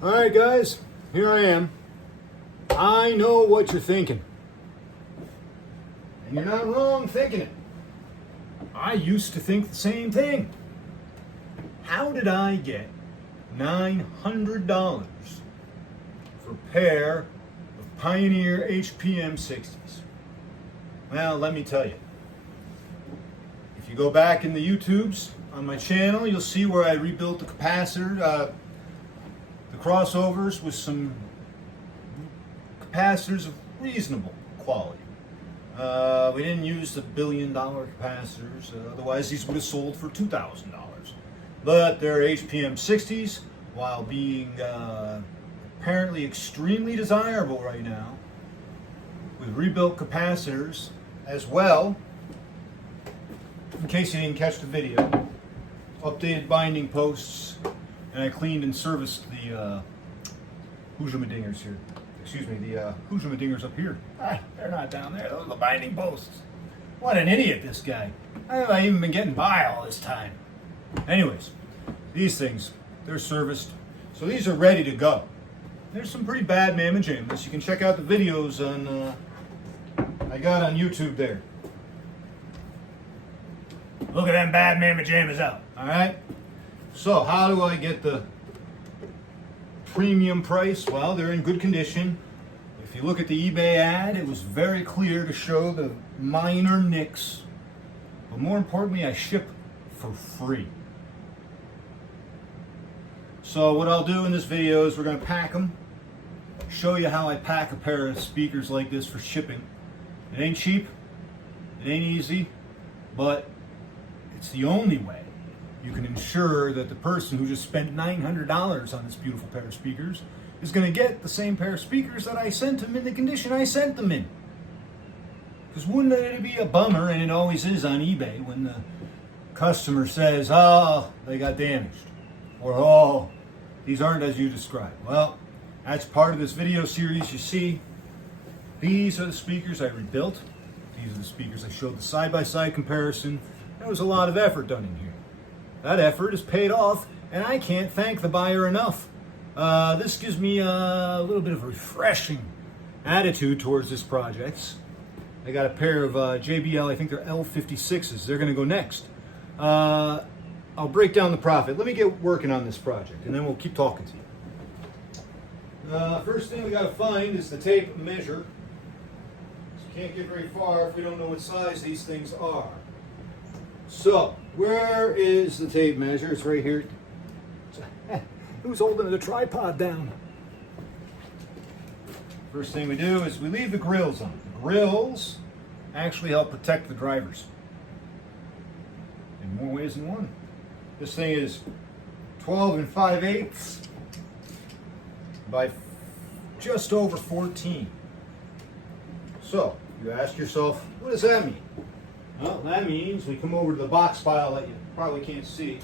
All right, guys, here I am. I know what you're thinking. And you're not wrong thinking it. I used to think the same thing. How did I get $900 for a pair of Pioneer HPM-60s? Well, let me tell you. If you go back in the YouTubes on my channel, you'll see where I rebuilt the capacitor, the crossovers with some capacitors of reasonable quality. We didn't use the $1 billion capacitors, otherwise these would have sold for $2,000. But they're HPM-60s, while being apparently extremely desirable right now, with rebuilt capacitors as well. In case you didn't catch the video, updated binding posts, and I cleaned and serviced the Hoosier-Dingers here. Excuse me, the Hoosier-Dingers up here. They're not down there. Those are the binding posts. What an idiot, this guy. How have I even been getting by all this time? Anyways, these things, they're serviced. So these are ready to go. There's some pretty bad mamma jammas. You can check out the videos on I got on YouTube there. Look at them bad mamma jammas out. Alright? So how do I get the premium price? Well, they're in good condition. If you look at the eBay ad, it was very clear to show the minor nicks. But more importantly, I ship for free. So what I'll do in this video is we're going to pack them, show you how I pack a pair of speakers like this for shipping. It ain't cheap, it ain't easy, but it's the only way you can ensure that the person who just spent $900 on this beautiful pair of speakers is going to get the same pair of speakers that I sent them in the condition I sent them in. Because wouldn't it be a bummer, and it always is on eBay, when the customer says, oh, they got damaged, or oh, these aren't as you described. Well, that's part of this video series. You see, these are the speakers I rebuilt. These are the speakers I showed the side-by-side comparison. There was a lot of effort done in here. That effort is paid off, and I can't thank the buyer enough. This gives me a little bit of a refreshing attitude towards this project. I got a pair of JBL, I think they're L56s. They're going to go next. I'll break down the profit. Let me get working on this project, and then we'll keep talking to you. First thing we got to find is the tape measure. So can't get very far if we don't know what size these things are. So, where is the tape measure? It's right here. Who's holding the tripod down? First thing we do is we leave the grills on. The grills actually help protect the drivers in more ways than one. This thing is 12 5/8 by just over 14. So, you ask yourself, what does that mean? Well, that means we come over to the box file that you probably can't see.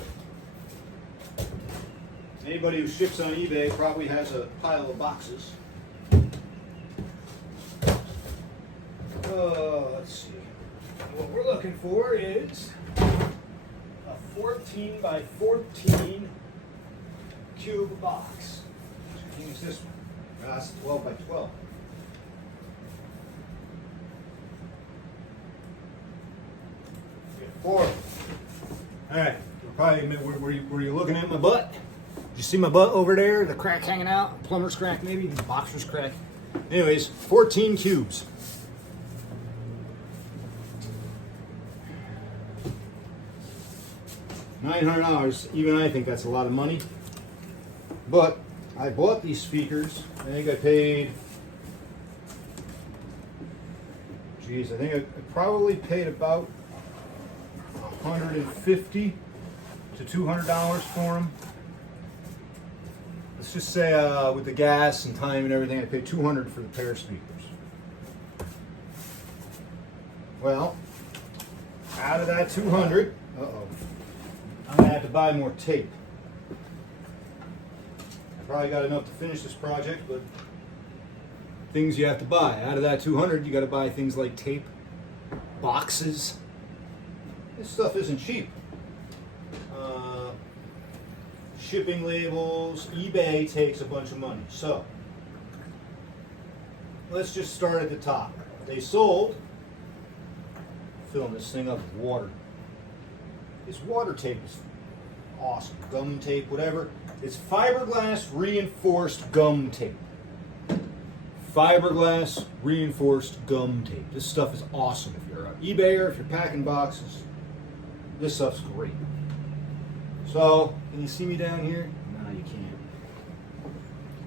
Anybody who ships on eBay probably has a pile of boxes. Let's see. What we're looking for is a 14 by 14 cube box. Which means this one. That's 12 by 12. Four. All right. Probably were you looking at my butt? Did you see my butt over there? The crack hanging out, plumber's crack maybe, the boxer's crack. Anyways, 14 cubes. $900. Even I think that's a lot of money. But I bought these speakers. I think I paid. Geez, I think I probably paid about $150 to $200 for them. Let's just say with the gas and time and everything, I paid $200 for the pair of speakers. Well, out of that $200, I'm gonna have to buy more tape. I probably got enough to finish this project, but things you have to buy. Out of that $200, you got to buy things like tape, boxes. This stuff isn't cheap. shipping labels, eBay takes a bunch of money. So let's just start at the top. They sold, filling this thing up with water. This water tape is awesome. Gum tape, whatever. It's fiberglass reinforced gum tape. Fiberglass reinforced gum tape. This stuff is awesome if you're an eBayer, if you're packing boxes. This stuff's great. So, can you see me down here? No, you can't.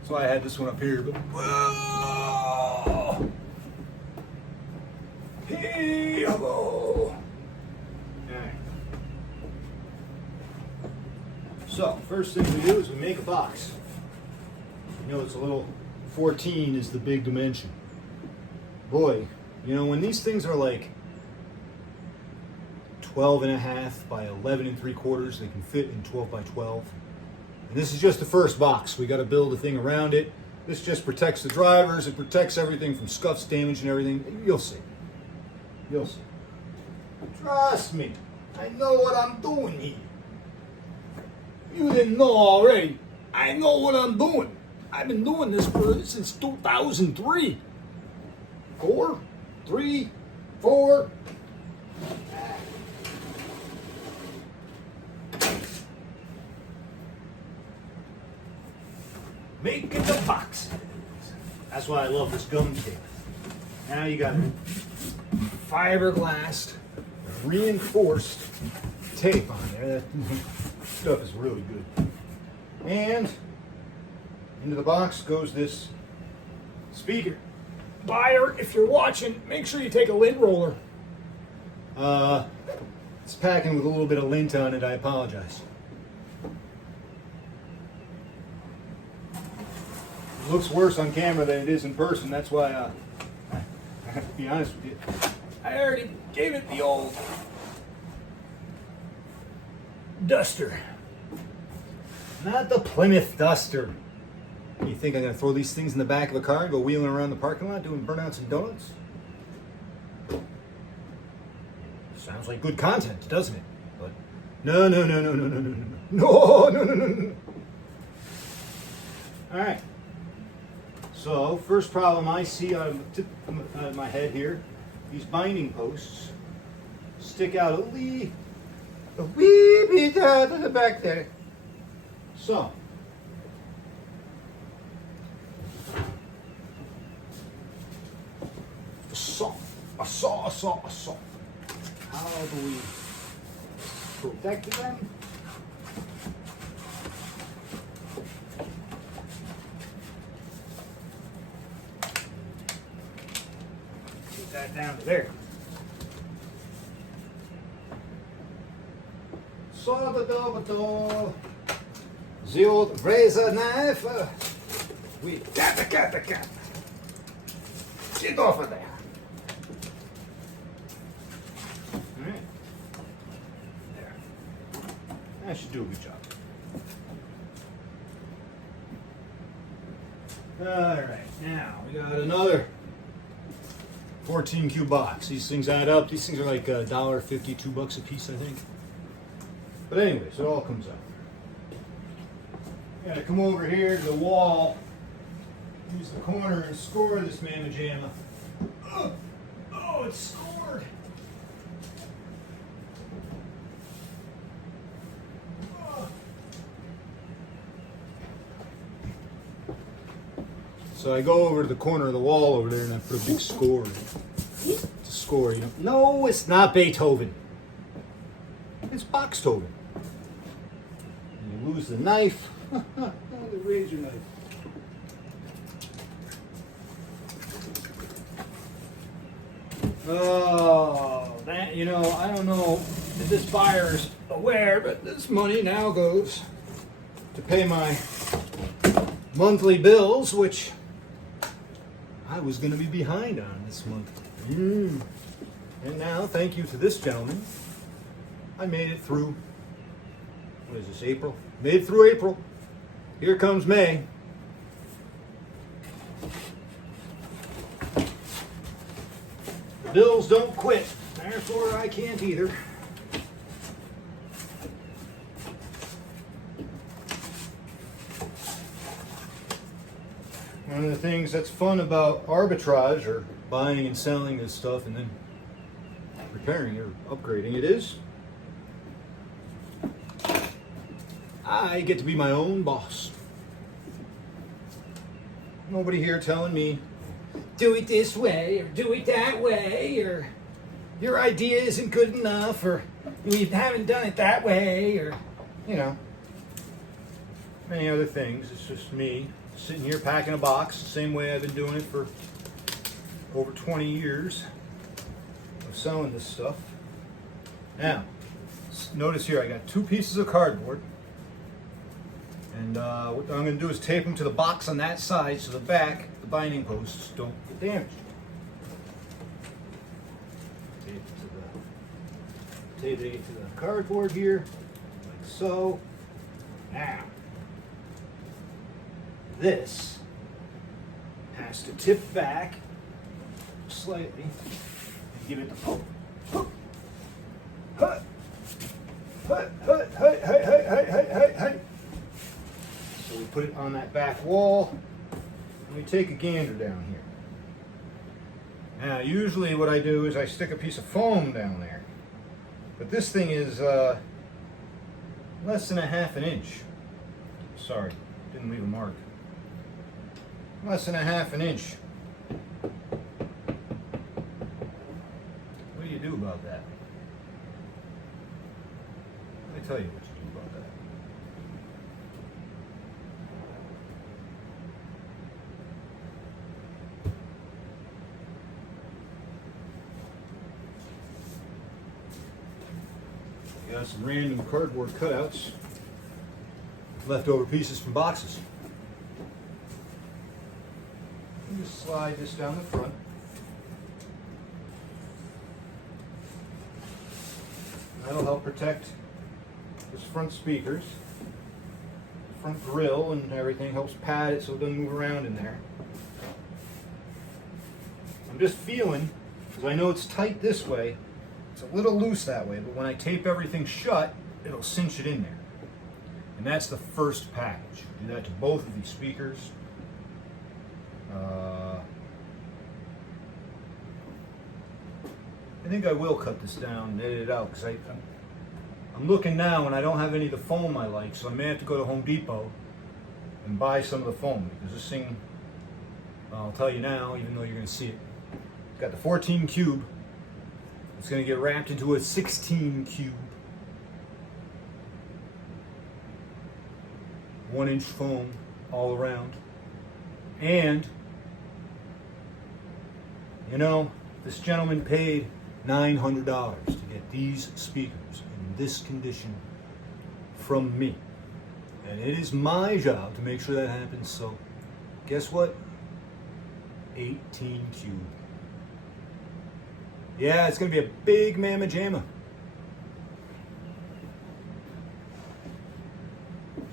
So I had this one up here, but whoa! Hey, hello. Alright. So, first thing we do is we make a box. You know, it's a little 14 is the big dimension. Boy, you know, when these things are like 12 and a half by 11 and 3/4, they can fit in 12 by 12. And this is just the first box. We got to build a thing around it. This just protects the drivers. It protects everything from scuffs, damage, and everything. You'll see. You'll see. Trust me. I know what I'm doing here. You didn't know already. I know what I'm doing. I've been doing this since 2003. 4, 3, 4. Making the box. That's why I love this gum tape. Now you got fiberglass reinforced tape on there. That stuff is really good. And into the box goes this speaker. Buyer, if you're watching, make sure you take a lint roller. It's packing with a little bit of lint on it. I apologize. It looks worse on camera than it is in person. That's why I have to be honest with you. I already gave it the old duster. Not the Plymouth Duster. You think I'm going to throw these things in the back of a car and go wheeling around the parking lot doing burnouts and donuts? Sounds like good content, doesn't it? But no. All right. So, first problem I see out of the tip of my head here, these binding posts stick out a wee bit out of the back there. So, a saw. How do we protect them? Get that down to there. Saw the double. The old razor knife. We cat. Get off of there. Alright. There. That should do a good job. Alright, now we got another 14 cube box. These things add up. These things are like $1.50, $2 a piece, I think. But anyways, it all comes out. Gotta come over here to the wall, use the corner and score this mamma jamma. Oh, it's scored. So I go over to the corner of the wall over there and I put a big score in it. It's a score, you know. No, it's not Beethoven. It's Boxtoven. And you lose the knife. The razor knife. Oh, that, you know, I don't know if this buyer's aware, but this money now goes to pay my monthly bills, which I was going to be behind on this month. And now, thank you to this gentleman, I made it through, what is this, April? Made it through April. Here comes May. The bills don't quit, therefore I can't either. One of the things that's fun about arbitrage, or buying and selling this stuff and then repairing or upgrading it, is I get to be my own boss. Nobody here telling me, do it this way, or do it that way, or your idea isn't good enough, or we haven't done it that way, or, you know, many other things. It's just me sitting here packing a box the same way I've been doing it for over 20 years of selling this stuff. Now, notice here I got 2 pieces of cardboard, and what I'm going to do is tape them to the box on that side so the back, the binding posts, don't get damaged. Tape it to the cardboard here, like so. Now, this has to tip back slightly and give it the pull. Hut, hut, hut, hut, hut, hut, hut, hut, hut. So we put it on that back wall, and we take a gander down here. Now, usually what I do is I stick a piece of foam down there, but this thing is less than ½ inch. Sorry, didn't leave a mark. Less than ½ inch. What do you do about that? Let me tell you what you do about that. You got some random cardboard cutouts, leftover pieces from boxes. You just slide this down the front. That'll help protect this front speakers, the front grill, and everything. Helps pad it so it doesn't move around in there. I'm just feeling, because I know it's tight this way, it's a little loose that way, but when I tape everything shut, it'll cinch it in there. And that's the first package. Do that to both of these speakers. I think I will cut this down and edit it out, because I'm looking now and I don't have any of the foam I like, so I may have to go to Home Depot and buy some of the foam, because this thing, I'll tell you now, even though you're going to see it, it's got the 14 cube. It's going to get wrapped into a 16 cube. 1-inch foam all around. And, you know, this gentleman paid $900 to get these speakers in this condition from me. And it is my job to make sure that happens, so guess what? 18 cube. Yeah, it's going to be a big mamma jamma.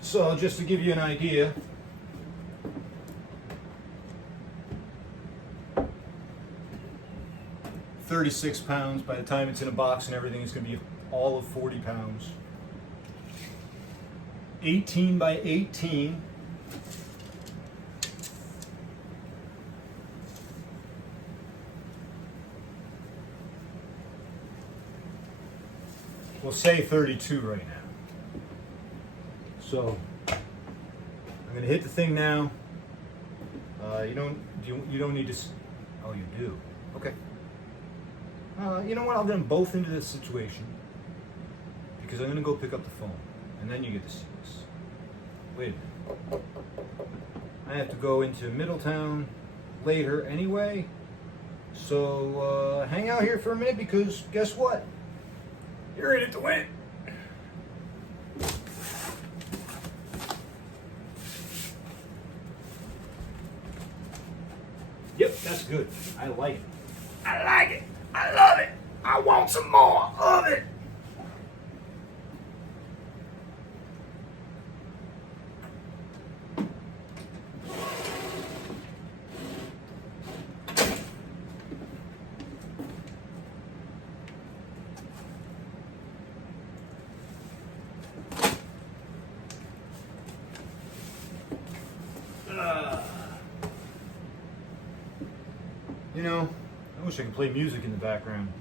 So, just to give you an idea, £36 by the time it's in a box and everything. It's going to be all of 40 pounds. 18 by 18. We'll say 32 right now. So I'm going to hit the thing now. You don't need to. Oh, you do. Okay. You know what? I'll get them both into this situation, because I'm going to go pick up the phone, and then you get to see this. Wait a minute. I have to go into Middletown later anyway, so hang out here for a minute, because guess what? You're in it to win. Yep, that's good. I like it. I like it. I love it. I want some more of it. You know, I wish I could play music in the background.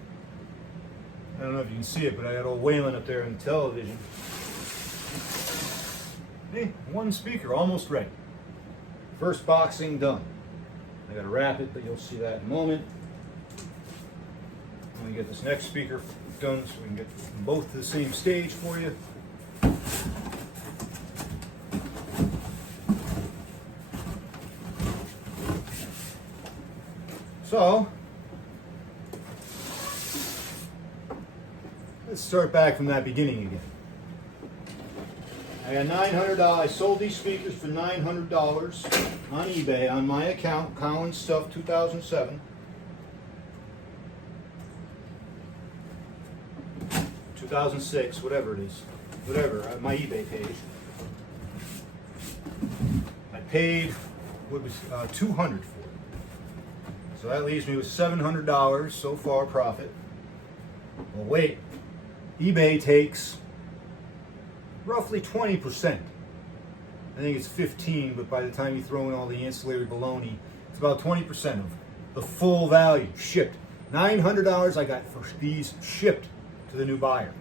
I don't know if you can see it, but I got old Waylon up there on the television. Hey, one speaker almost ready. First boxing done. I gotta wrap it, but you'll see that in a moment. I'm gonna get this next speaker done so we can get them both to the same stage for you. So, let's start back from that beginning again. I got $900. I sold these speakers for $900 on eBay on my account, Collins Stuff 2007. 2006, whatever it is. Whatever, on my eBay page. I paid, what was, $200 for it. So that leaves me with $700 so far profit. Well, wait, eBay takes roughly 20%. I think it's 15, but by the time you throw in all the ancillary baloney, it's about 20% of the full value shipped. $900 I got for these shipped to the new buyer.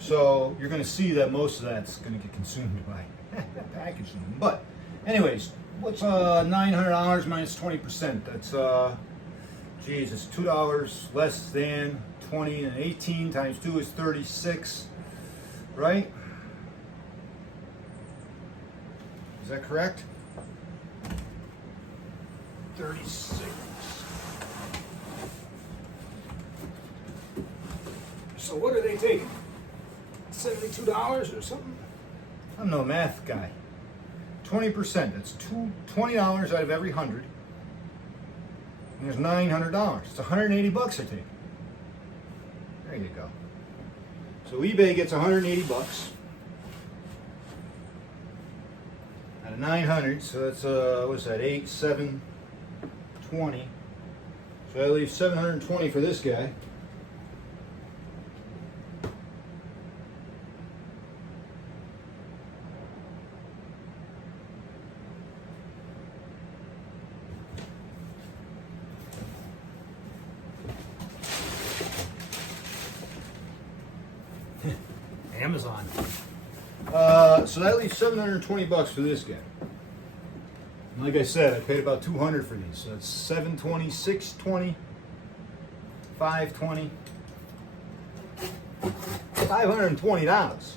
So you're going to see that most of that's going to get consumed by packaging. But anyways, what's $900 minus 20%? That's Jesus, $2 less than 20, and 18 times 2 is 36, right? Is that correct? 36. So what are they taking? $72 or something? I'm no math guy. 20%, that's $20 out of every 100. And there's $900. It's 180 bucks I take. There you go. So eBay gets 180 bucks out of 900. So that's what's that? 8, 7, 20. So I leave 720 for this guy. Amazon. So that leaves 720 bucks for this guy. And like I said, I paid about 200 for these. So that's 720, 620, 520, $520.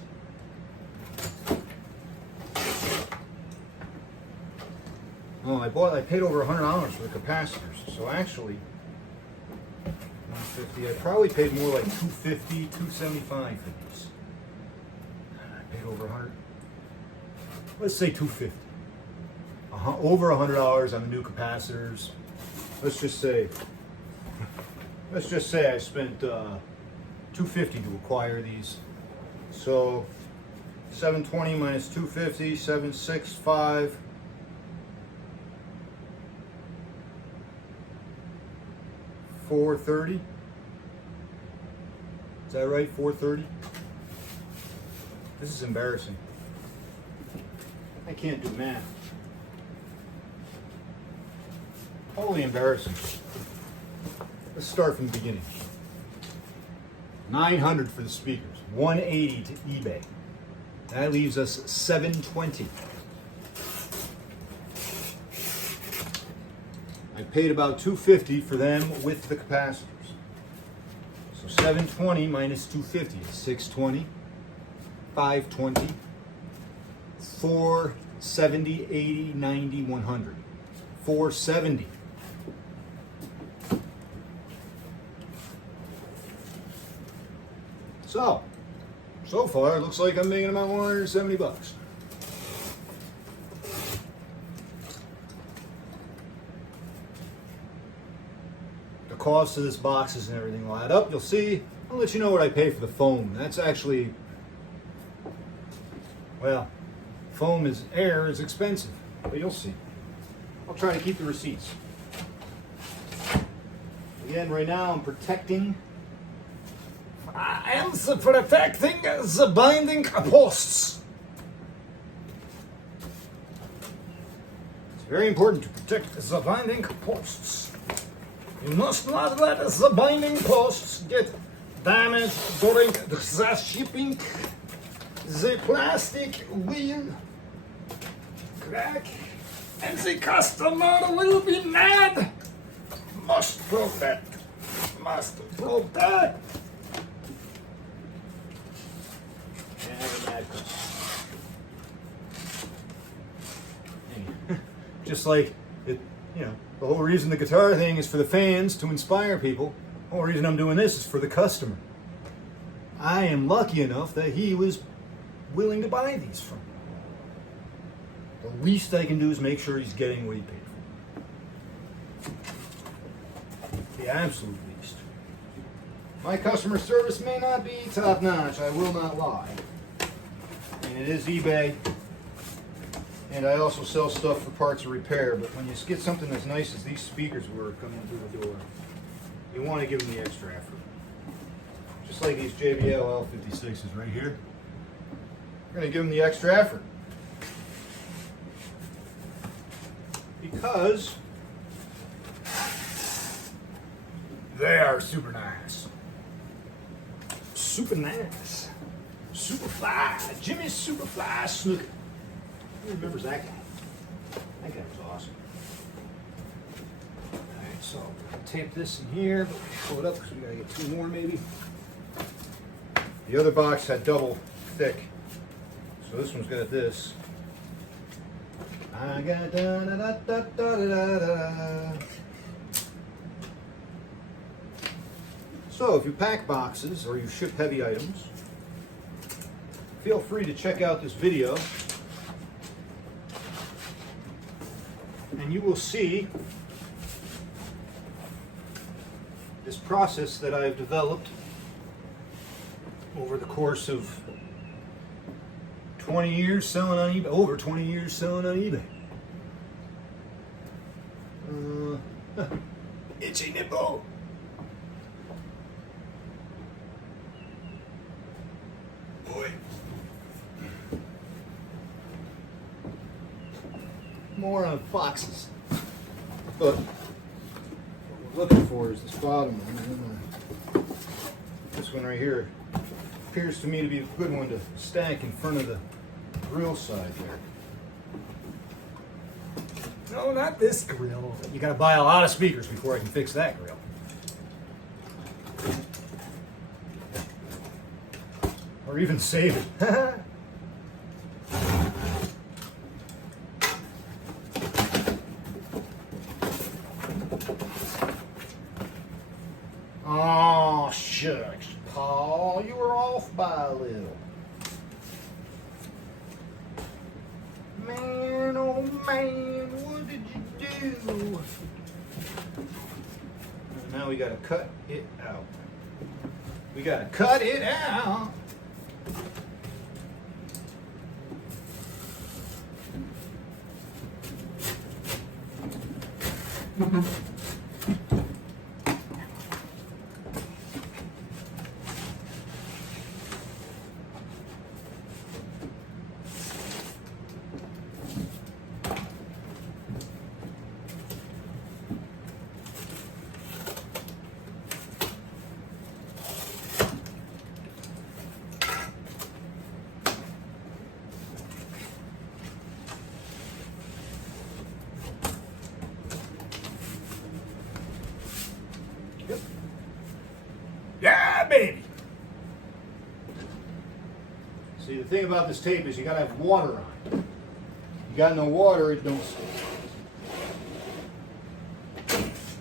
Oh, I paid over $100 for the capacitors. So actually, 150. I probably paid more like 250, 275 for these. Paid over 100. Let's say 250. Over $100 on the new capacitors. Let's just say I spent 250 to acquire these. So 720 minus 250, 765. $430. Is that right? $430. This is embarrassing. I can't do math. Totally embarrassing. Let's start from the beginning. 900 for the speakers, 180 to eBay. That leaves us 720. I paid about 250 for them with the capacitors. So 720 minus 250 is 620, 520, 470, 80, 90, 100. 470. So far it looks like I'm making about 170 bucks. The cost of this boxes and everything will add up. You'll see. I'll let you know what I pay for the foam. That's actually, well, foam is expensive, but you'll see. I'll try to keep the receipts. Again, right now I'm protecting. I am protecting the binding posts. It's very important to protect the binding posts. You must not let the binding posts get damaged during the shipping. The plastic will crack and the customer will be mad. Must protect. Must protect. Just like it, you know, the whole reason the guitar thing is for the fans to inspire people. The whole reason I'm doing this is for the customer. I am lucky enough that he was willing to buy these from me. The least I can do is make sure he's getting what he paid for. The absolute least. My customer service may not be top notch, I will not lie. And it is eBay. And I also sell stuff for parts of repair, but when you get something as nice as these speakers were coming through the door, you want to give them the extra effort. Just like these JBL L56s right here. We're going to give them the extra effort. Because they are super nice. Super nice. Super fly. Jimmy's super fly snooker. Who remembers that guy? That guy was awesome. Alright, so I'll tape this in here, but we'll pull it up because we gotta get two more maybe. The other box had double thick, so this one's got this. I got da da da da da da da. So if you pack boxes or you ship heavy items, feel free to check out this video. And you will see this process that I've developed over the course of 20 years selling on eBay, over 20 years selling on eBay. Itchy nipple. Boy. More on boxes. But what we're looking for is this bottom one. This one right here appears to me to be a good one to stack in front of the grill side there. No, not this grill. You gotta buy a lot of speakers before I can fix that grill. Or even save it. Oh, shucks, Paul, you were off by a little. Man, oh man, what did you do? And now we gotta cut it out. We gotta cut it out. Yeah, baby. See, the thing about this tape is you gotta have water on it. You got no water, it don't stick.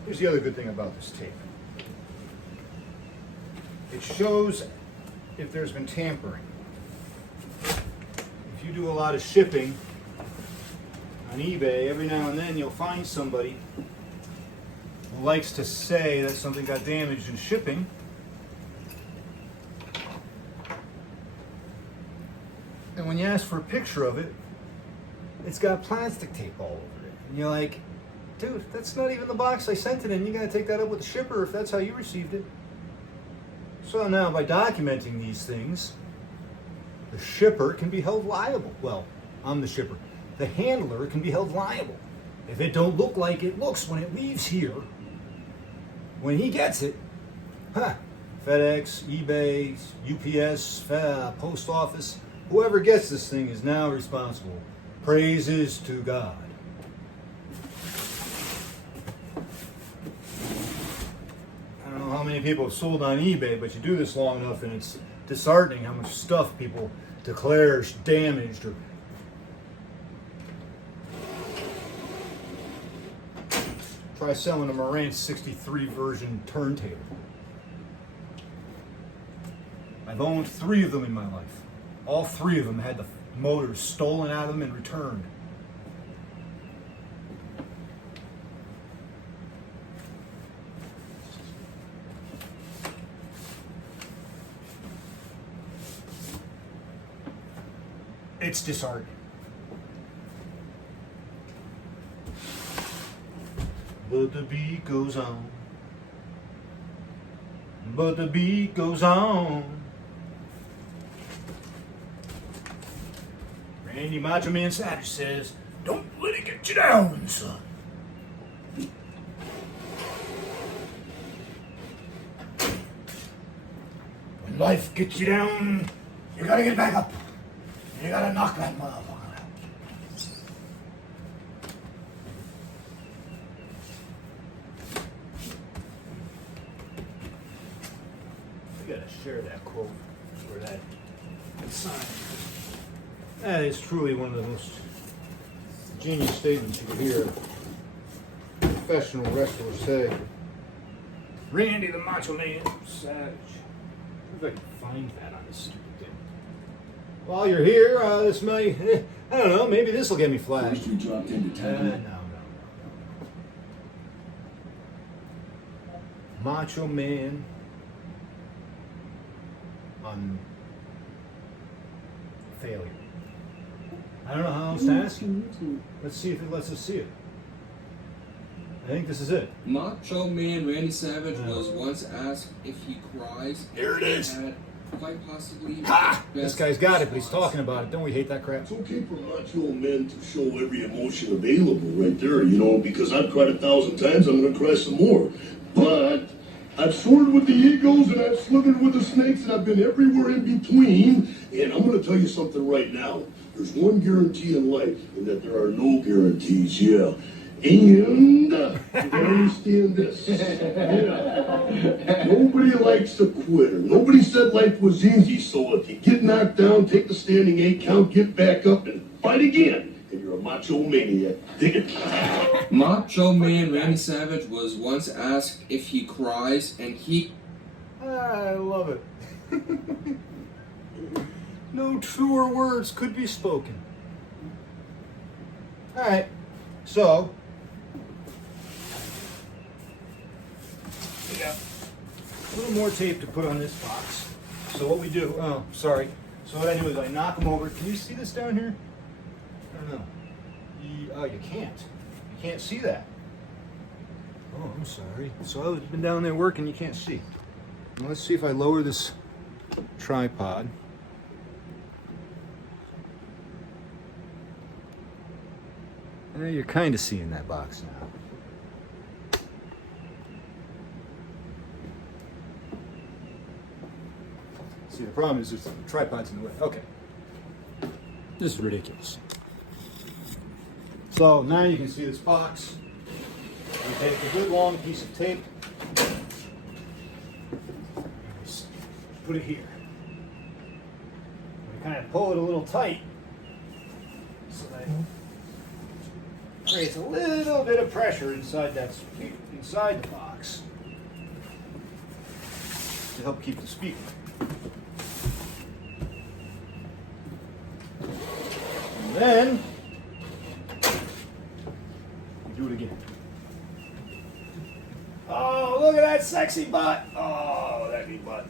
Here's the other good thing about this tape. It shows if there's been tampering. If you do a lot of shipping on eBay, every now and then you'll find somebody who likes to say that something got damaged in shipping. And when you ask for a picture of it, it's got plastic tape all over it. And you're like, dude, that's not even the box I sent it in. You gotta take that up with the shipper if that's how you received it. So now by documenting these things, the shipper can be held liable. Well, I'm the shipper. The handler can be held liable. If it don't look like it looks when it leaves here, when he gets it, FedEx, eBay, UPS, post office, whoever gets this thing is now responsible. Praises to God. I don't know how many people have sold on eBay, but you do this long enough and it's disheartening how much stuff people declare is damaged or try selling a Marantz 63 version turntable. I've owned 3 of them in my life. All 3 of them had the motors stolen out of them and returned. It's disheartening. But the beat goes on. But the beat goes on. Randy Macho Man Savage says, don't let it get you down, son. When life gets you down, you gotta get back up. You gotta knock that motherfucker out. I gotta share that quote or that sign. That is truly one of the most genius statements you could hear a professional wrestler say. Randy the Macho Man Savage. If I can find that on this stupid thing. While you're here, this might, I don't know, maybe this will get me flagged. First you dropped into town. No. Macho Man on failure. I don't know how else to ask it. Let's see if it lets us see it. I think this is it. Macho Man Randy Savage was once asked if he cries. Here it is. Had quite possibly. Ha! This guy's got it, but he's talking about it. Don't we hate that crap? It's okay for macho men to show every emotion available right there, you know, because I've cried 1,000 times, I'm going to cry some more. But I've soared with the eagles and I've slithered with the snakes and I've been everywhere in between. And I'm going to tell you something right now. There's one guarantee in life, and that there are no guarantees, yeah. And you understand this. Yeah. Nobody likes a quitter. Nobody said life was easy, so if you get knocked down, take the standing 8 count, get back up, and fight again. And you're a macho maniac. Dig it. Macho Man Randy Savage was once asked if he cries, and he. I love it. No truer words could be spoken. All right, so we got a little more tape to put on this box. So what we do, oh, sorry. So what I do is I knock them over. Can you see this down here? I don't know. Oh, you can't. You can't see that. Oh, I'm sorry. So I've been down there working, you can't see. Now let's see if I lower this tripod. You're kind of seeing that box now. See, the problem is the tripod's in the way. Okay. This is ridiculous. So now you can see this box. We take a good long piece of tape. Put it here. We kind of pull it a little tight so that it creates a little bit of pressure inside the box to help keep the speaker. And then we do it again. Oh, look at that sexy butt! Oh, that'd be butt.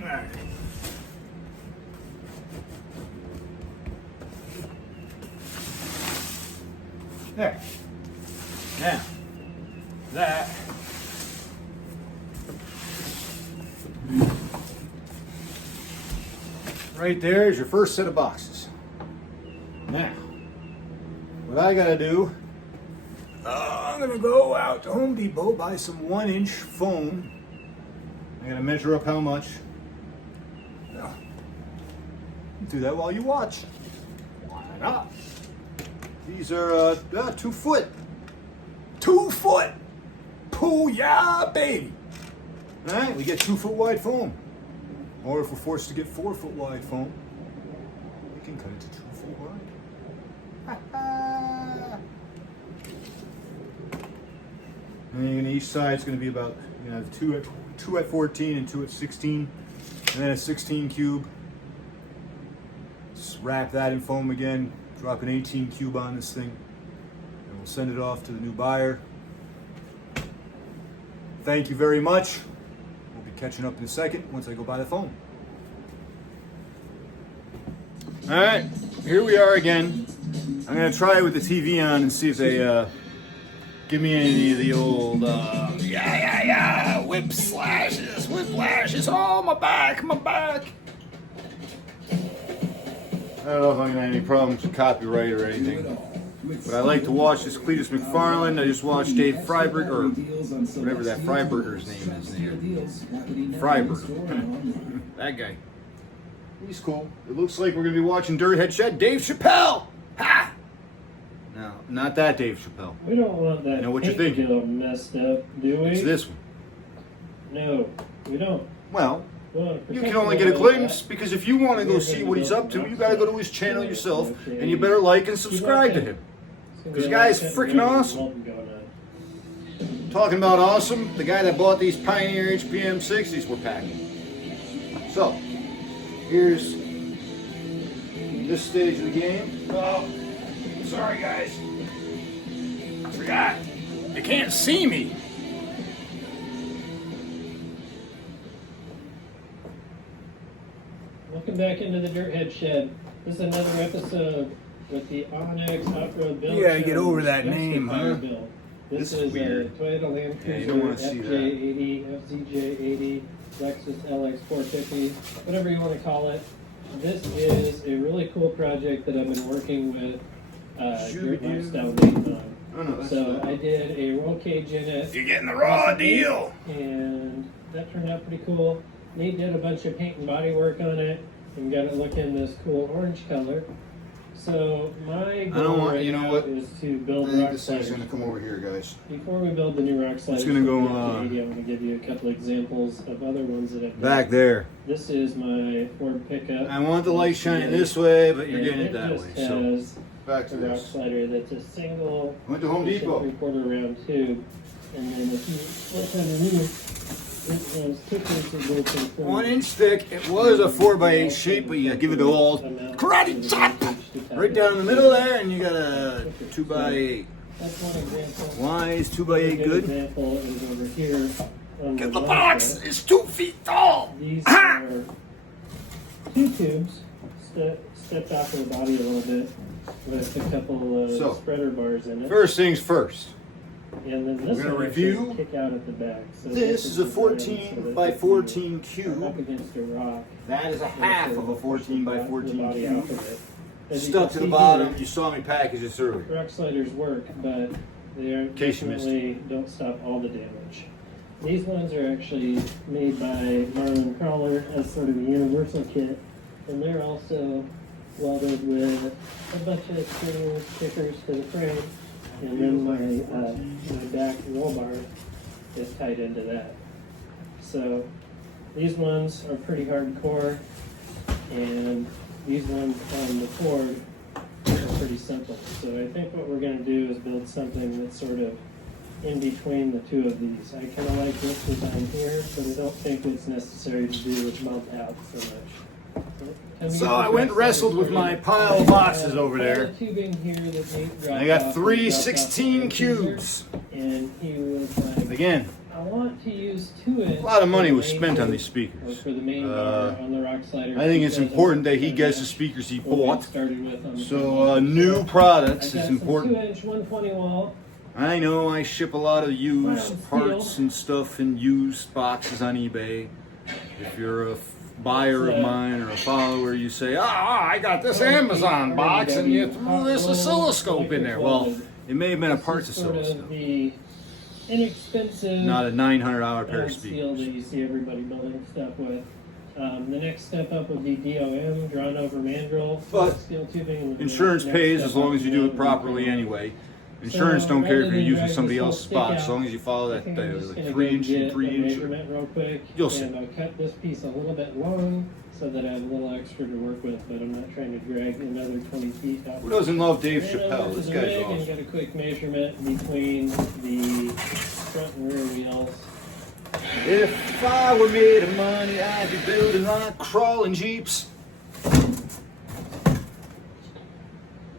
All right. There. Now, that right there is your first set of boxes. Now, what I gotta do, I'm gonna go out to Home Depot, buy some 1-inch foam. I gotta measure up how much. Yeah. Do that while you watch. Why not? These are 2 foot. 2 foot! Pooh, yeah, baby! Alright, we get 2 foot wide foam. Or if we're forced to get 4 foot wide foam, we can cut it to 2 foot wide. And then each side's going to be about, you know, two at 14 and 2 at 16, and then a 16 cube. Just wrap that in foam again, drop an 18 cube on this thing, and we'll send it off to the new buyer. Thank you very much. We'll be catching up in a second once I go buy the foam. All right, here we are again. I'm going to try it with the TV on and see if they give me any of the old whiplashes. Oh, my back. I don't know if I'm gonna have any problems with copyright or anything, but I like to watch this Cletus McFarland. I just watched Dave Freiberg, or whatever that Freiberger's name is there. Freiberger. That guy. He's cool. It looks like we're gonna be watching Dirt Head Shed. Dave Chappelle! Ha! No, not that Dave Chappelle. We don't want that I know what you're paint thinking. job messed up, do we? It's this one. No, we don't. Well, We want to you protect can only the get a oil glimpse back. because if you want to go see what he's up to, you got to go to his channel yourself, and you better like and subscribe to him. It's gonna This be a guy's lot of freaking shit awesome. going on. Talking about awesome, the guy that bought these Pioneer HPM-60s we're packing. So, here's this stage of the game. Oh, sorry guys. I forgot. You can't see me. Welcome back into the Dirt Head Shed. This is another episode with the Onyx Off-Road Build. You gotta get Show over that Youngster name, Fire huh? Build. This This is is weird. a Toyota Land Yeah, you Cruiser don't wanna see that. FJ80, FZJ80, Lexus LX450, whatever you want to call it. This is a really cool project that I've been working with Dirt Lifestyle Nate on. Oh, no, that's So not- I did a roll cage in it. You're getting the raw recently, deal. And that turned out pretty cool. Nate did a bunch of paint and body work on it and got it looking this cool orange color. So my goal want- right you know now what? is to build I think rock this thing's sliders. gonna come over here, guys. Before we build the new rock sliders, gonna go, for the FJ80, I'm going to give you a couple examples of other ones that I've done. Back there. This is my Ford pickup. I want the light shining this way, but you're and getting it that just way. So has back a to rock this. slider that's a single Went to Home Depot. 3/4 round tube, and then if you look underneath, it has 2 pieces built in front. 1 inch thick. It was a 4x8 sheet, but you give it a old karate chop right down the middle there, and you got a 2x8. That's one example. Why is A 2x8 good good? example is over here. On Get the left box. side. It's 2 feet tall. These Ah! are 2 tubes stepped off of the body a little bit with a couple So, spreader bars in it. First things first. And then this we're gonna one review. actually kick out at the back. So This is a designed 14 so that by if you 14 are up cube. against a rock. That is a half of a 14 by 14 body cube. off of it. As you Stuck can to the see bottom. here, You saw me package this earlier. rock sliders work, but they are case you missed it. definitely don't stop all the damage. These ones are actually made by Marlin Crawler as sort of a universal kit, and they're also welded with a bunch of screws, stickers to the frame, and then my back roll bar is tied into that. So these ones are pretty hardcore, and these ones on the Ford are pretty simple. So I think what we're going to do is build something that's sort of in between the two of these. I kind of like this design here, but I don't think it's necessary to do with bump out so much. So I went and wrestled with my pile of boxes over there. Tubing here that Nate dropped I got off, 3 dropped off 16 the cubes. and he was like, Again, I want to use 2-inch. a lot of money for the was main spent on tube, these or speakers. for the main bar on the rock slider. I think it's because important that he of gets the speakers he what we bought. started with on the So front. new products I is got some important. 2-inch 120 wall. I know I ship a lot of used Steel. parts and stuff in used boxes on eBay. If you're a buyer of mine or a follower, you say, I got this Amazon box and you threw this oscilloscope in there. Well, it may have been a parts oscilloscope. The inexpensive, not a $900 pair of steel speakers. that you see everybody building stuff with. The next step up would be DOM, drawn over mandrel, But steel tubing. And Insurance next pays step as long up as you do would it be properly DOM. anyway. Insurance don't care if you're using somebody else's box, as long as you follow I that think I'm just gonna 3-inch go and get 3-inch. a measurement real quick, You'll see. and I'll cut this piece a little bit long so that I have a little extra to work with, but I'm not trying to drag another 20 feet out. Who doesn't love Dave Ran Chappelle? over to This the guy's rig and awesome. got a quick measurement between the front and rear wheels. If I were made of money, I'd be building like crawling Jeeps.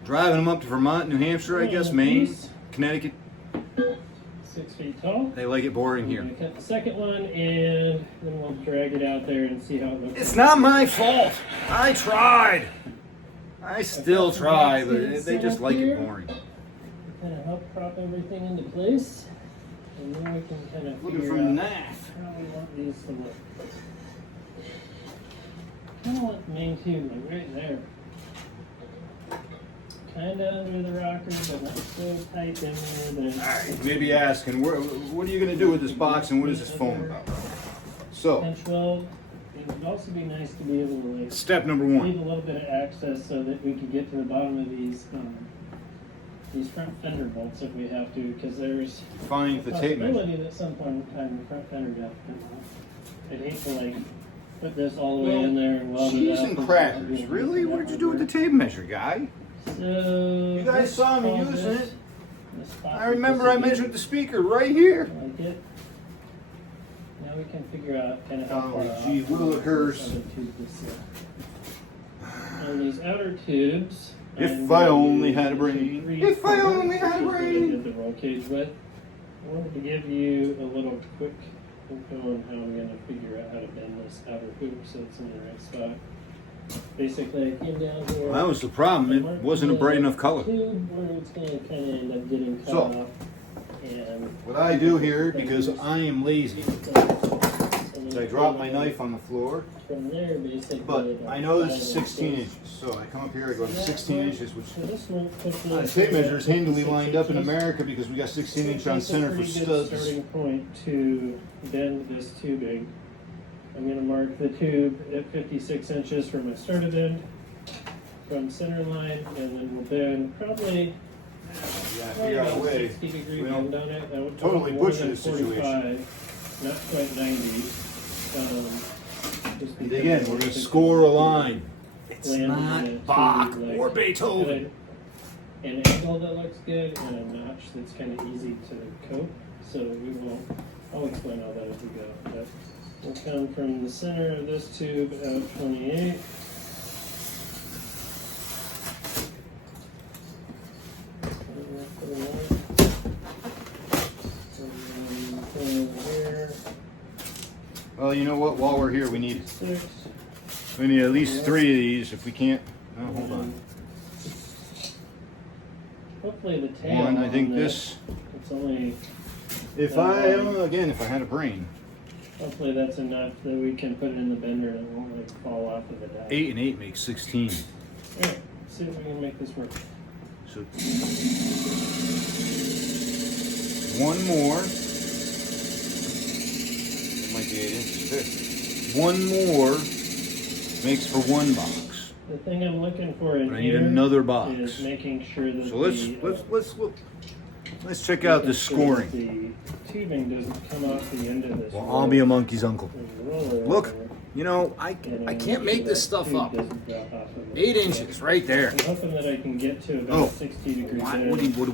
Driving them up to Vermont, New Hampshire, I guess, Maine, Connecticut. 6 feet tall. They like it boring I'm here. gonna cut the second one and then we'll drag it out there and see how it looks. It's not my fault. I tried. I still try, but they just like it boring. Kind of help prop everything into place, and then we can kind of Looking figure from the out knife. how we want these to look. Kind of want the main tube like right there. Kind of under the rocker, but not so tight in there that. Alright, you may be asking, what are you going to do with this box and what is this foam about? So, Pinch weld. It would also be nice to be able to like step number leave one. a little bit of access so that we could get to the bottom of these front fender bolts if we have to, because there's Find the tape measure. possibility that at some point in time the front fender got come off. I'd hate to like put this all the way Well, in there and weld it Cheese up. and crackers. Really? What did you do with the tape measure, guy? So You guys saw me using it. I I remember I measured the speaker right here. Like it. Now we can figure out kind of how Oh, far gee, off willikers. the other tube is. On these outer tubes. If I'm I gonna only use had a the brain. 3/4, If I only had a which is what I brain. did the roll cage with. I wanted to give you a little quick info on how I'm going to figure out how to bend this outer hoop so it's in the right spot. Basically, I came down here. Well, that was the problem. It wasn't a bright enough color. Tube where it's going to kind of end up getting cut So, off. And What I do here, because I am lazy, is I drop my knife on the floor. From there, basically. But I know this is 16 inches, so I come up here, I go to 16 inches, which So this one puts me the tape measure is handily lined up in America because we got 16 inch on center for It's a pretty good studs. starting point to bend this tubing. I'm going to mark the tube at 56 inches for my starter bend from center line, and then we'll bend probably Figure out a way. 60-degree we don't bend on it. That would totally more butcher than this situation. 45, not quite 90. Just And because again, I we're going to think score a line. It's landed in not it Bach to, like, or Beethoven. good, an angle that looks good, and a notch that's kind of easy to coat. So we won't. I'll explain all that as we go. But we'll come from the center of this tube out 28. Well, you know what? While we're here, we need 6. at least 3 of these. If we can't, oh, hold on. Hopefully the tail. One, I think on this. It's only. If if I had a brain, Hopefully that's enough that we can put it in the bender and it won't like fall off of the die. 8 and 8 makes 16. Alright, let's see if we can make this work. So one more. That might be 8 inches there. One more makes for one box. The thing I'm looking for in But I need here another box. is making sure that So let's check out the scoring. The tubing doesn't come off the end of this. Well, I'll be a monkey's uncle. roller Look, over, you know, I and can't make this stuff tube up. doesn't drop off of it. 8 inches right there. I'm hoping that I can get to about Oh, 60 degrees. what there do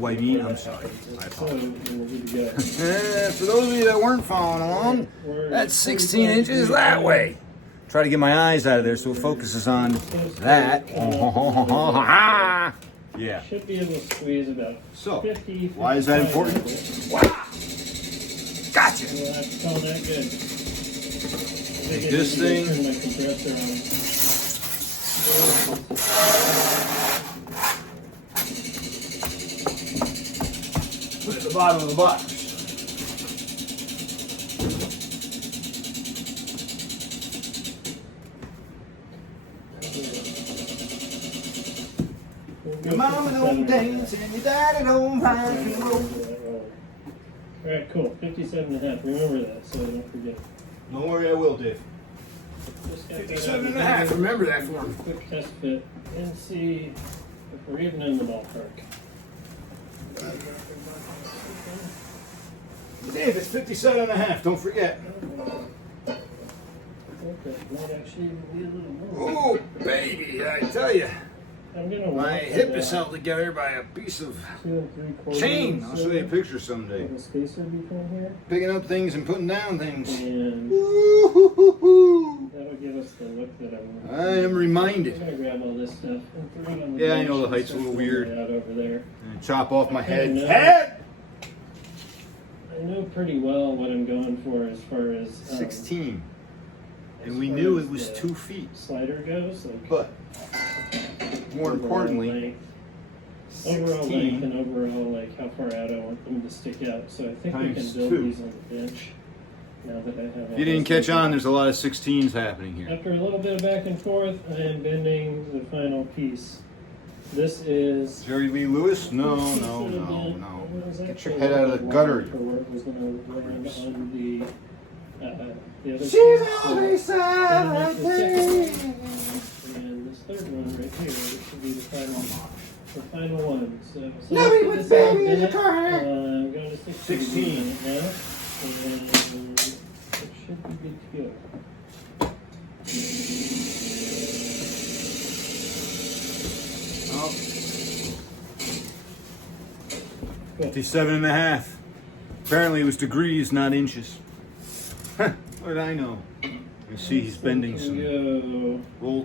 I mean? before I'm that sorry. happens. I So, apologize. then we'll be good to go. For those of you that weren't following along, that's 16 inches that way. Try to get my eyes out of there so it focuses on that. Yeah. Should be able to squeeze about So, 50. why is that 55 important? inches. Wow! Gotcha! We'll have to call that good. Take this thing. Turn my compressor Put it at the bottom of the box. Your mama don't dance and your daddy don't rock and roll. Alright, cool. 57.5. Remember that so I don't forget. Don't worry, I will, Dave. Just got that 57.5. Remember that for me. quick test fit and see if we're even in the ballpark. Dave, it's 57.5. Don't forget. Okay, might actually be a little more. Oh, baby, I tell you. I'm gonna My walk hip it is out. held together by a piece of 2 3/4 chain. I'll show you a picture someday. with a spacer between here, Picking up things and putting down things. and Woo-hoo-hoo-hoo. that'll give us the look that I'm. I am I'm reminded. gonna grab all this stuff and throw it on the Yeah, I bench know the and height's a start little laying weird. it out over there. And chop off my head. know. Head! I know pretty well what I'm going for as far as 16. as And we far knew as it was the 2 feet. Slider goes, like But more overall importantly, length. Overall length 16 and overall like how far out I want them to stick out. So I think we can Times build 2. these on the bench. Now that I have. all If you didn't this catch info. on, there's a lot of 16s happening here. After a little bit of back and forth, I am bending the final piece. This is. Jerry Lee Lewis? No, this no, should have no, been- no. it was Get actually your head out of the one gutter. For where it was going to land on the other. She's piece. always So, silent. and this third one right here, this should be the final one. So Love me after with this baby I'll in the bend it, car. I'm going to 16 now, and it should be good to go. Oh. 57.5. Apparently it was degrees, not inches. Huh, what did I know? You see he's bending some Go roll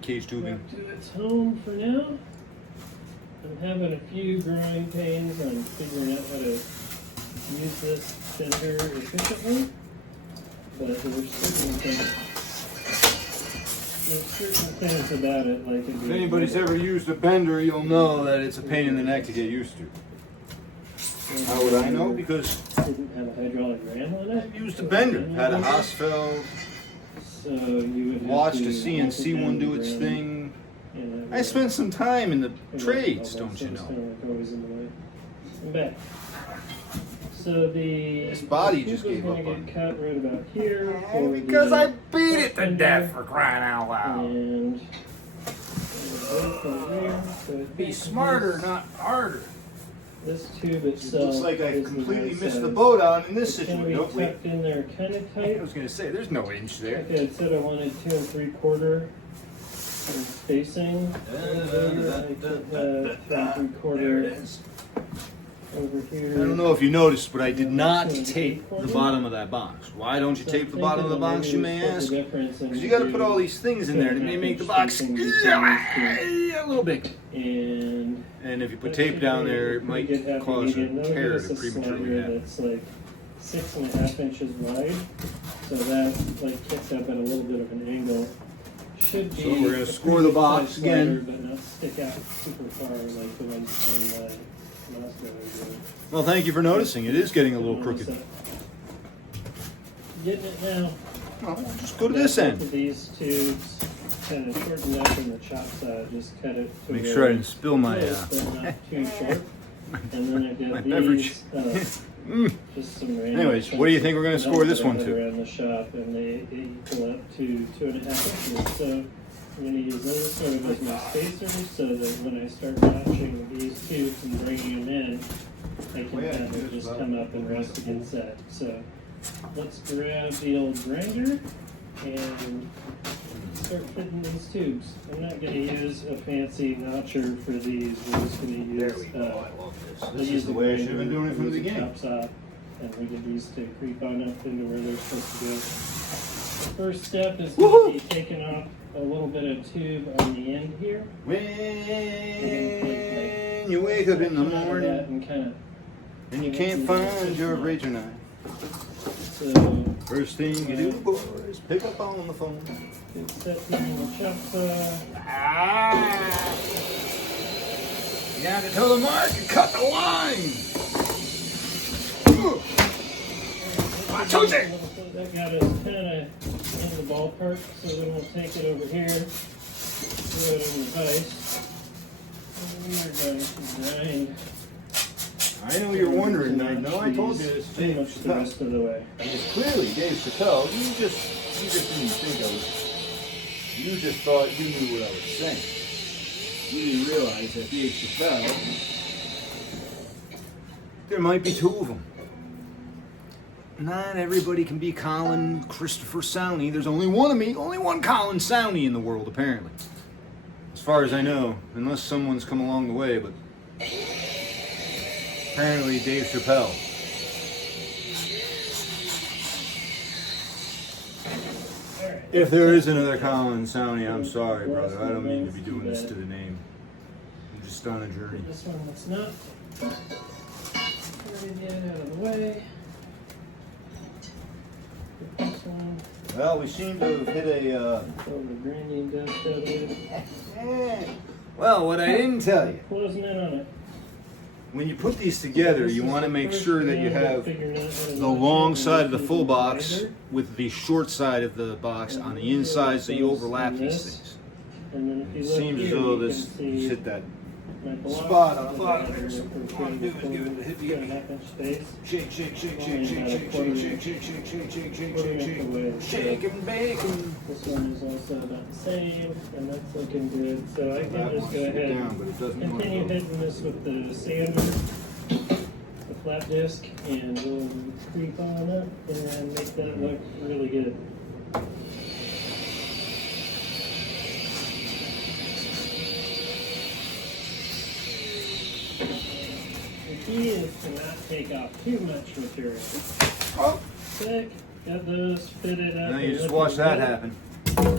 cage tubing. back to its home for now. I'm having a few growing pains on figuring out how to use this bender efficiently, but there's certain things about it, like If anybody's ever used a bender, you'll know that it's a pain in the neck to get used to. How would I know? Because didn't have a hydraulic ram on it. I used a bender. Had a Hausfeld, So you would have watched a to CNC one do its ram, thing. and I spent some time in the you know, trades, all that don't you stuff's know? kinda like always in the way. I'm back. So the This body the just tube is gave gonna up on get cut right about here. for Because the I beat it to bender, death for crying out loud. And so Be smarter, not harder. This tube It itself. looks like I is completely nice missed the size. boat out in this It's gonna situation, be don't we? tucked in there kind of tight. I was going to say, there's no inch there. Like I said, I wanted 2 3/4 spacing. I could have 3 3/4 There it is. over here. I don't know if you noticed, but I did not tape the bottom of that box. Why don't you tape the bottom of the box, you may ask? Because you got to put all these things in there to make the box a little big. And if you put tape down there, it might cause a tear to prematurely prematurely happen. that's like 6.5 inches wide, so that like kicks up at a little bit of an angle. Should be. So we're gonna a score the pretty box close slider, again. but not stick out super far like the ones on my last one. Well, thank you for noticing. It is getting a little crooked. Getting it now. Well, just go to this Both end. of these tubes kind of shortened up in the chop side. Just cut it. To Make where sure I didn't spill my. close, but not too short. And then I my got beverage. these. Mm. Just some random. Anyways, what do you think we're gonna chunks score this that I one have to? Around the shop, and they equal up to 2.5 inches. So I'm going to use those sort of as my spacers, so that when I start notching these tubes and bringing them in, I can yeah, have it just just about- come up and rest against that. So let's grab the old grinder and start fitting these tubes. I'm not going to use a fancy notcher for these. We're just going to use. There we go. I love This is the way I should have been doing it from the use beginning. Chop saw, and we get these to creep on up into where they're supposed to go. The first step is going to be taking off a little bit of tube on the end here. When you wake up in the morning And kind of. and you can't find your razor knife, So first thing you do, boys, pick up on the phone. get set in the chop saw. You got to tell the mark and cut the line. Tuesday. That got us kind of in the ballpark, so then we'll take it over here, throw it in the vise. And We are going to grind. I know you're wondering. I know I told you this. Pretty much the rest of the way. And it's clearly Dave Chappelle. You just didn't think I was. You just thought you knew what I was saying. You didn't realize that Dave Chappelle. There might be two of them. Not everybody can be Colin Christopher Sowney. There's only one of me, only one Colin Sowney in the world, apparently. As far as I know, unless someone's come along the way, but apparently Dave Chappelle. Alright. If there is another Colin Sowney, I'm sorry, brother. I don't mean to be doing this to the name. I'm just on a journey. This one that's not. Get out of the way. Put this one. Well, we seem to have hit a. Throw the grinding dust out of it. Well, what I didn't tell you. Closing in on it. When you put these together, you want to make sure that you have the long side of the full box with the short side of the box on the inside, so you overlap these things. And then if you It look seems as here, though you this can see hit that my block spot on the is bottom about there. So what we want to do is give it a hit. 2.5-inch space. Shake, shake, shake, shake, shake, shake, shake, shake, shake, shake, shake, shake, shake, shake, shake. Shake and bake. This one is also about the same, and that's looking good. So I can That just one go should ahead down, and but it doesn't want continue to go. hitting this with the sander, the flat disc, and we'll creep on up and make that look really good. The key is to not take off too much material. Oh, Sick, got those fitted up. now you and just looking watch that good. happen.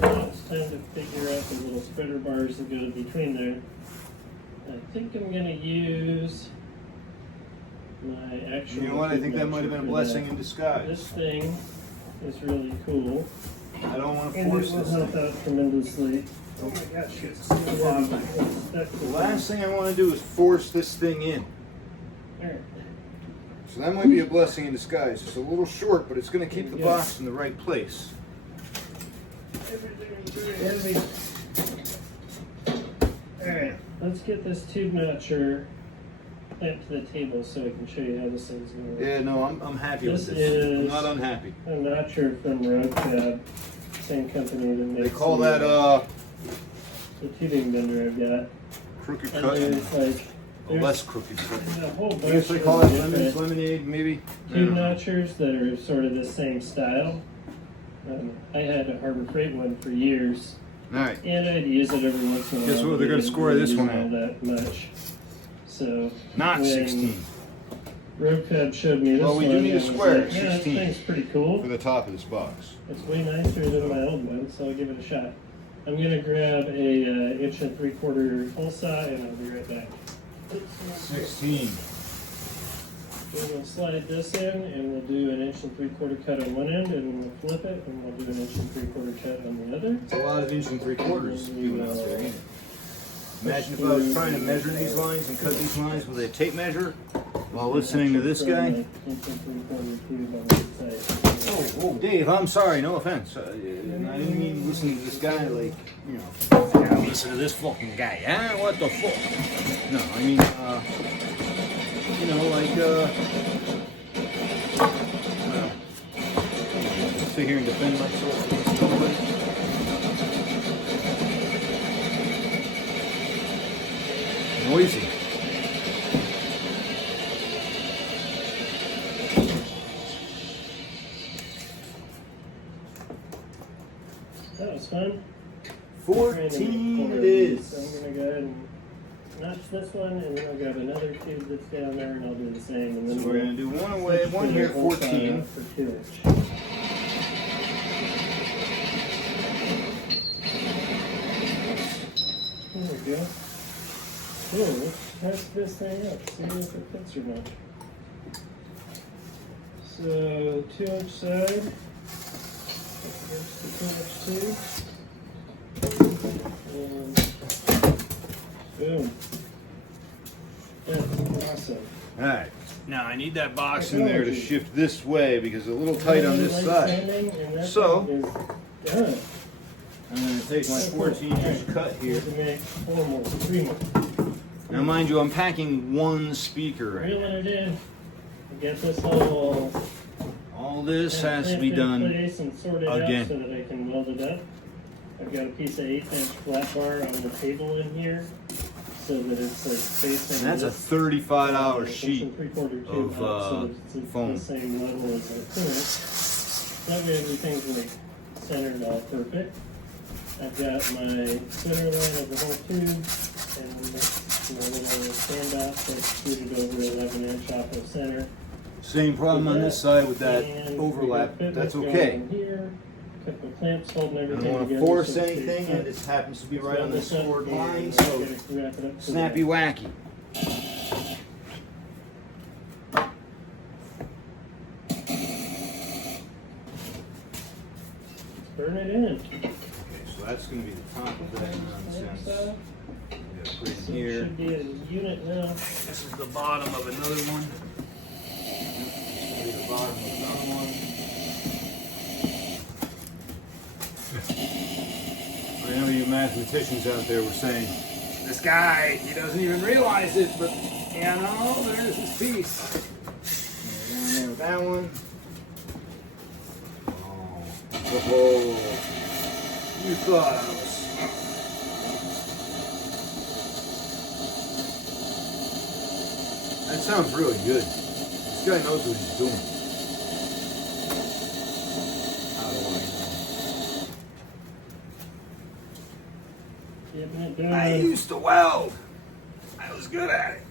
Now it's time to figure out the little spreader bars that go between there. I think I'm going to use my actual. You know what? I think that might have been a blessing in This disguise. thing is really cool. I don't want to And force it will this help thing. out tremendously. Oh my gosh, shit. The The last thing I want to do is force this thing in. Alright. So that might be a blessing in disguise. It's a little short, but it's going to keep the box in the right place. Alright, let's get this tube notcher clamped to the table so I can show you how this thing's going to work. Yeah, no, I'm happy with This this. I'm is- not unhappy. A notcher from Road Cab, same company that makes They call the, that the tubing bender I've got. crooked And cut and there's like a less crooked cut. there's a whole I bunch guess they of call it different lemonade, maybe. tube notchers that are sort of the same style. I had a Harbor Freight one for years, All right. and I'd use it every once in a while. Guess what? but They're I gonna didn't score really this use one all out. that much. So Not when 16 Road Cab showed me this Well, we one, do need a I was square, like, yeah, this 16. thing's pretty cool. for the top of this box. It's way nicer than my old one, so I'll give it a shot. I'm gonna grab a 1 3/4 hole saw, and I'll be right back. 16. We're gonna slide this in, and we'll do an 1 3/4 cut on one end, and we'll flip it, and we'll do an 1 3/4 cut on the other. It's a lot of 1 3/4 doing out there, ain't it? Imagine if I was trying to measure these lines and cut these lines with a tape measure while listening to this guy. 1 3/4 tube on each side. Oh, Dave, I'm sorry, no offense. I didn't mean listening to this guy like, you know, yeah, listen to this fucking guy, huh? What the fuck? No, I mean, you know, like, sit here and defend myself against nobody. Noisy. That was fun. 14 it is. So I'm gonna go ahead and notch this one, and then I'll grab another tube that's down there, and I'll do the same. And then So we're gonna do one away, one here at 14. For 2-inch. There we go. Cool, let's test this thing up, see if it fits or not. So 2-inch side, against the 2-inch tube. And boom. That's awesome. Alright, now I need that box in there to shift this way because it's a little tight on this side. So, done. I'm going to take my 14-inch cut here. To make 4 more, 3 more. Now, mind you, I'm packing one speaker right now. Reeling it in. Get this all All this has to be done place and sorted again. out so that I can weld it up. I've got a piece of 1/8" flat bar on the table in here, so that it's like facing. And that's a 35-hour sheet of so it's foam. the same level as the current. That way everything's like centered all perfect. I've got my center line of the whole tube and my little standoff that's scooted over 11" off the center. Same problem on this side with that And overlap. we got That's fitments okay. going Here, couple of clamps holding I everything don't want to together. force so it's anything, safe. and it happens to be right on this Weld this up scored and line, we're so gonna wrap it up for snappy that. wacky. Burn it in. Okay, so that's going to be the top of that nonsense. So We gotta put it it in here. should be a unit now. This is the bottom of another one. This is gonna be the bottom of another one. I know you mathematicians out there were saying, this guy, he doesn't even realize it, but you know, there's his piece. Down there with that one. Oh, you thought I was smart. That sounds really good. This guy knows what he's doing. How do Getting it I know? done. I used to weld. I was good at it.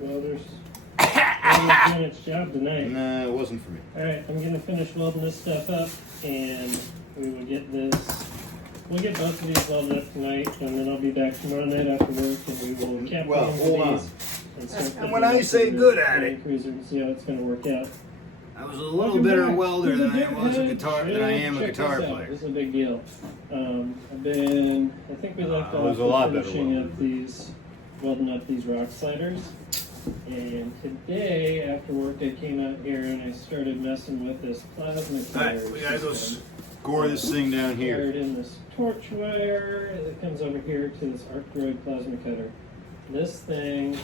Well, there's one doing its job tonight. Nah, it wasn't for me. Alright, I'm gonna finish welding this stuff up and we will get this. We'll get both of these welded up tonight and then I'll be back tomorrow night after work and we will cap Well, these hold on. and start And putting when them I up say to the good at it, cruiser and see how it's gonna work out. I was a little Welcome better back. welder than I was a Hey, guitar than I am a check guitar this out. player. This is a big deal. I think we left I off was a lot better finishing welder. up welding up these rock sliders. And today, after work, I came out here and I started messing with this plasma cutter. Alright, we gotta go system. score this thing down here. Wired in this torch wire that comes over here to this Arcdroid plasma cutter. This thing,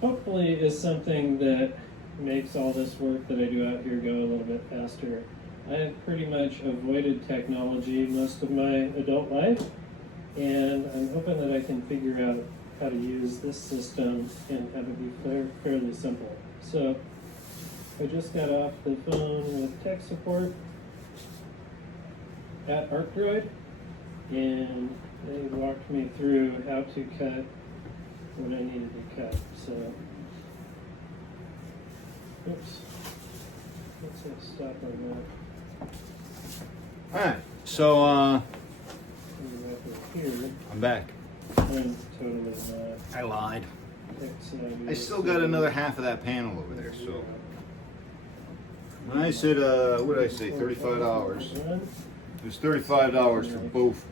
hopefully, is something that makes all this work that I do out here go a little bit faster. I have pretty much avoided technology most of my adult life, and I'm hoping that I can figure out how to use this system and have it be fairly simple. So, I just got off the phone with tech support at Arcdroid, and they walked me through how to cut what I needed to cut. So, oops, let's stop on that. Alright, so Let me wrap it here. I'm back. I'm totally not. I lied. Excited. I still got another half of that panel over there, so. When I said, what did I say, $35? It was $35 for both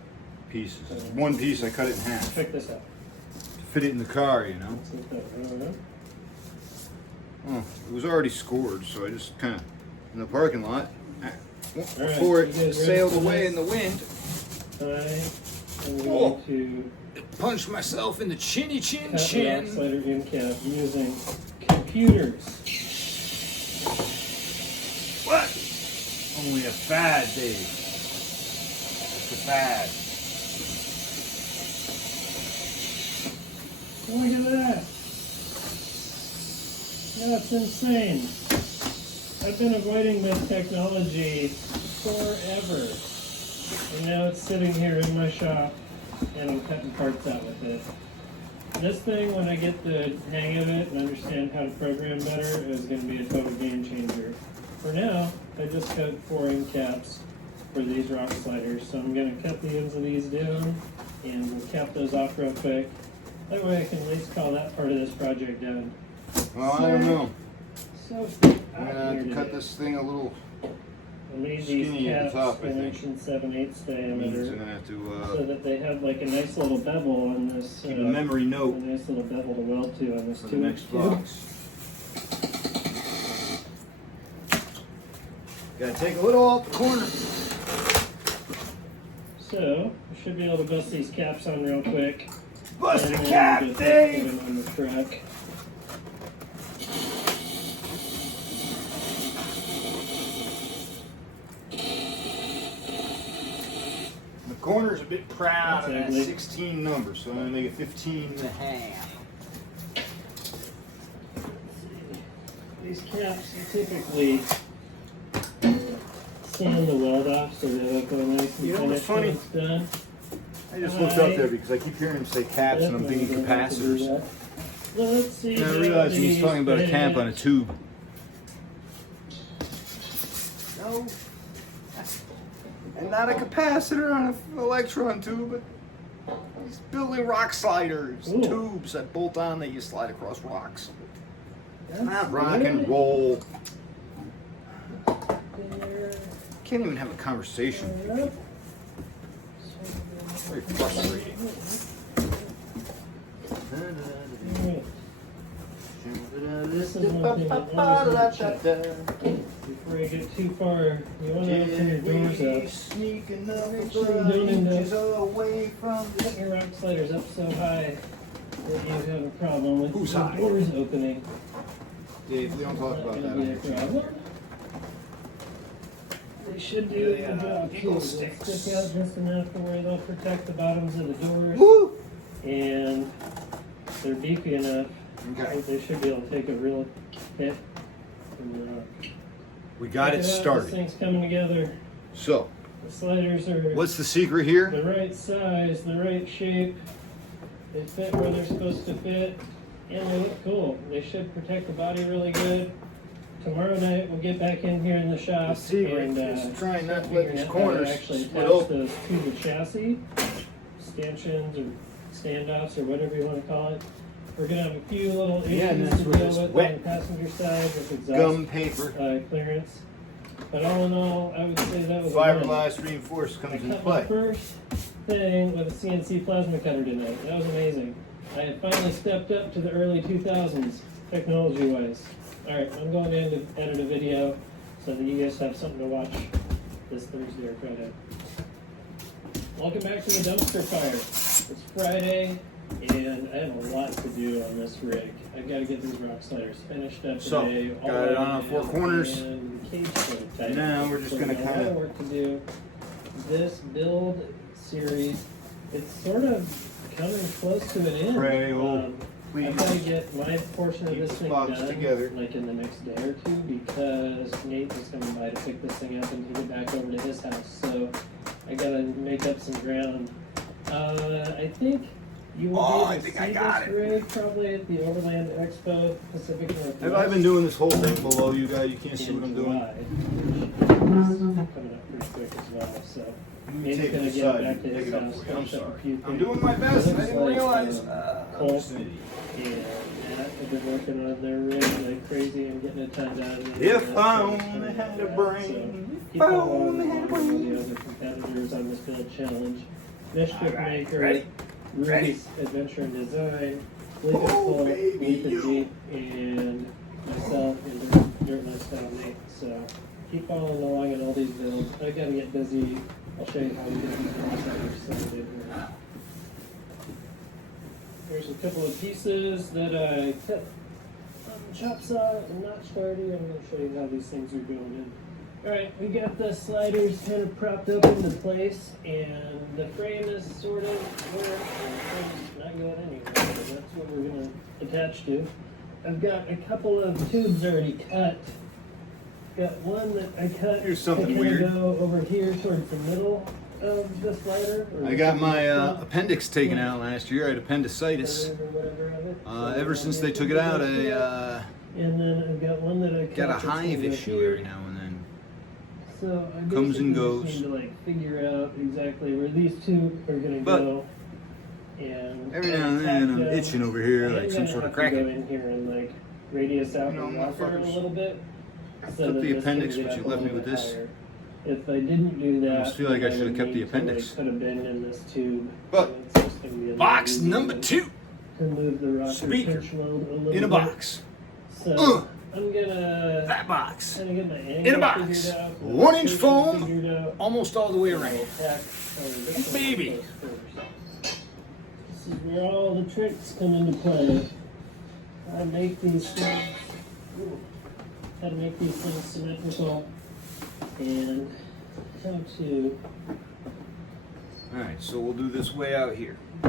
pieces. One piece, I cut it in half Check this out. to fit it in the car, you know. Let's look that up. Oh, it was already scored, so I just kind of, in the parking lot, Alright, before it you guys ready sailed for away this? in the wind, I am Whoa. going to punched myself in the chinny chin cut the rock chin. slider end cap using computers. What? Only a fad, Dave. It's a fad. Look at that. That's insane. I've been avoiding this technology forever. And now it's sitting here in my shop and I'm cutting parts out with it. This thing, when I get the hang of it and understand how to program better, is going to be a total game changer. For now, I just cut 4 end caps for these rock sliders. So I'm going to cut the ends of these down and we'll cap those off real quick. That way I can at least call that part of this project done. Well, I don't know. So I'm gonna have to cut this thing a little. I made skinny these at the caps top, I an think. inch and 7/8 Means I'm diameter gonna have so to that they have like a nice little bevel on this. keep a memory a note nice little bevel to weld to on this for the 2 next inch box. Gotta take a little off the corner. So I should be able to bust these caps on real quick. Bust And a then cap, we'll get Dave! this on the truck. The corner's a bit proud of that That's ugly. 16 number, so I'm gonna make it 15 and a half. These caps are typically sand the weld off so they'll go nice and You know what's finished when funny? it's done. I just looked up there because I keep hearing him say caps and I'm Definitely thinking don't have to do capacitors. that. Let's see. And I how realized he's these talking about a cap on a tube. No. And not a capacitor on an electron tube. He's building rock sliders, Ooh. tubes that bolt on that you slide across rocks. That's Not rock and good. roll. There. Can't even have a conversation. Yep. Very frustrating. Alright. This is one thing that always check before you get too far. You want to open your doors up. Sneaking up Make sure you don't end up inches away from putting your rock sliders up so high that you have a problem with Who's the high? doors opening. Dave, we don't talk Not about gonna that be on a your channel. problem. They should do a good job eagle too. They'll sticks. stick out just enough to where they'll protect the bottoms of the doors, Woo! and they're beefy enough Okay. that they should be able to take a real hit from the rock. We got it Check out, started. This thing's coming together. So, The sliders are what's the secret here? the right size, the right shape. They fit where they're supposed to fit, and they look cool. They should protect the body really good. Tomorrow night we'll get back in here in the shop The secret and is trying not to figure let these out how corners actually split attach open. those to the chassis, stanchions or standoffs or whatever you want to call it. We're gonna have a few little issues Yeah, and to that's deal where this with on wet the passenger side with exhaust Gum paper, clearance. But all in all, I would say that was a win. fiberglass reinforced I comes into cut my play. first thing with a CNC plasma cutter tonight. That was amazing. I had finally stepped up to the early 2000s, technology-wise. Alright, I'm going in to edit a video so that you guys have something to watch this Thursday or Friday. Welcome back to the dumpster fire. It's Friday, and I have a lot to do on this rig. I've got to get these rock sliders finished up So, today. got it on four corners. And the cage plate tight. Now we're just So gonna we got a lot kinda- of work to do. This build series, it's sort of coming close to an end. Pray, oh, I've please got to get my portion of keep this the thing box done, together. like in the next day or two, because Nate is coming by to pick this thing up and take it back over to his house. So I gotta make up some ground. I think you will Oh, be I able to think see I got this it. rig probably at the Overland Expo Pacific Northwest. Have I been doing this whole thing below you guys? You can't see what I'm doing. Coming up pretty quick as well, so. Let me Nate's take gonna it get aside back and to take his it up house, for you. I'm finish up a sorry. few I'm things. doing my best. I Looks didn't like, realize. Cole Vicinity. and Matt have been working on their rig like crazy and getting a ton done. If I And only had a so brain, keep if I following only had a along with brain. the other competitors on this build challenge. Mischief Alright, Maker, ready? Rudy's Adventure and Design, Bleep Oh, Full, baby, Bleep you. Jeep, and myself and Dirt Lifestyle Nate. So keep following along in all these builds. I gotta get busy. I'll show you how we get these processors started here. Here's a couple of pieces that I cut on the chop saw and notched already. I'm going to show you how these things are going in. Alright, we got the sliders kind of propped up into place, and the frame is sort of where it's not going anywhere, so that's what we're going to attach to. I've got a couple of tubes already cut. Got one that I cut Here's something to kind weird. of go over here towards the middle of the slider. or I got the my front. appendix taken out last year. I had appendicitis. Or whatever of it. So Ever I'm since gonna they took it out, do that. I And then I've got one that I cut got a that's gonna hive go issue here. every now and then. So I Comes and basically goes. just need to like figure out exactly where these two are gonna But go. And Every now and then I'm attach them. itching over here I like am some gonna sort of have to go cracking. in here and like radius out You know, the rocker a motherfuckers. little bit. So Took that the this appendix, can but get you up a left me little with bit this. higher. If I didn't do that, almost feel like I then should have kept would the need to, appendix. Like, put a bin in this tube. But and it's just gonna be a box little number easier 2 to move the rocker Speaker pinch load a little in a bit. box. So I'm gonna That box. kind of get my angle In a box. figured out, 1 inch location foam, figured out. almost all the way around. We'll tack, this Baby. one first. is where all the tricks come into play. I make these things, how to make these things symmetrical and how to Alright, so we'll do this way out here. go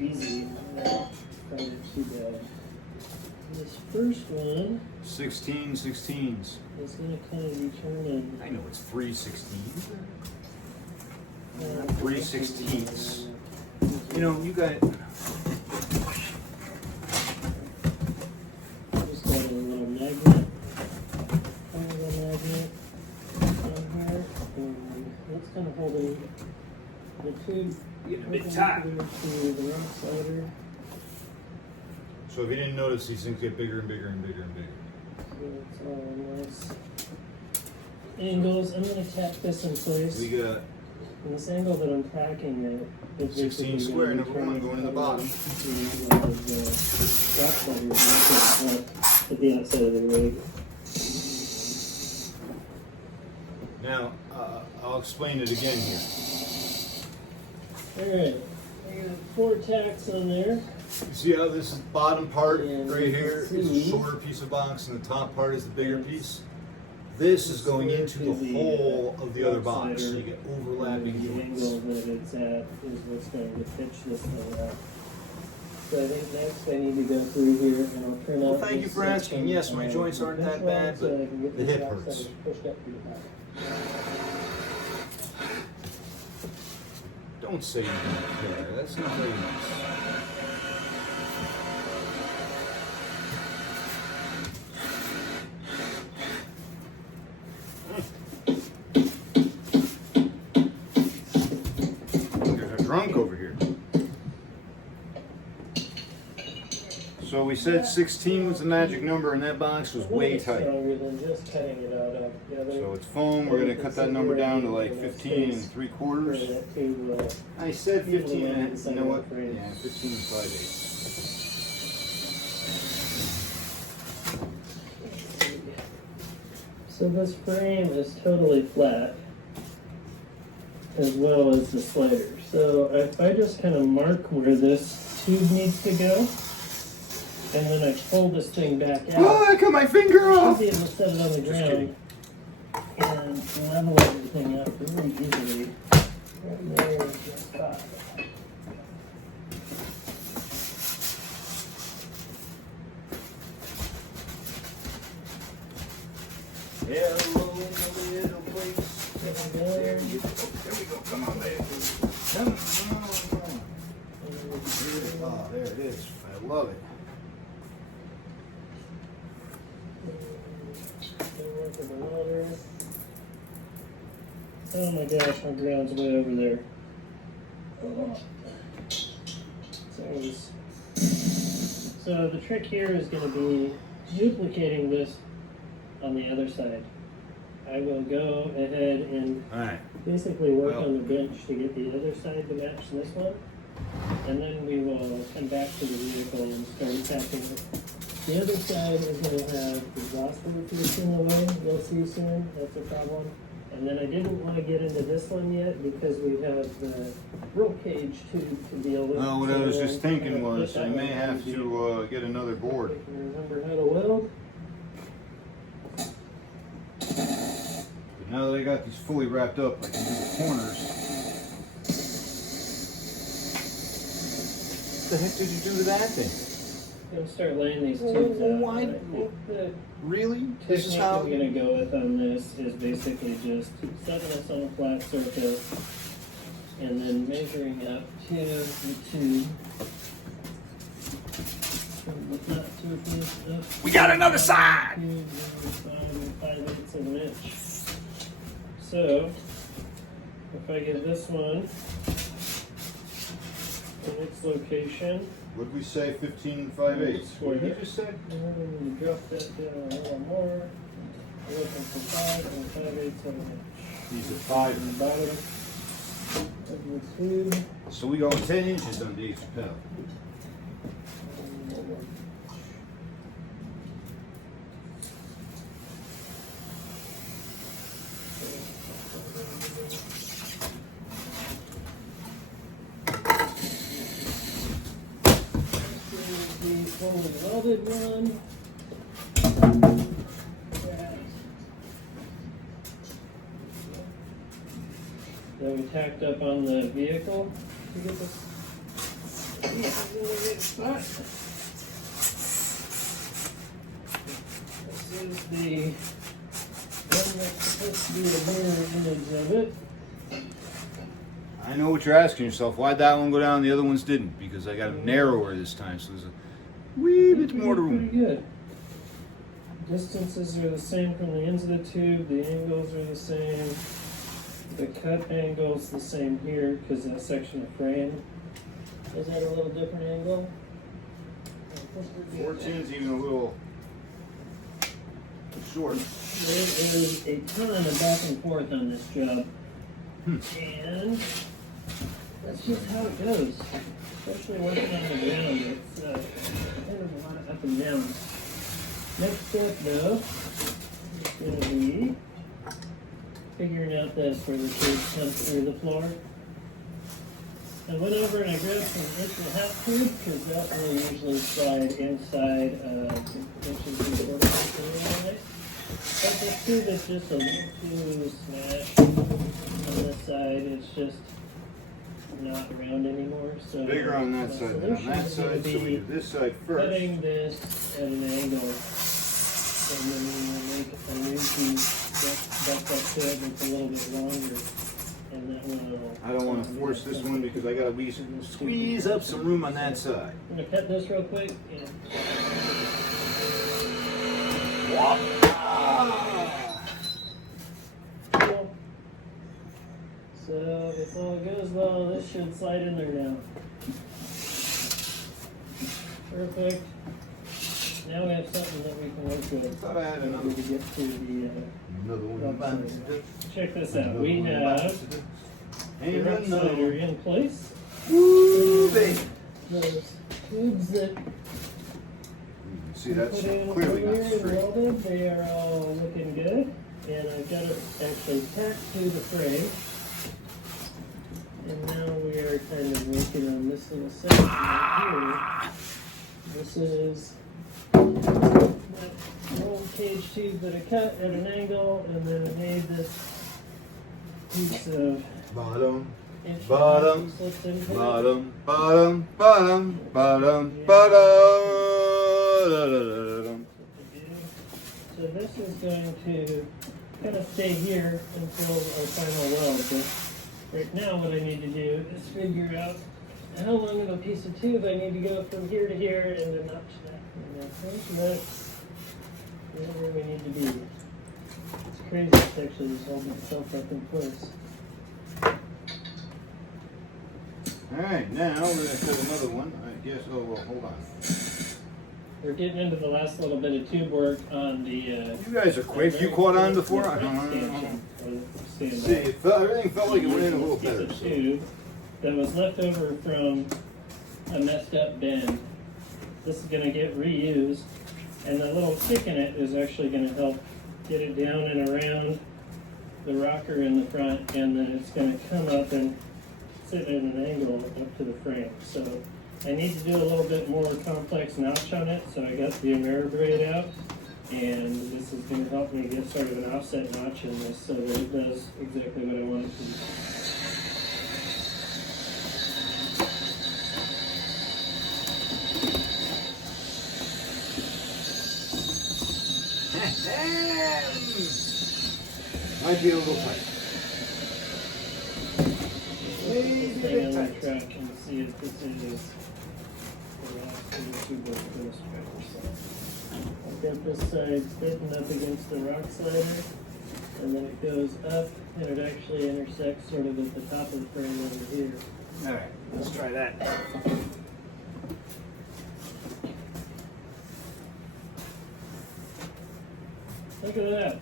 easy without trying too bad. This first one 16 16s. is going to kind of determine I know it's 3 16s. 3 16ths. You know, you got just got a little magnet, magnet on here, and that's kind of holding the tube getting a bit tight. to the rock slider. So if you didn't notice, these things get bigger and bigger and bigger and bigger. So it's all nice angles. I'm going to tap this in place. We got And this angle that I'm tracking it is 16 square, number one, going in the bottom. At the outside of the rig. now. I'll explain it again here. Alright, I got 4 tacks on there. You see how this bottom part And right here is a see- shorter piece of box, and the top part is the bigger piece. This is going into the hole of the other box, so you get overlapping And the joints. angle that it's at is what's going to pitch this thing up. So I think next I need to go through here and I'll turn Well, out thank you this for asking. section Yes, my and joints aren't this that one bad, so but I can get the this hip outside hurts. pushed up to the back. Don't say you don't care. That's not very nice. There's a drunk over here. So we said 16 was the magic number, and that box was way tight. Stronger than just cutting it out altogether. So it's foam. We're gonna cut that number down to like 15 and 3/4. That tube, I said 15 and you know what? Right. Yeah, 15 and 5/8. So this frame is totally flat, as well as the slider. So if I just kind of mark where this tube needs to go, and then I pull this thing back Oh, out, I cut my finger I'll off! be able to set it on the ground and level everything up really easily. Right there is the spot. Hello, my little place. There we go. Come on, baby. Come on. Oh, there it is. I love it. Oh my gosh, my ground's way over there. So the trick here is going to be duplicating this on the other side. I will go ahead and Alright. basically work Well- on the bench to get the other side to match this one. And then we will come back to the vehicle and start tapping it. The other side is going to have exhaust workers in the way, you'll see soon, that's a problem. And then I didn't want to get into this one yet because we have the roll cage tube to deal with. Well, what I was So, just thinking was get I that may one have easy. to get another board. If you remember how to weld. But now that I got these fully wrapped up, I can do the corners. What the heck did you do to that thing? I'm gonna start laying these tubes out. Why- And I think the Really? This is technique how? I'm gonna go with on this is basically just setting this on a flat surface and then measuring up to the tube. From the flat surface up. We got another side! to the 5/8 of an inch. So, if I get this one in its location, What did we say? 15 and 5/8. What did you just say? and then we need to drop that down a little more. We're looking for 5 and 5/8 of an inch. These are 5. On the bottom of the tube. So we go 10 inches on Dave's pedal. fully welded one. That we tacked up on the vehicle to get this. This is the one that's supposed to be a mirror image of it. I know what you're asking yourself. Why'd that one go down and the other ones didn't? Because I got them narrower this time, so there's a wee bit more room. Pretty good. Distances are the same from the ends of the tube. The angles are the same. The cut angle's the same here because that section of frame is at a little different angle. 410's even a little short. There is a ton of back and forth on this job. And that's just how it goes. Especially working on the ground, it's kind of a lot of up and down. Next step though is going to be figuring out this where the tubes come through the floor. I went over and I grabbed some 1.5 tube because that will usually slide inside inches and quarters anyway. But this tube is just a little too smashed on this side. It's just not round anymore. So Bigger on that side than on that side, so we do this side first. Cutting this at an angle, and then we make a new piece that's up to it that's a little bit longer, and that one will. I don't want to force this one because I got to squeeze up some room on that side. I'm gonna cut this real quick. Cool. So if all goes well, this should slide in there now. Perfect. Now we have something that we can work with. Thought I had another to get to the. Another one. Check this out. We have the rock Ain't slider in place. Woo, baby. Those tubes that See, we that's put in clearly earlier not and straight. welded, they are all looking good. And I've got it actually tacked to the frame. And now we are kind of working on this little section right here. This is that old cage tube that I cut at an angle, and then I made this piece of Bottom, inch bottom, slips into it. bottom, bottom, bottom, bottom, bottom. So this is going to kind of stay here until our final weld. But right now what I need to do is figure out how long of a piece of tube I need to go from here to here and to notch that. And I think that's where we need to be. It's crazy, it's actually just holding itself up in place. Alright, now we're going to cut another one. I guess, oh well, hold on. We're getting into the last little bit of tube work on the You guys are quick. You caught on before? I don't know. See, everything felt like it went in a little better. Piece of tube that was left over from a messed up bend. This is going to get reused, and the little stick in it is actually going to help get it down and around the rocker in the front, and then it's going to come up and sit at an angle up to the frame. So I need to do a little bit more complex notch on it, so I got the Ameribraid out, and this is going to help me get sort of an offset notch in this so that it does exactly what I want it to do. Might be a little tight. Stay on the track and see if this is the last tube of this stretch. I've got this side fitting up against the rock slider, and then it goes up, and it actually intersects sort of at the top of the frame over here. Alright, let's try that. Look at that.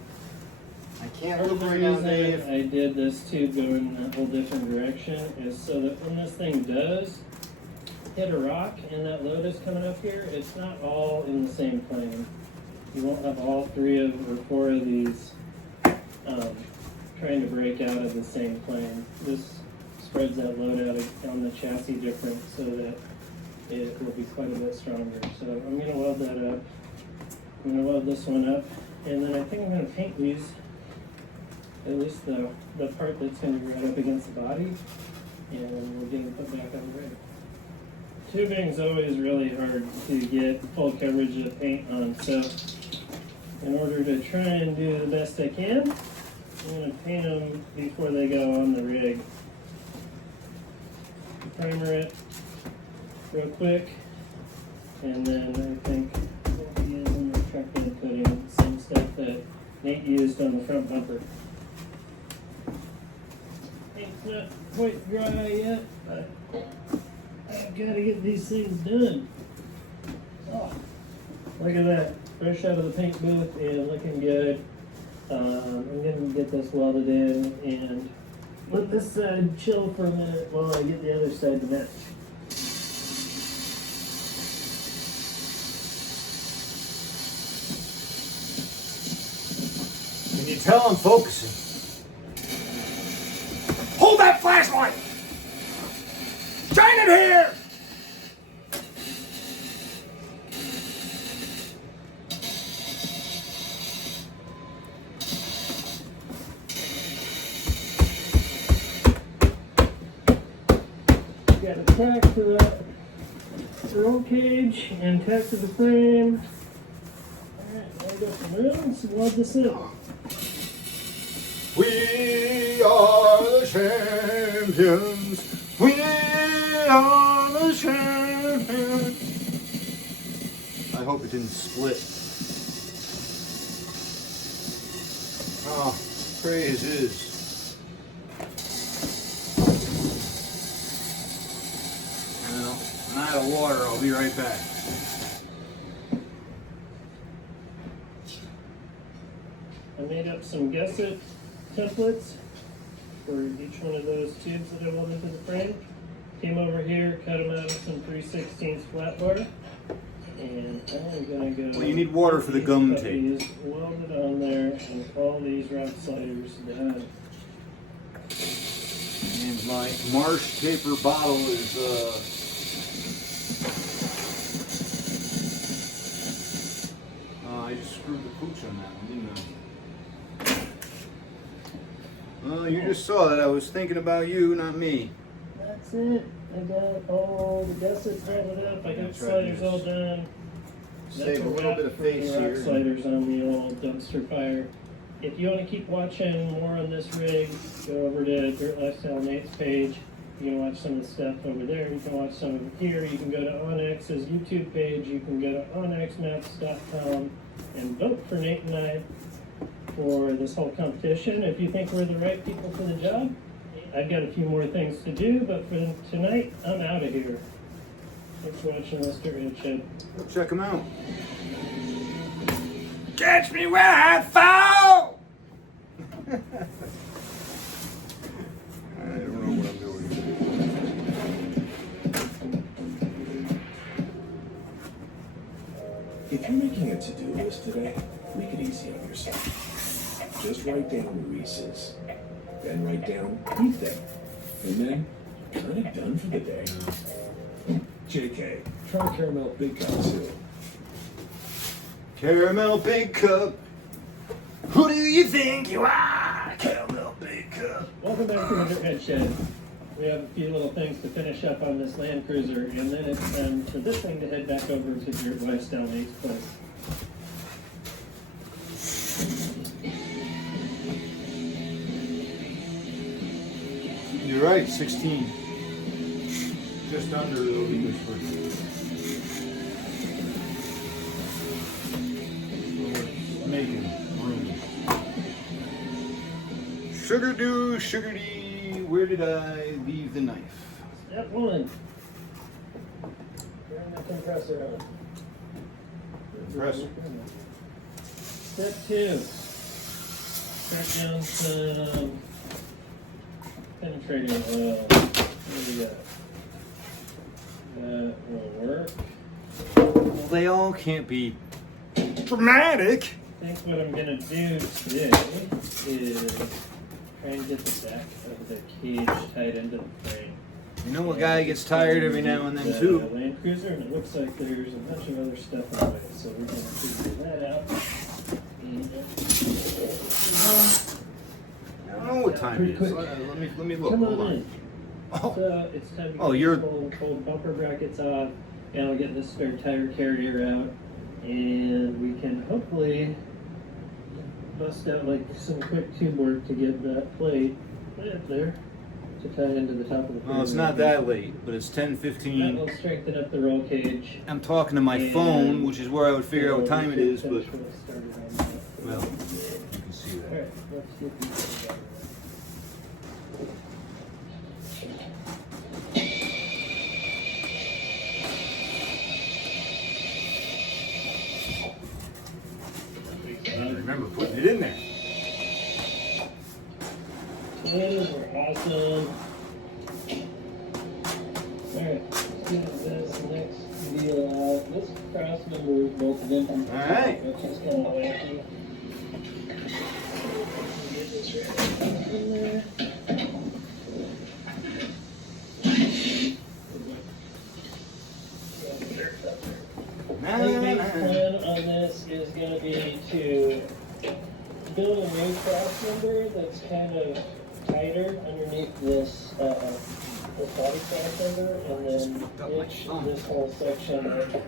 I can't Part look of the right now, reason Dave. I did this tube going in a whole different direction is so that when this thing does hit a rock and that load is coming up here, it's not all in the same plane. You won't have all 3 or 4 of these trying to break out of the same plane. This spreads that load out on the chassis different so that it will be quite a bit stronger. So I'm going to weld that up. I'm going to weld this one up, and then I think I'm going to paint these, at least the part that's going to be right up against the body, and we'll get them put back on the rig. Tubing's always really hard to get full coverage of paint on, so in order to try and do the best I can, I'm going to paint them before they go on the rig. Primer it real quick, and then I think we'll be using the truck paint coating, same stuff that Nate used on the front bumper. Paint's not quite dry yet, but I've got to get these things done. Oh, look at that, fresh out of the paint booth and looking good. I'm going to get this welded in and let this side chill for a minute while I get the other side to match. Can you tell I'm focusing? Hold that flashlight! Shine it here! Got a tack to the roll cage and tack to the frame. Alright, now we got some room, so weld this in. We are the champions. We are the champions. I hope it didn't split. Oh, praise is. Well, I'm out of water. I'll be right back. I made up some gusset templates for each one of those tubes that I welded to the frame. Came over here, cut them out of some 3/16 flat bar, and I'm gonna go. Well, you need water for the gum tape. Weld it on there, and all these rock sliders done. And my Marsh paper bottle is I just screwed the pooch on that one, didn't I? Well, you just saw that I was thinking about you, not me. That's it. I got all the gussets welded up. I got sliders all done. Save a little bit of face rock here. sliders on the old dumpster fire. If you want to keep watching more on this rig, go over to Dirt Lifestyle Nate's page. You can watch some of the stuff over there. You can watch some of it here. You can go to Onyx's YouTube page. You can go to onyxmaps.com and vote for Nate and I for this whole competition. If you think we're the right people for the job, I've got a few more things to do, but for tonight, I'm out of here. Thanks for watching, Mr. Richard. Go check them out. Catch me where I fall! I don't know what I'm doing. If you're making a to-do list today, make it easy on yourself. Just write down Reese's, then write down Ethan, and then kind of done for the day. JK, try caramel big cup too. Caramel Big Cup. Who do you think you are? Caramel Big Cup. Welcome back to the Dirthead Shed. We have a few little things to finish up on this Land Cruiser, and then it's time for this thing to head back over to Dirt Lifestyle Nate's place. You're right, 16. Just under the legal foot. Making room. Sugar-dee, where did I leave the knife? Step one. Turn the compressor on. Compressor. Step two. Start down some penetrating oil. What do we got? That will work. Well, they all can't be dramatic. I think what I'm going to do today is try and get the back of the cage tied into the frame. You know, a guy gets tired every now and then The too. Land Cruiser, and it looks like there's a bunch of other stuff in the way, so we're gonna figure that out. And, I don't know what time it is. Pretty Let me look. come Hold on on. in. Oh, So it's time to Oh, get you're- the cold bumper brackets off, and I'll get this spare tire carrier out, and we can hopefully bust out like some quick tube work to get that plate right up there to tie into the top of the well, it's not that late, but it's That 10:15. will strengthen up the roll cage. I'm talking to my phone, which is where I would figure out what time it is, but Finish what I started on that. well, you can see that. Alright, let's get these things out. Remember putting it in there. Tomatoes are awesome. Alright, let's get this next deal out. This cross member is bolted in. Alright. Which is kind of wacky. Get this right in there. Nah, My nah, big nah. plan on this is going to be to build a new cross member that's kind of tighter underneath this body cross member, and then ditch this whole section that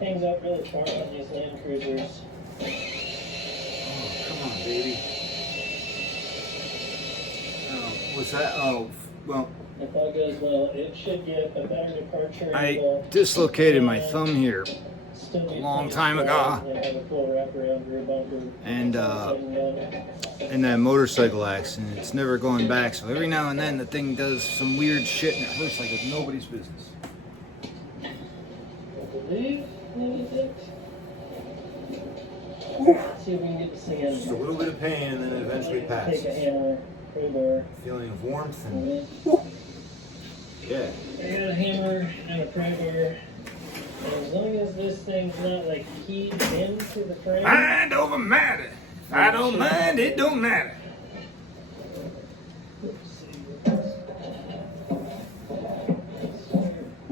hangs out really far on these Land Cruisers. Oh, come on, baby. Oh, what's that? Oh, well, If all goes well, it should get a better departure I angle. dislocated my thumb here. Still be a long pretty time strong, ago. and have a full wraparound rear bumper. And, All said and done. in that motorcycle accident. It's never going back. So every now and then the thing does some weird shit and it hurts like it's nobody's business. I believe that is it. Let's see if we can get this thing in. Just a little bit of pain and then it eventually Take a passes. hammer, crowbar. Feeling of warmth and and this. yeah. I got a hammer and a crowbar. And as long as this thing's not like keyed into the frame. Mind over matter. If I don't mind, it don't matter. Let's see what this-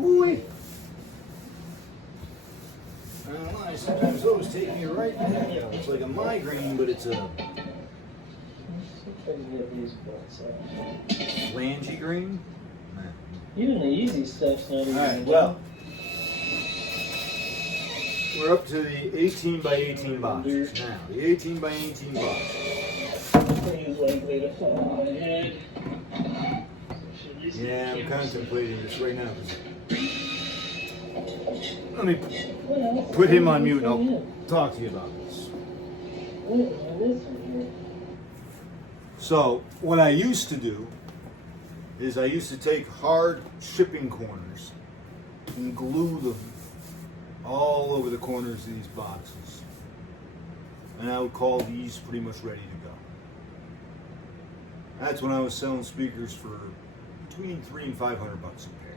Ooh-wee. I don't know, sometimes those take me right back. It's like a migraine, but it's a Let's see if I can get these bolts out. Langy-green. Even the easy stuff's not even Alright, well, we're up to the 18 by 18 boxes now. The 18 by 18 box. Pretty likely to fall on my head. Yeah, I'm contemplating this right now. Let me put him on mute and I'll talk to you about this. What am I missing here? So, what I used to do is I used to take hard shipping corners and glue them all over the corners of these boxes. And I would call these pretty much ready to go. That's when I was selling speakers for between $300 and $500 a pair.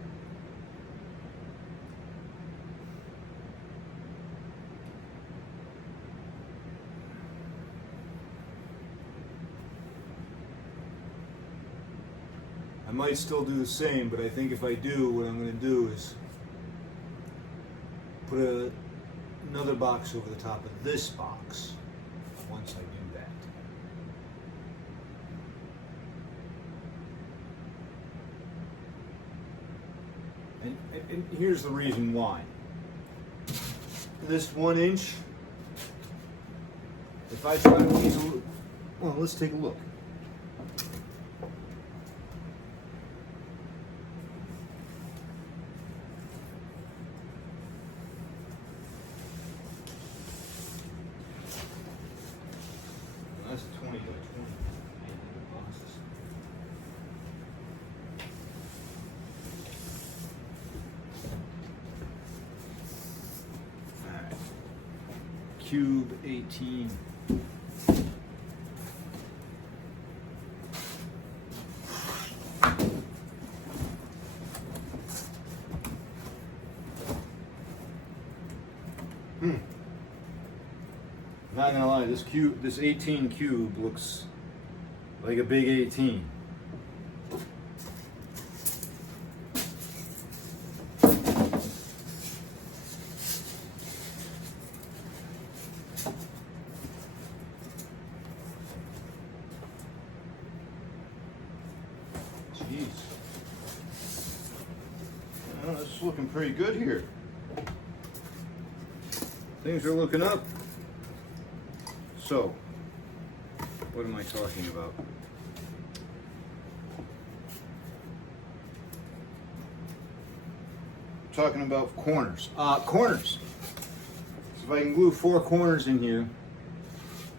I might still do the same, but I think if I do, what I'm going to do is put another box over the top of this box once I do that. And here's the reason why. This 1 inch, if I try to use a little, well, let's take a look. That's 20 by 20. Boxes. All right. Cube 18. Not gonna lie, this 18 cube looks like a big 18. Well, it's looking pretty good here. Things are looking up. So, what am I talking about? Talking about corners. Corners. So if I can glue 4 corners in here,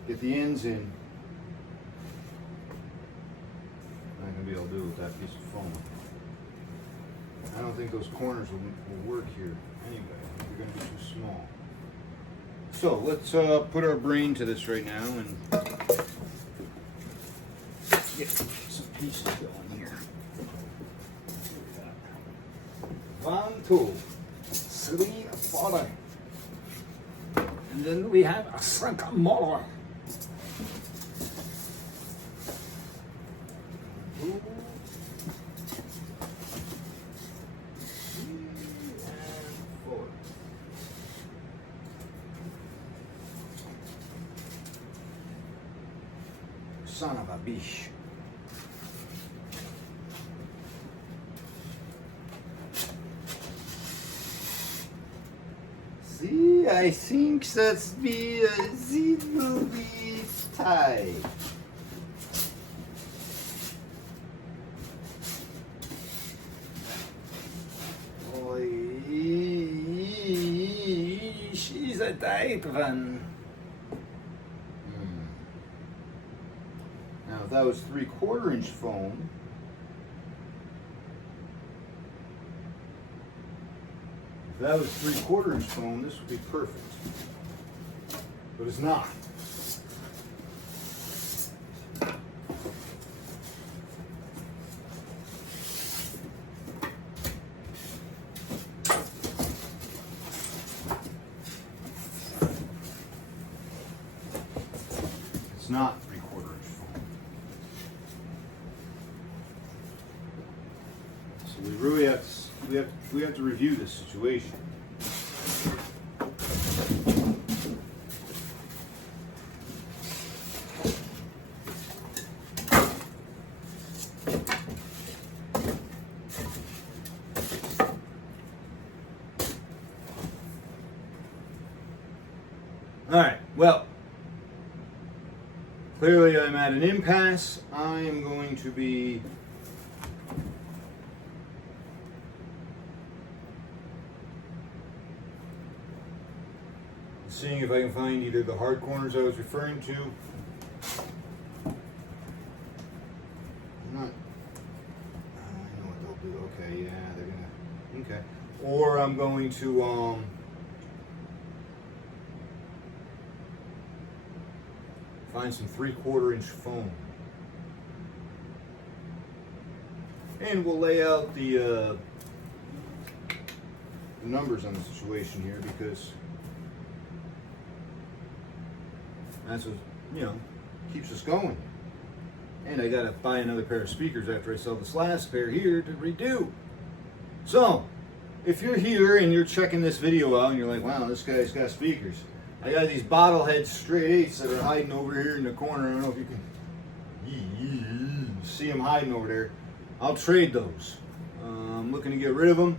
get the ends in, I'm not going to be able to do it with that piece of foam. I don't think those corners will work here anyway. I think they're going to be too small. So let's put our brain to this right now and get some pieces going here. 1, 2, 3, 4. And then we have a second more. 2, 3, and 4. Son of a bitch. See, I think that's be a little bit tight. She's a tight one. Now, if that was 3/4 inch foam, this would be perfect. But it's not. It's not 3/4 inch foam. So we really have to review this situation. All right, well, clearly I'm at an impasse. I am going to be seeing if I can find either the hard corners I was referring to. I'm not, I know what they'll do. Okay, yeah, they're gonna, okay. Or I'm going to, find some 3/4 inch foam. And we'll lay out the numbers on the situation here, because that's what, keeps us going. And I gotta buy another pair of speakers after I sell this last pair here to redo. So, if you're here and you're checking this video out and you're like, wow, this guy's got speakers. I got these bottlehead straight 8s that are hiding over here in the corner. I don't know if you can see them hiding over there. I'll trade those. I'm looking to get rid of them.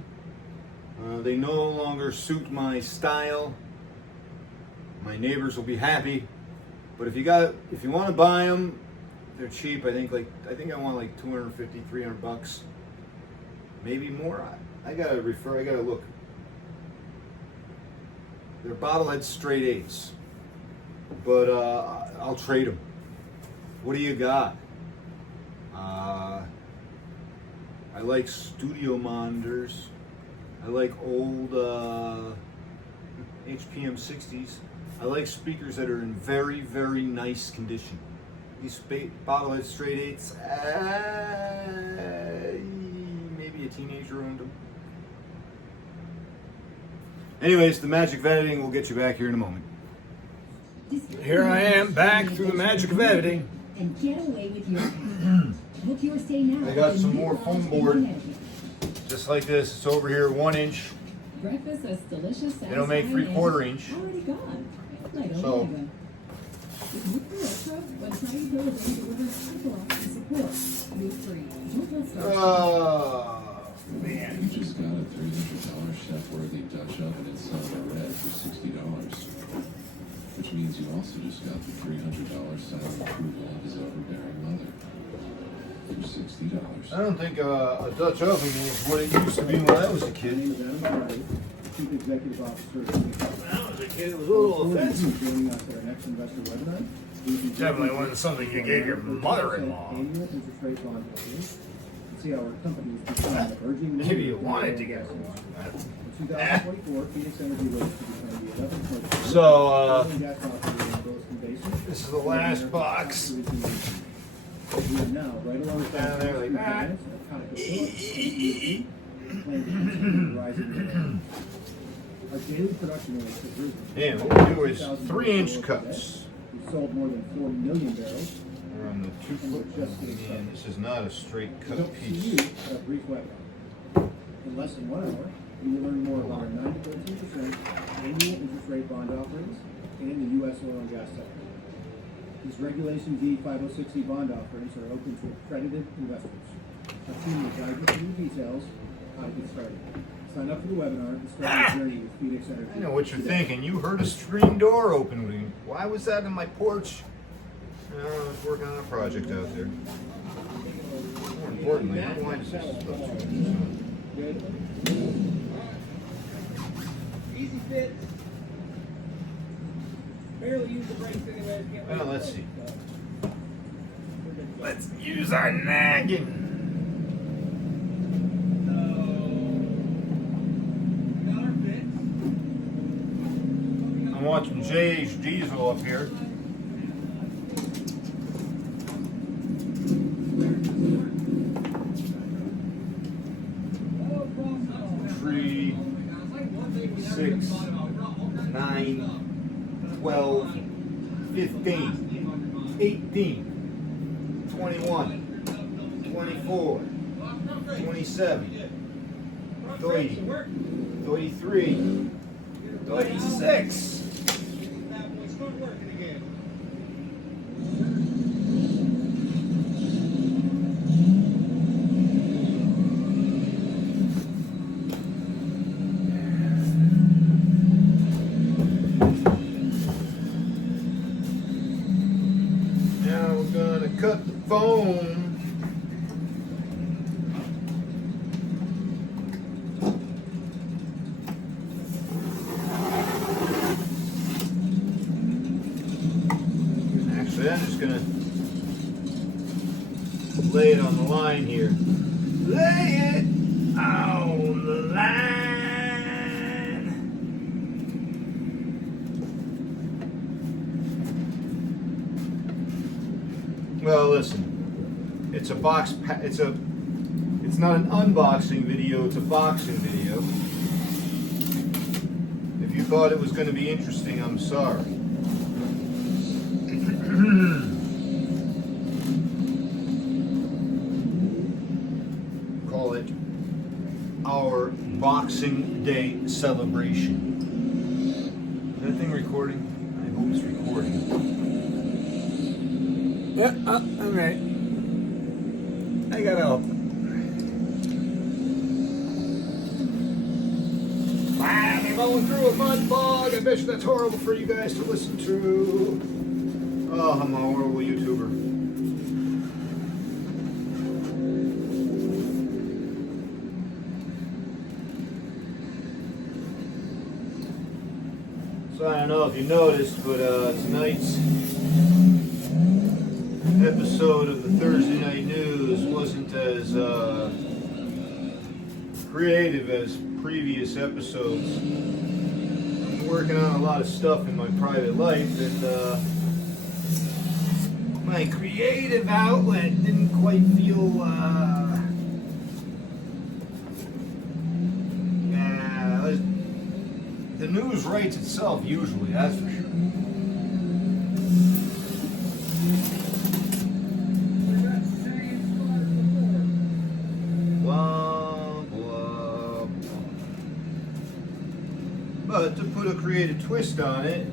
They no longer suit my style. My neighbors will be happy. But if you want to buy them, they're cheap. I think I want like 250, 300 bucks, maybe more. I gotta look. They're bottlehead straight 8s, but I'll trade them. What do you got? I like studio monitors. I like old HPM-60s. I like speakers that are in very, very nice condition. These bottlehead straight 8s, maybe a teenager owned them. Anyways, the magic of editing will get you back here in a moment. Here I am back through the magic of editing. And get away with your Book your stay now. I got some more foam board, just like this. It's over here 1 inch. Breakfast that's delicious. It'll make 3/4 inch. Already gone. So, You just got a $300 chef-worthy Dutch oven in silver red for $60. Which means you also just got the $300 silent approval of his overbearing mother for $60. I don't think a Dutch oven is what it used to be when I was a kid. Chief Executive Officer. When I was a kid, it was a little offensive. Joining us at our next investor webinar. Definitely wasn't something you gave your mother-in-law. Annual interest rate bond holders. See how our company is becoming an emerging. Maybe you wanted to get In 2024, Phoenix Energy Waste to become the 11th most. So, oil and gas operator in Williston Basin. this is the last box. We are now right alongside Down there like that. Rising demand. Our daily production rates have risen. And what we do is 3-inch cuts. We sold more than 4 million barrels. We're on the 2-foot. And this is not a straight We cut hope to see you piece. at a brief webinar. In less than 1 hour, you will learn more about our 9 to 13% annual interest rate bond offerings and the U.S. oil and gas sector. These Regulation D 5060 bond offerings are open to accredited investors. Our team will guide you through the details of how to get started. Sign up for the webinar and start your journey with Phoenix Energy. I know what you're thinking. You heard a screen door open. Why was that in my porch? I was working on a project out there. More importantly, why does this stuff? Good. Easy fit. Barely use the brakes anyway. Well, let's see. Let's use our nagging. I'm watching JH Diesel up here. Three, 6, 9, 12, 15, 18, 21, 24, 27, 30, 33, 36. Now we're gonna cut the foam. Actually, I'm just gonna lay it on the line here. Lay it on the line. Well, listen, it's a box. It's not an unboxing video. It's a boxing video. If you thought it was going to be interesting, I'm sorry. Call it our Boxing Day celebration. Is that thing recording? I hope it's recording. Yeah, alright. I gotta open. I'm going through a mud bog. I bet you that's horrible for you guys to listen to. Oh, I'm a horrible YouTuber. So I don't know if you noticed, but tonight's episode of the Thursday Night News wasn't as creative as previous episodes. I'm working on a lot of stuff in my private life, and my creative outlet didn't quite feel the news writes itself usually, that's for sure. Blah, blah, blah. But to put a creative twist on it,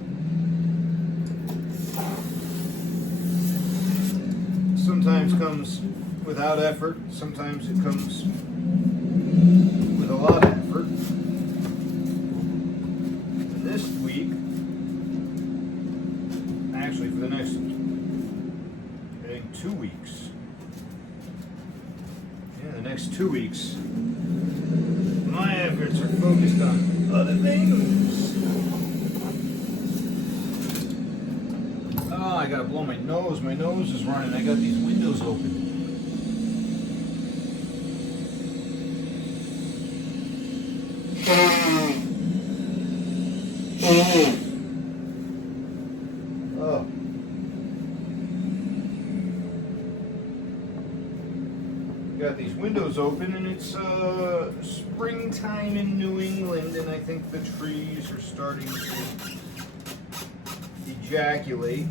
sometimes comes without effort, sometimes it comes with a lot of effort. And this week, actually for the next, I think 2 weeks. Yeah, the next 2 weeks, my efforts are focused on other things. Oh, I gotta blow my nose. My nose is running. I got these windows open. Oh. Got these windows open, and it's springtime in New England, and I think the trees are starting to ejaculate.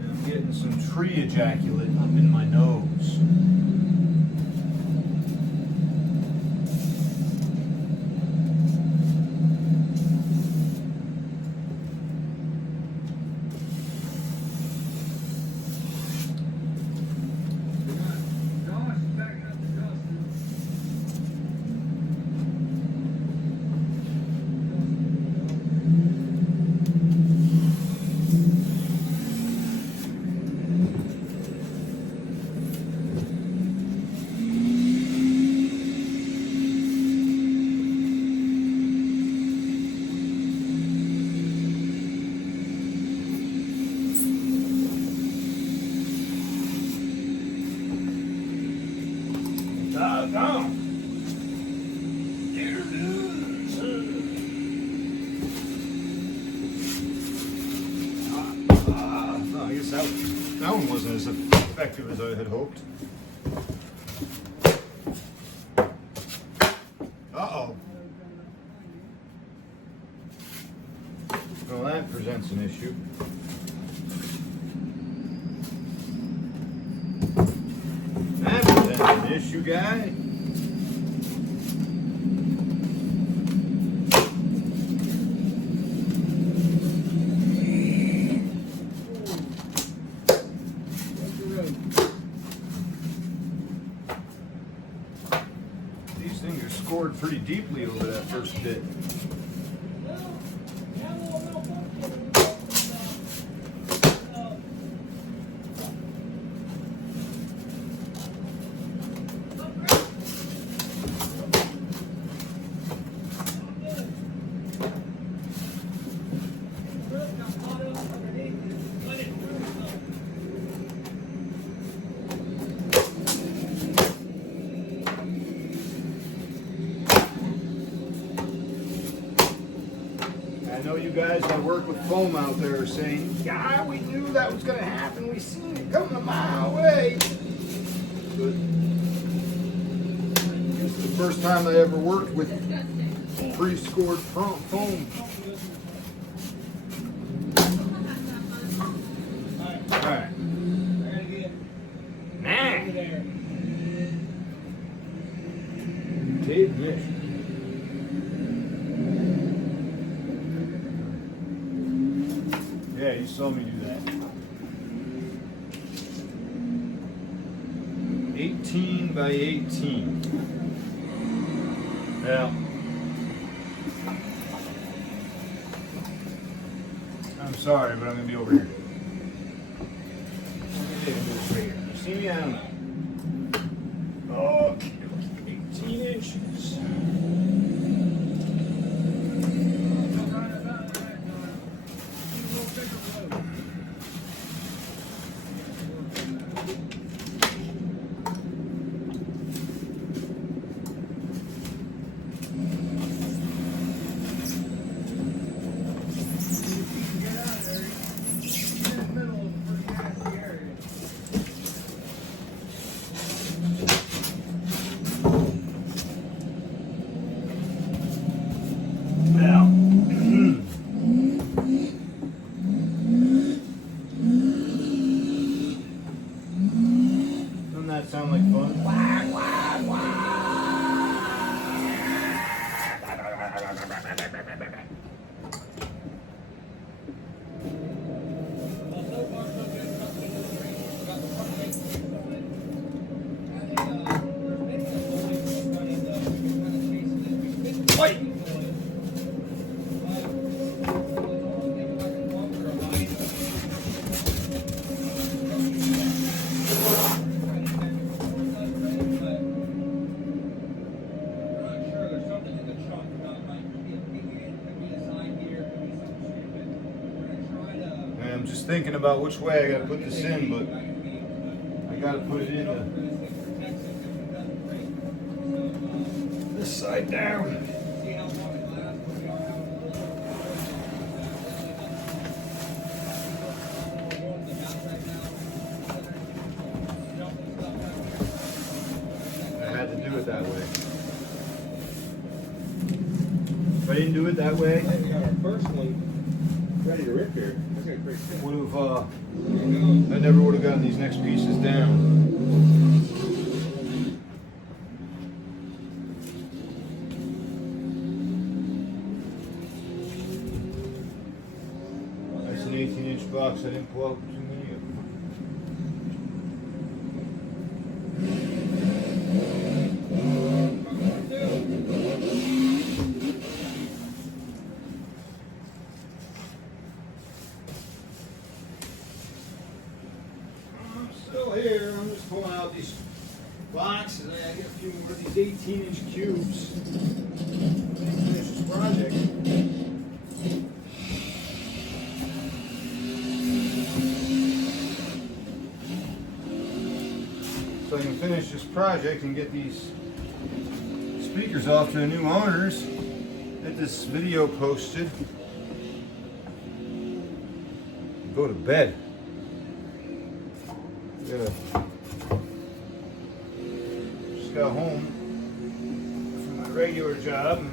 And I'm getting some tree ejaculate up in my nose. I guess that one wasn't as effective as I had hoped. Uh-oh. Well, that presents an issue. That presents an issue, guy. These things are scored pretty deeply over that first bit. I know you guys that work with foam out there are saying, yeah, we knew that was going to happen. We seen it coming a mile away. But it's the first time I ever worked with pre-scored foam. All right. Man. Dave Nish. Yeah, you saw me do that. 18 by 18. Well, I'm sorry, but I'm going to be over here. Let me take a move right here. You see me? I don't know. Oh, 18 inches. I'm just thinking about which way I gotta put this in, but I gotta put it in this side down. I had to do it that way. If I didn't do it that way, We got our first one ready to rip here. That's gonna be pretty sick. would have I never would have gotten these next pieces down. That's an 18-inch box. I didn't pull out too many of them. I'm still here. I'm just pulling out these boxes. I get a few more of these 18-inch cubes. Finish this project. So I can finish this project and get these speakers off to the new owners. Get this video posted. Go to bed. Yeah. Just got home from my regular job. And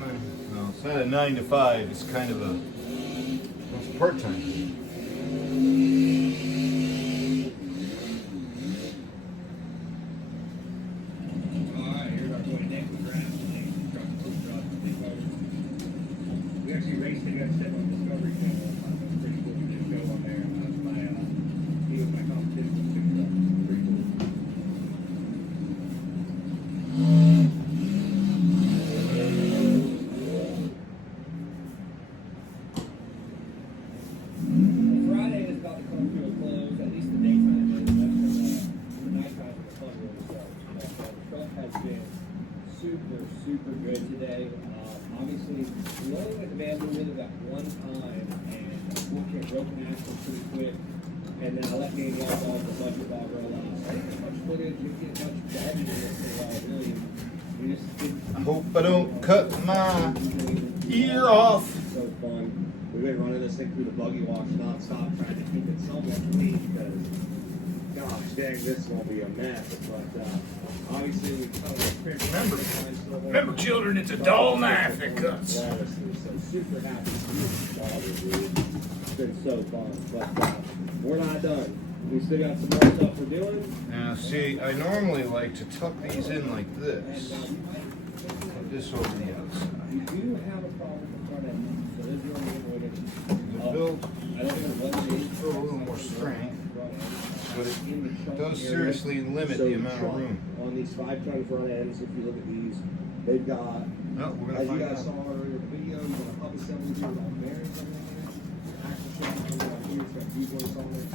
well, it's not a 9 to 5. It's kind of a it's part-time. Alright, here's our boy Nick with Grass. We actually raced against him on Discovery Channel. It was pretty cool. We did a show on there. He was my competition. Pretty cool. Friday is about to come to a close, at least the daytime is. That's the nighttime is the fun one. So, the truck has been super good today. Obviously, we only went to bad with it that one time, and unfortunately broke an axle pretty quick. And then I let Danielle off the budget ball roll out. I didn't get much footage, didn't get much driving in this at all, really. We just didn't. I hope I don't cut my ear off. So fun. We've been running this thing through the buggy wash nonstop, trying to keep it somewhat clean because, gosh dang, this is gonna be a mess. But obviously, we kind of Remember, children, it's a dull knife that cuts. So super happy to see this dog, dude. It's been so fun, but we're not done. We still got some more stuff we're doing. Now, see, I normally like to tuck these in like this. Put this over the outside. We do have a problem with front end, so this is the only way The build I don't know what it is. for a little more strength, but it does seriously limit the amount of room. On these 5-ton front ends, if you look at these, they've got, No, we're as gonna you find guys saw out. earlier in the video, you got a hub assembly here with all the bearings on there, axle shaft on here, it's got D-joints on it,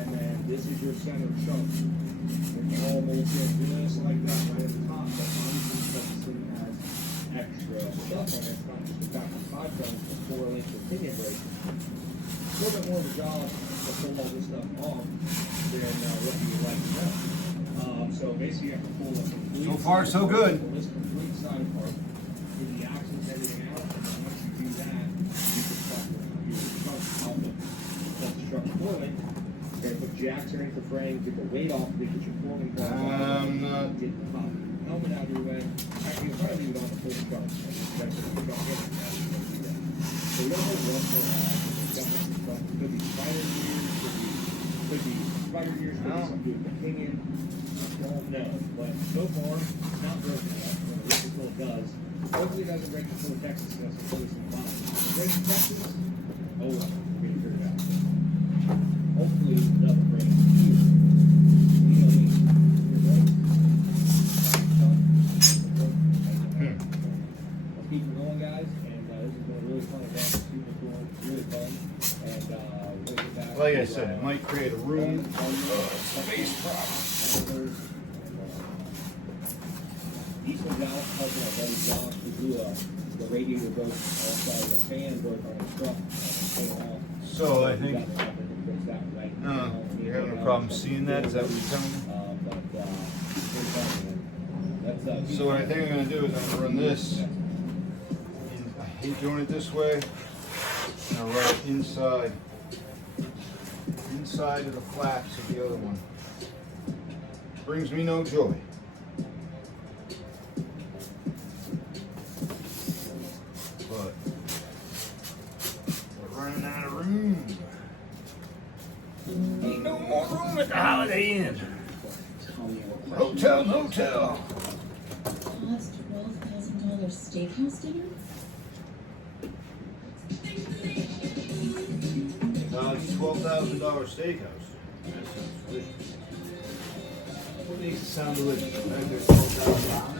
and then this is your center chunk. It's all molded just like that right at the top, but obviously because this thing has extra stuff on it, it's not just a factory 5-ton, it's a 4-link pinion brake. A little bit more of a job to pull all this stuff off than what you would like to know. So basically you have to pull a complete. So far, so good. Pull this complete side apart, get the axles, everything out, and then once you do that, you can start your trunk out of the truck forward. You're gonna put jacks underneath the frame, get the weight off, get your forming bars off, not. get the top helmet out of your way. Actually, you probably leave it on the full truck. That's what you don't get. So we don't have one for could be spider gears, could be spider gears, could be something with the pinion. Don't know, but so far, it's not broken yet. When the rip control does, hopefully it doesn't break the full Texas because it's always in the bottom. If it breaks the Texas, oh well, we're gonna figure it out. Hopefully it doesn't break it here. You know what I mean? You're right. Let's keep it going, guys, and this has been a really fun event. Super cool, really fun. And we'll get back Like I to, said, it might create a room space problem. Eastern Dallas, helping our buddy Josh, who blew the radiator broke, also the fan broke on his truck. So I think Fix that No, you're having a problem seeing that? Is that what you're telling me? So what I think I'm going to do is I'm going to run this. And I hate doing it this way. And I'll run it inside of the flaps of the other one. Brings me no joy. But we're running out of room. Ain't no more room at the Holiday Inn. Hotel, motel. Cost $12,000 steakhouse dinner? It's $12,000 steakhouse. That sounds delicious. What makes it sound delicious? The fact there's $12,000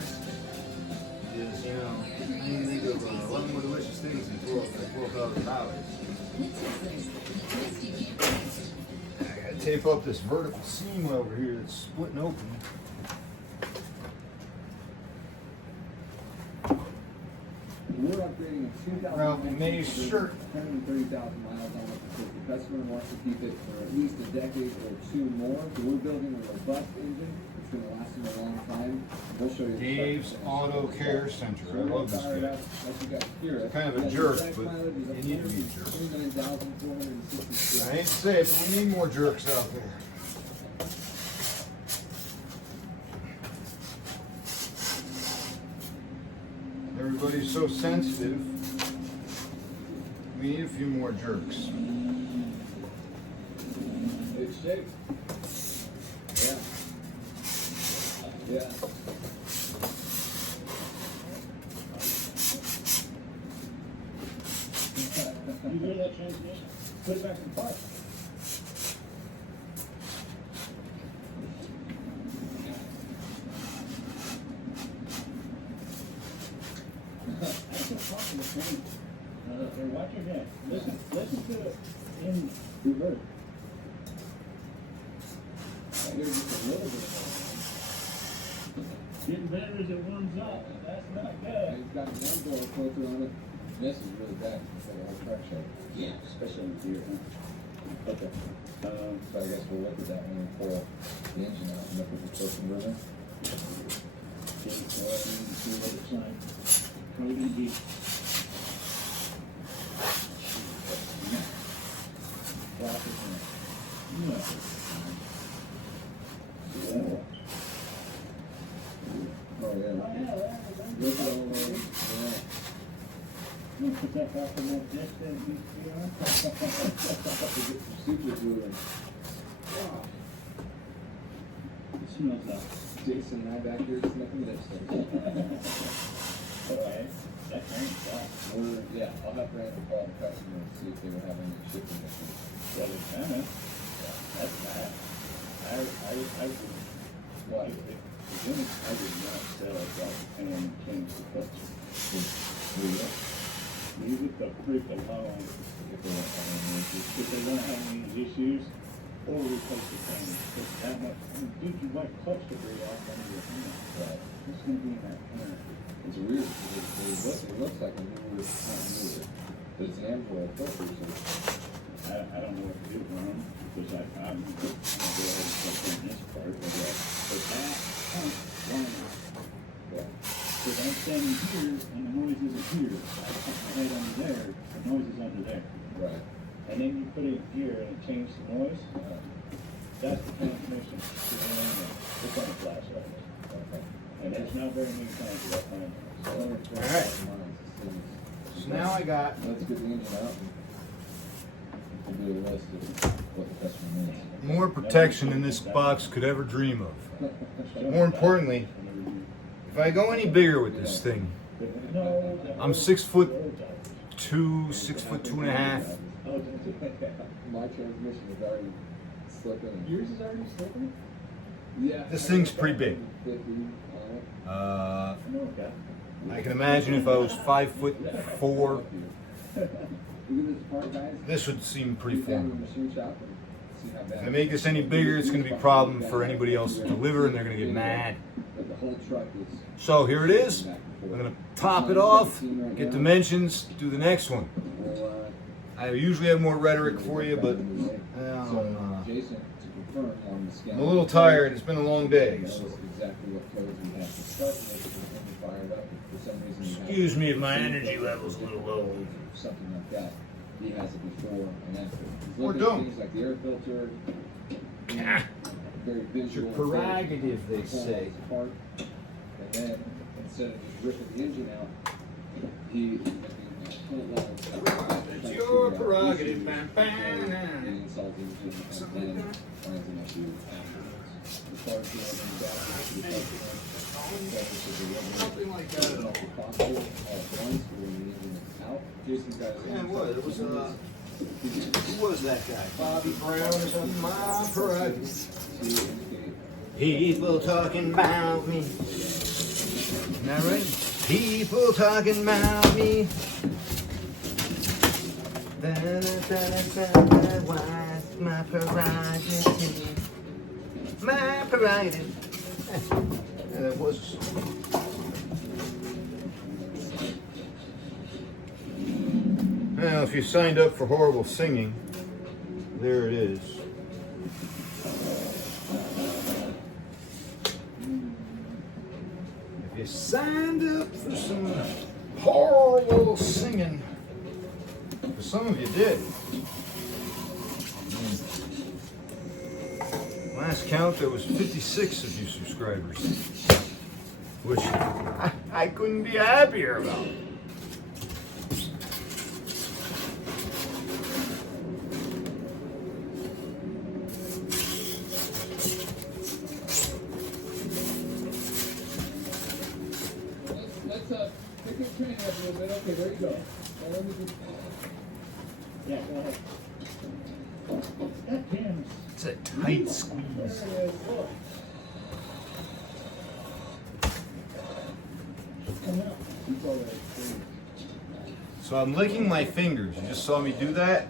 is, you know, I can think of a lot more delicious things than $12,000. I gotta tape up this vertical seam over here that's splitting open. We're upgrading a 2000 Ralph, you made a shirt. 130,000 miles on it because the customer wants to keep it for at least a decade or two more. So we're building a robust engine. It's going to last them a long time. We'll show you. Dave's Auto Care Center. I love this guy. Kind of a jerk, but you need to be a jerk. I hate to say it, but we need more jerks out there. Everybody's so sensitive. We need a few more jerks. It's shaped. Yeah. Yeah. You hear that transmission? Put it back in park. Watch your head. Listen to it in reverse. I hear just a little bit. Getting better as it warms up. That's not good. It's got an door filter on it. This is really bad. It's like a whole crack shape. Yeah, especially in the gear. Okay. So I guess we'll look at that when we pull the engine out and look at the torque converter. Okay, so I need to see what it's like. Probably gonna be. Oh yeah. Look at all those. Yeah. You put that back in that disc that used to be on? Super glue. It smells like. Jason and I back here sniffing lipstick. Okay, that crank's up. Yeah, I'll have Brandon call the customer and see if they would have any shipping issues. Yeah, it's kind of. That's bad. I would. What? I did not sell it like and change the clutch. Leave it the freak alone if they don't have any issues, or replace the thing. It's that much. Dude, you wipe clutch debris off under your hand. Right. What's going to be in that corner? It's weird. It looks like a newer, not newer, but it's an Amboy filter. So I don't know what to do wrong because I'm going to go ahead and start doing this part. But that pump line out. yeah. Because I'm standing here and the noise isn't here. I put my head under there, the noise is under there. Right. And then you put it here and it changes the noise. That's the transmission. It's on the flash right now. Okay. And there's not very many times that I find it. So, Alright. So now I got let's get the engine out and do a list of what the customer needs. more protection than this box could ever dream of. More importantly, if I go any bigger with this thing, I'm 6'2", 6'2.5". My transmission is already slipping. Yours is already slipping? Yeah. This thing's pretty big. 50 on Okay. I can imagine if I was 5'4", it. Look at this part, guys. this would seem pretty Get down to the formidable. machine shop and see how bad. If I make this any bigger, it's going to be a problem for anybody else to deliver, and they're going to get mad. But the whole truck is So here it is. I'm going to top it off, get dimensions, do the next one. well, I usually have more rhetoric for you, but Jason to confirm on the scale. I'm a little tired. It's been a long day. Knows exactly what codes we have to start with when we fire it up. If for some reason you have Excuse me if my same energy code level's a little low. or something like that. He has it before and after. He's Or looking at don't. things like the air filter. Very It's your visual. prerogative, they very say. apart. And then instead of just ripping the engine out, he It's your prerogative, man. and installs the engine and then finds an issue afterwards. The start the engine back to Something like that. all at once, but when the engine is out, Jason's got his Yeah, hands what? up. It was, who was that guy? Bobby Brown or something? My prerogative. People talking about me. Isn't that right? People talking about me. What's my prerogative? My prerogative. Yeah, that was. Well, if you signed up for horrible singing, there it is. If you signed up for some horrible singing, for some of you did. Last count, there was 56 of you subscribers, which I couldn't be happier about. Let's pick your train up a little bit. Okay, there you go. Now let me just. Yeah, go ahead. That damn. It's a tight squeeze. There it is. Look. Come out. It's all right. So I'm licking my fingers. You just saw me do that.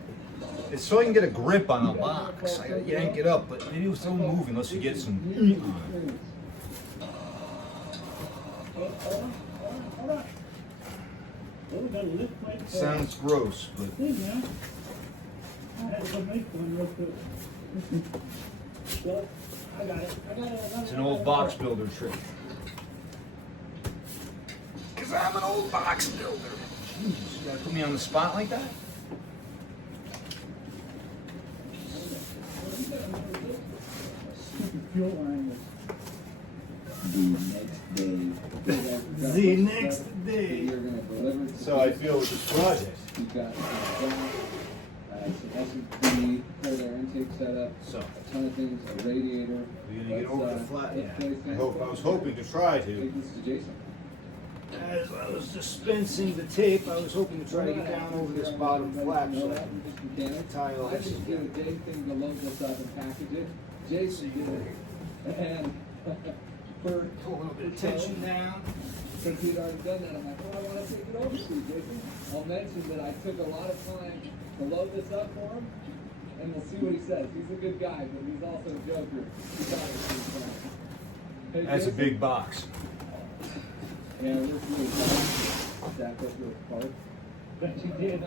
It's so I can get a grip on the box. I gotta yank it up, but maybe it don't move unless you get some heat on it. Hold on. Oh, we gotta lift my Sounds gross, but thing now. I had to make one real quick. Well, I got it. it's an old box builder trick. Cause I'm an old box builder. Jeez, you gotta put me on the spot like that? Stupid fuel line was. The next day. You're gonna deliver it to So I feel with this project. You've got some S&P, cold air intake setup, So a ton of things, a radiator. we're gonna get over the flat. let's place things. I was hoping to try to. Take this to Jason. As I was dispensing the tape, I was hoping to try to get down over this bottom flap so I can Mechanic. tie all I this just did a together. day thing to load this up and package it. Jason did it. And for Pull a little bit of tension down. since he'd already done that, I'm like, oh, I want to take it over to you, Jason. I'll mention that I took a lot of time to load this up for him, and we'll see what he says. He's a good guy, but he's also a joker. He thought it was pretty funny. Hey, That's a Jason? big box. Yeah, we're really fast. Stack up your parts. But you did.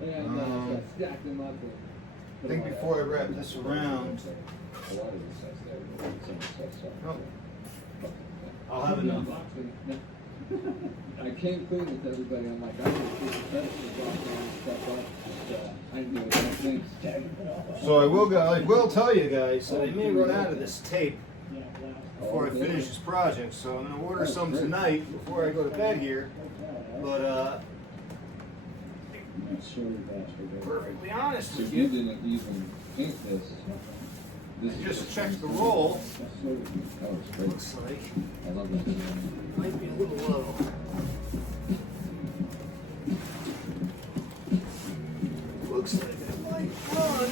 And so stack them up. I think before I wrap this around, A lot of this stuff's there. Some of the stuff's there. oh, I'll have enough. I came clean with everybody. I'm like, I didn't take the credit for dropping stuff up. I didn't do anything. So I will tell you guys that I may run out of this tape before I finish this project. So I'm gonna order some tonight before I go to bed here. But perfectly honest So with you you, didn't even paint this. I just checked the roll. Oh, it's great. Looks like I love that. might be a little low. Looks like it might run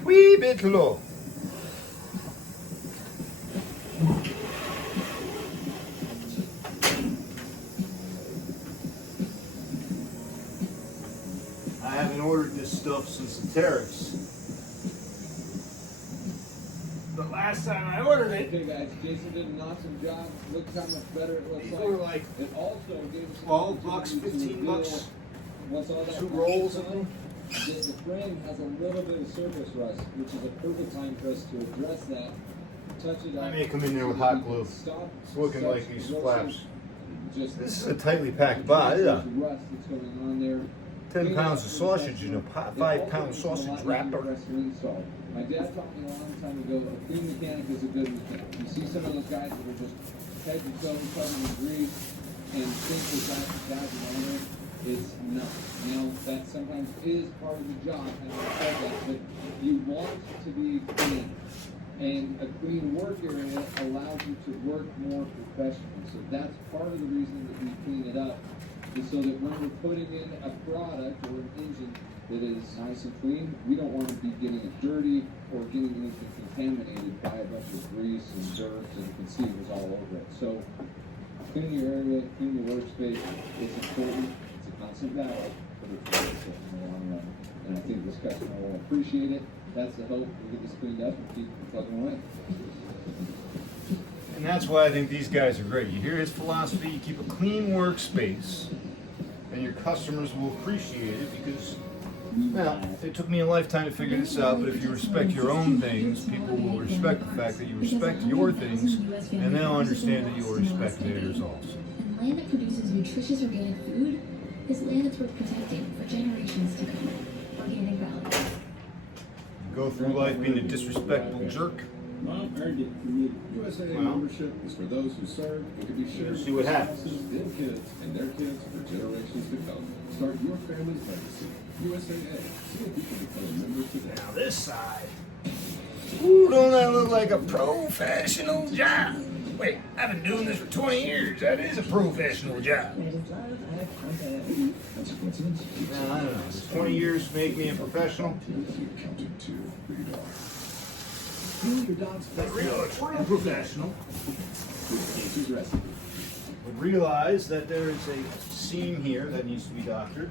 a wee bit low. I haven't ordered this stuff since the tariffs. the last time I ordered it. Okay, guys, Jason did an awesome job. Look how much better it looks These like. were like It also gave us an 12 bucks, opportunity to 15 reveal bucks, once all that 2 rolls of them. the frame has a little bit of surface rust, which is a perfect time for us to address that. Touch it up. I may come in there with hot glue. Stop. It's looking like these flaps. Just This is a tightly packed box. there's rust that's going on there. 10 pounds of sausage in a 5-pound sausage wrapper. My dad taught me a long time ago, a clean mechanic is a good mechanic. You see some of those guys that are just head to toe covered in grease and think that that's an owner. It's not. You know, that sometimes is part of the job, and I said that, but you want to be clean. And a clean work area allows you to work more professionally. So that's part of the reason that we clean it up, is so that when we're putting in a product or an engine that is nice and clean, we don't want to be getting it dirty or getting anything contaminated by a bunch of grease and dirt and concealers all over it. So clean your area, clean your workspace is important. It's a constant battle, but it's worth it in the long run. And I think this customer will appreciate it. That's the hope. We get this cleaned up and keep plugging away. And that's why I think these guys are great. You hear his philosophy, you keep a clean workspace, and your customers will appreciate it because, well, it took me a lifetime to figure this out, but if you respect your own things, people will respect the fact that you respect your things, and they'll understand that you will respect theirs also. And land that produces nutritious organic food is land that's worth protecting for generations to come. Organic Valley. Go through life being a disrespectful jerk. Mom earned it for me. USAA Well, membership is for those who serve and can be shared see what with happens. spouses, their kids, and their kids for generations to come. Start your family's legacy. USAA. See if you can become a member today. Now this side. Ooh, don't that look like a professional Job. Wait, I've been doing this for 20 years. That is a professional job. That's a coincidence. I don't know. Does 20 years make me a professional? Counted to radar. Your dog's real professional. Casey's recipe. Would realize that there is a seam here that needs to be doctored.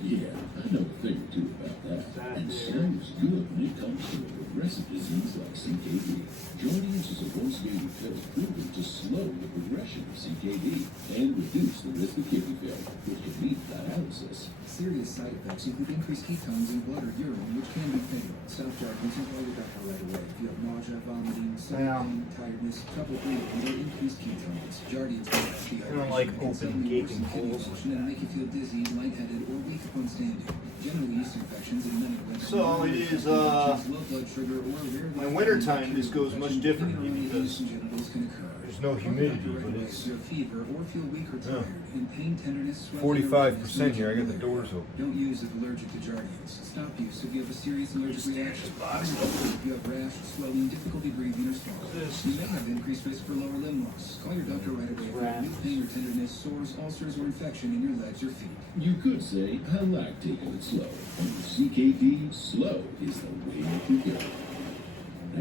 Yeah, I know a thing or two about that. And slow is good when it comes to progressive disease like CKD. Jardiance is a once-daily pill proven to slow the progression of CKD and reduce the risk of kidney failure, which can lead to dialysis. Serious side effects include increased ketones in blood or urine, which can be fatal. Stop Jardiance and call your doctor right away if you have nausea, vomiting, stomach pain, tiredness, trouble breathing, or increased ketones. Jardiance can help I don't like open gaping holes. and make you feel dizzy, lightheaded, or weak upon standing. General yeast infections and many winter. So it is, low blood sugar, or rare my wintertime, this goes much differently because genitals can occur. there's no humidity, but it's Your fever or feel weak or tired, in pain, tenderness, sweat, 45% here. I got the doors open. Don't use if allergic to Jardiance. Stop use if you have a serious allergic reaction. If you have rash, swelling, difficulty breathing, or swallowing. You may have increased risk for lower limb loss. Call your doctor right away if you have weak pain or tenderness, sores, ulcers, or infection in your legs or feet. You could say, I like taking it slow. And with CKD, slow is the way to go.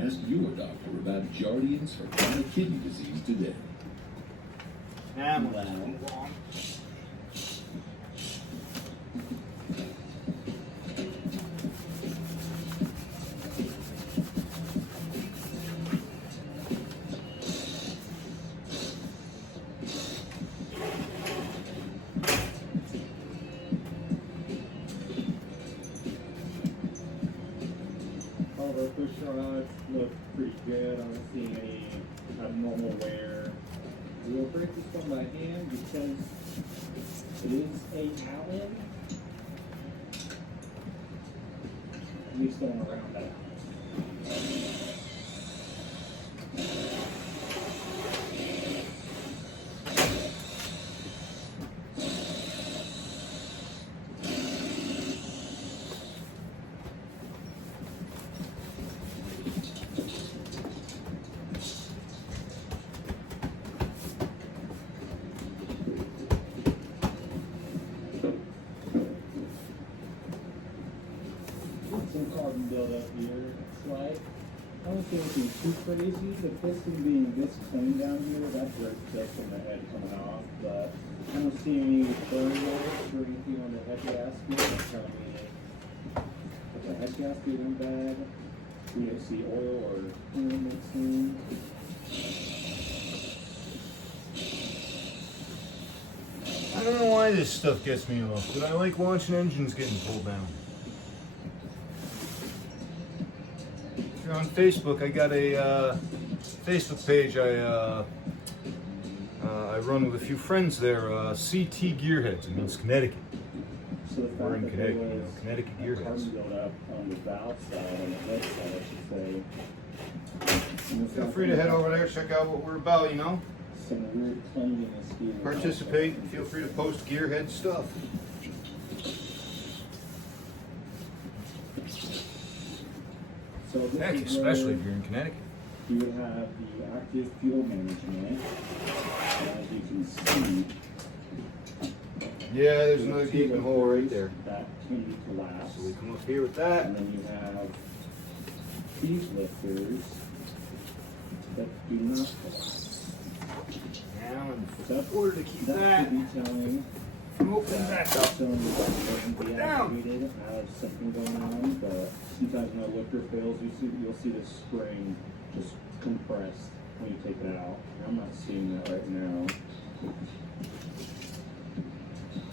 Ask your doctor about Jardiance for chronic kidney disease today. All of our push rods look pretty good. I don't see any abnormal wear. We'll break this one by hand because it is a Allen. We still want to round that out. Some carbon buildup here. It's like, I don't see anything too crazy. The piston being this clean down here, that's where it's thick from the head coming off. But I don't see any burn marks or anything on the head gasket. That's telling me that the head gasket went bad. CFC oil or mixing. I don't know why this stuff gets me off, but I like watching engines getting pulled down. If you're on Facebook, I got a Facebook page I run with a few friends there, CT Gearheads. It means Connecticut. so the fact We're in that Connecticut, there you know, was Connecticut a Gearheads. carbon buildup on the valve side, on the head side, I should say. And the Feel fact free to that head over there, check out what we're about, you know. some weird cleanliness here. Participate, feel free to post Gearhead stuff. So this Heck, is especially where if you're in Connecticut. you would have the active fuel management. As you can see, Yeah, there's another gaping hole right there. that can collapse. So we come up here with that. And then you have these lifters that do not collapse. Now, in That's order to keep that that should be telling from opening that back up. cylinder doesn't be Down. activated as something going on, but sometimes when a lifter fails, you'll see the spring just compressed when you take it out. I'm not seeing that right now.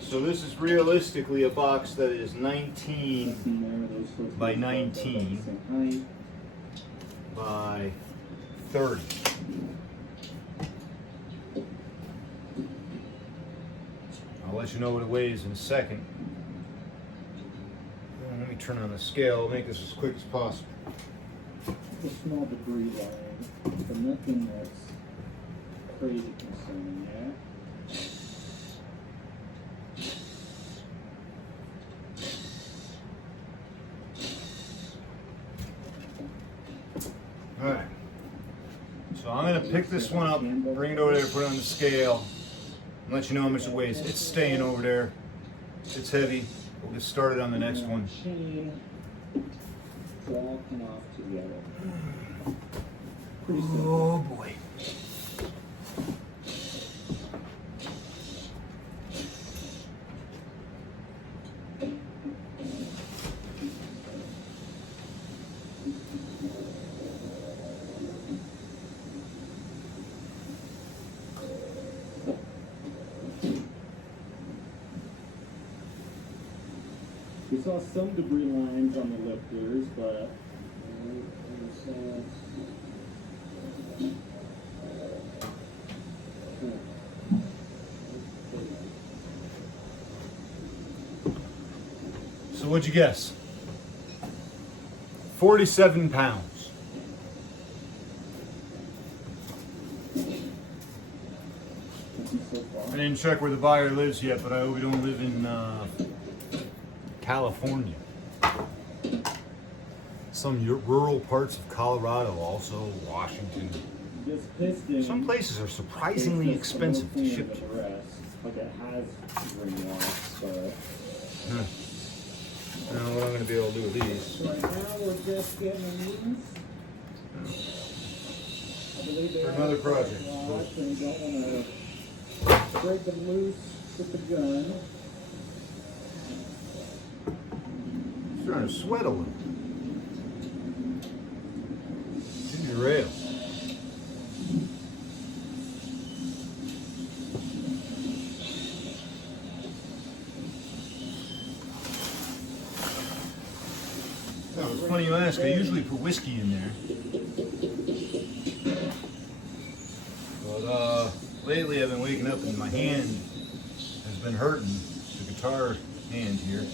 So this is realistically a box that is 19 Nothing there, those folks by are about 19 the same height. by 30. I'll let you know what it weighs in a second. Let me turn on the scale, I'll make this as quick as possible. A small debris line, but nothing that's crazy concerning yet. Alright. So I'm going to pick this one up, bring it over there, put it on the scale, and let you know how much it weighs. It's staying over there. It's heavy. We'll get started on the next one. Chain to all come off together. Pretty simple. Oh boy. We saw some debris lines on the lifters, but So what'd you guess? 47 pounds. so far. I didn't check where the buyer lives yet, but I hope we don't live in California. Some rural parts of Colorado, also Washington. This piston, Some places are surprisingly it's just a expensive little to cleaner ship than to. the rest. Like it has ring locks, but I don't know what I'm going to be able to do with these. right now we're just getting these. I believe they For are another project. locks, and you don't want to break them loose with the gun. Starting to sweat a little. Ginger ale. Oh, it's funny you ask. I usually put whiskey in there. But lately I've been waking up and my hand has been hurting, the guitar hand here.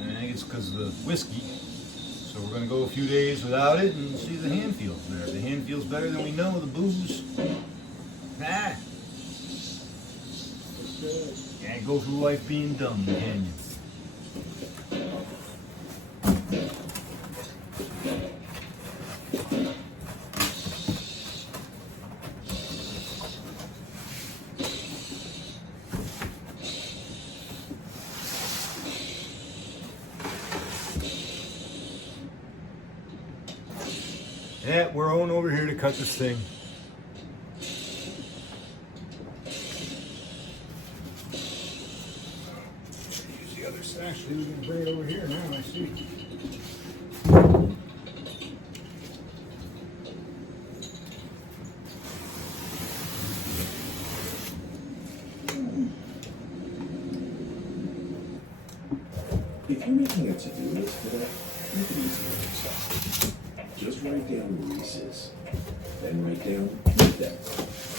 And I think it's because of the whiskey. So we're going to go a few days without it and see if the hand feels better. The hand feels better than we know the booze. Ah. Can't go through life being dumb, can you? Yeah, we're on over here to cut this thing. Use the other side. Actually, we're going to bring it over here now, I see. you're making a to-do list for that, make it easy on yourself. Just write down the Reese's, then write down eat them,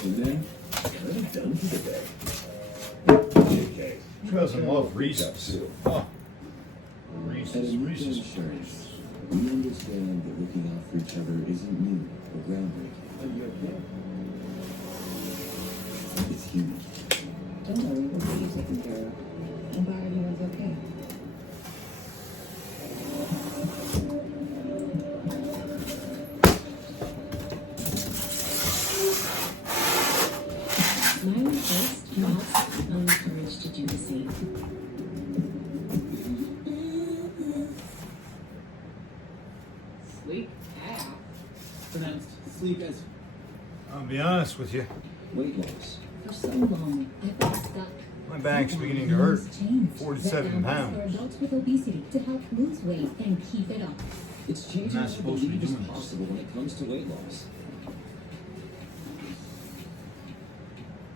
and then kind of done for the day. JK. Who doesn't love Reese's? Oh. Reese's. Insurance. We understand that looking out for each other isn't new or groundbreaking. It's human. Don't worry, we'll get you taken care of. And by everyone's okay. My request, you also find the courage to do the same. Sleep half. Pronounced sleep as. I'll be honest with you. Weight loss. For so long, I've been stuck. My back's beginning to hurt. Changed. 47 pounds. For adults with obesity to help lose weight and keep it off. It's changing Not what we supposed to be believe is doing this. possible when it comes to weight loss.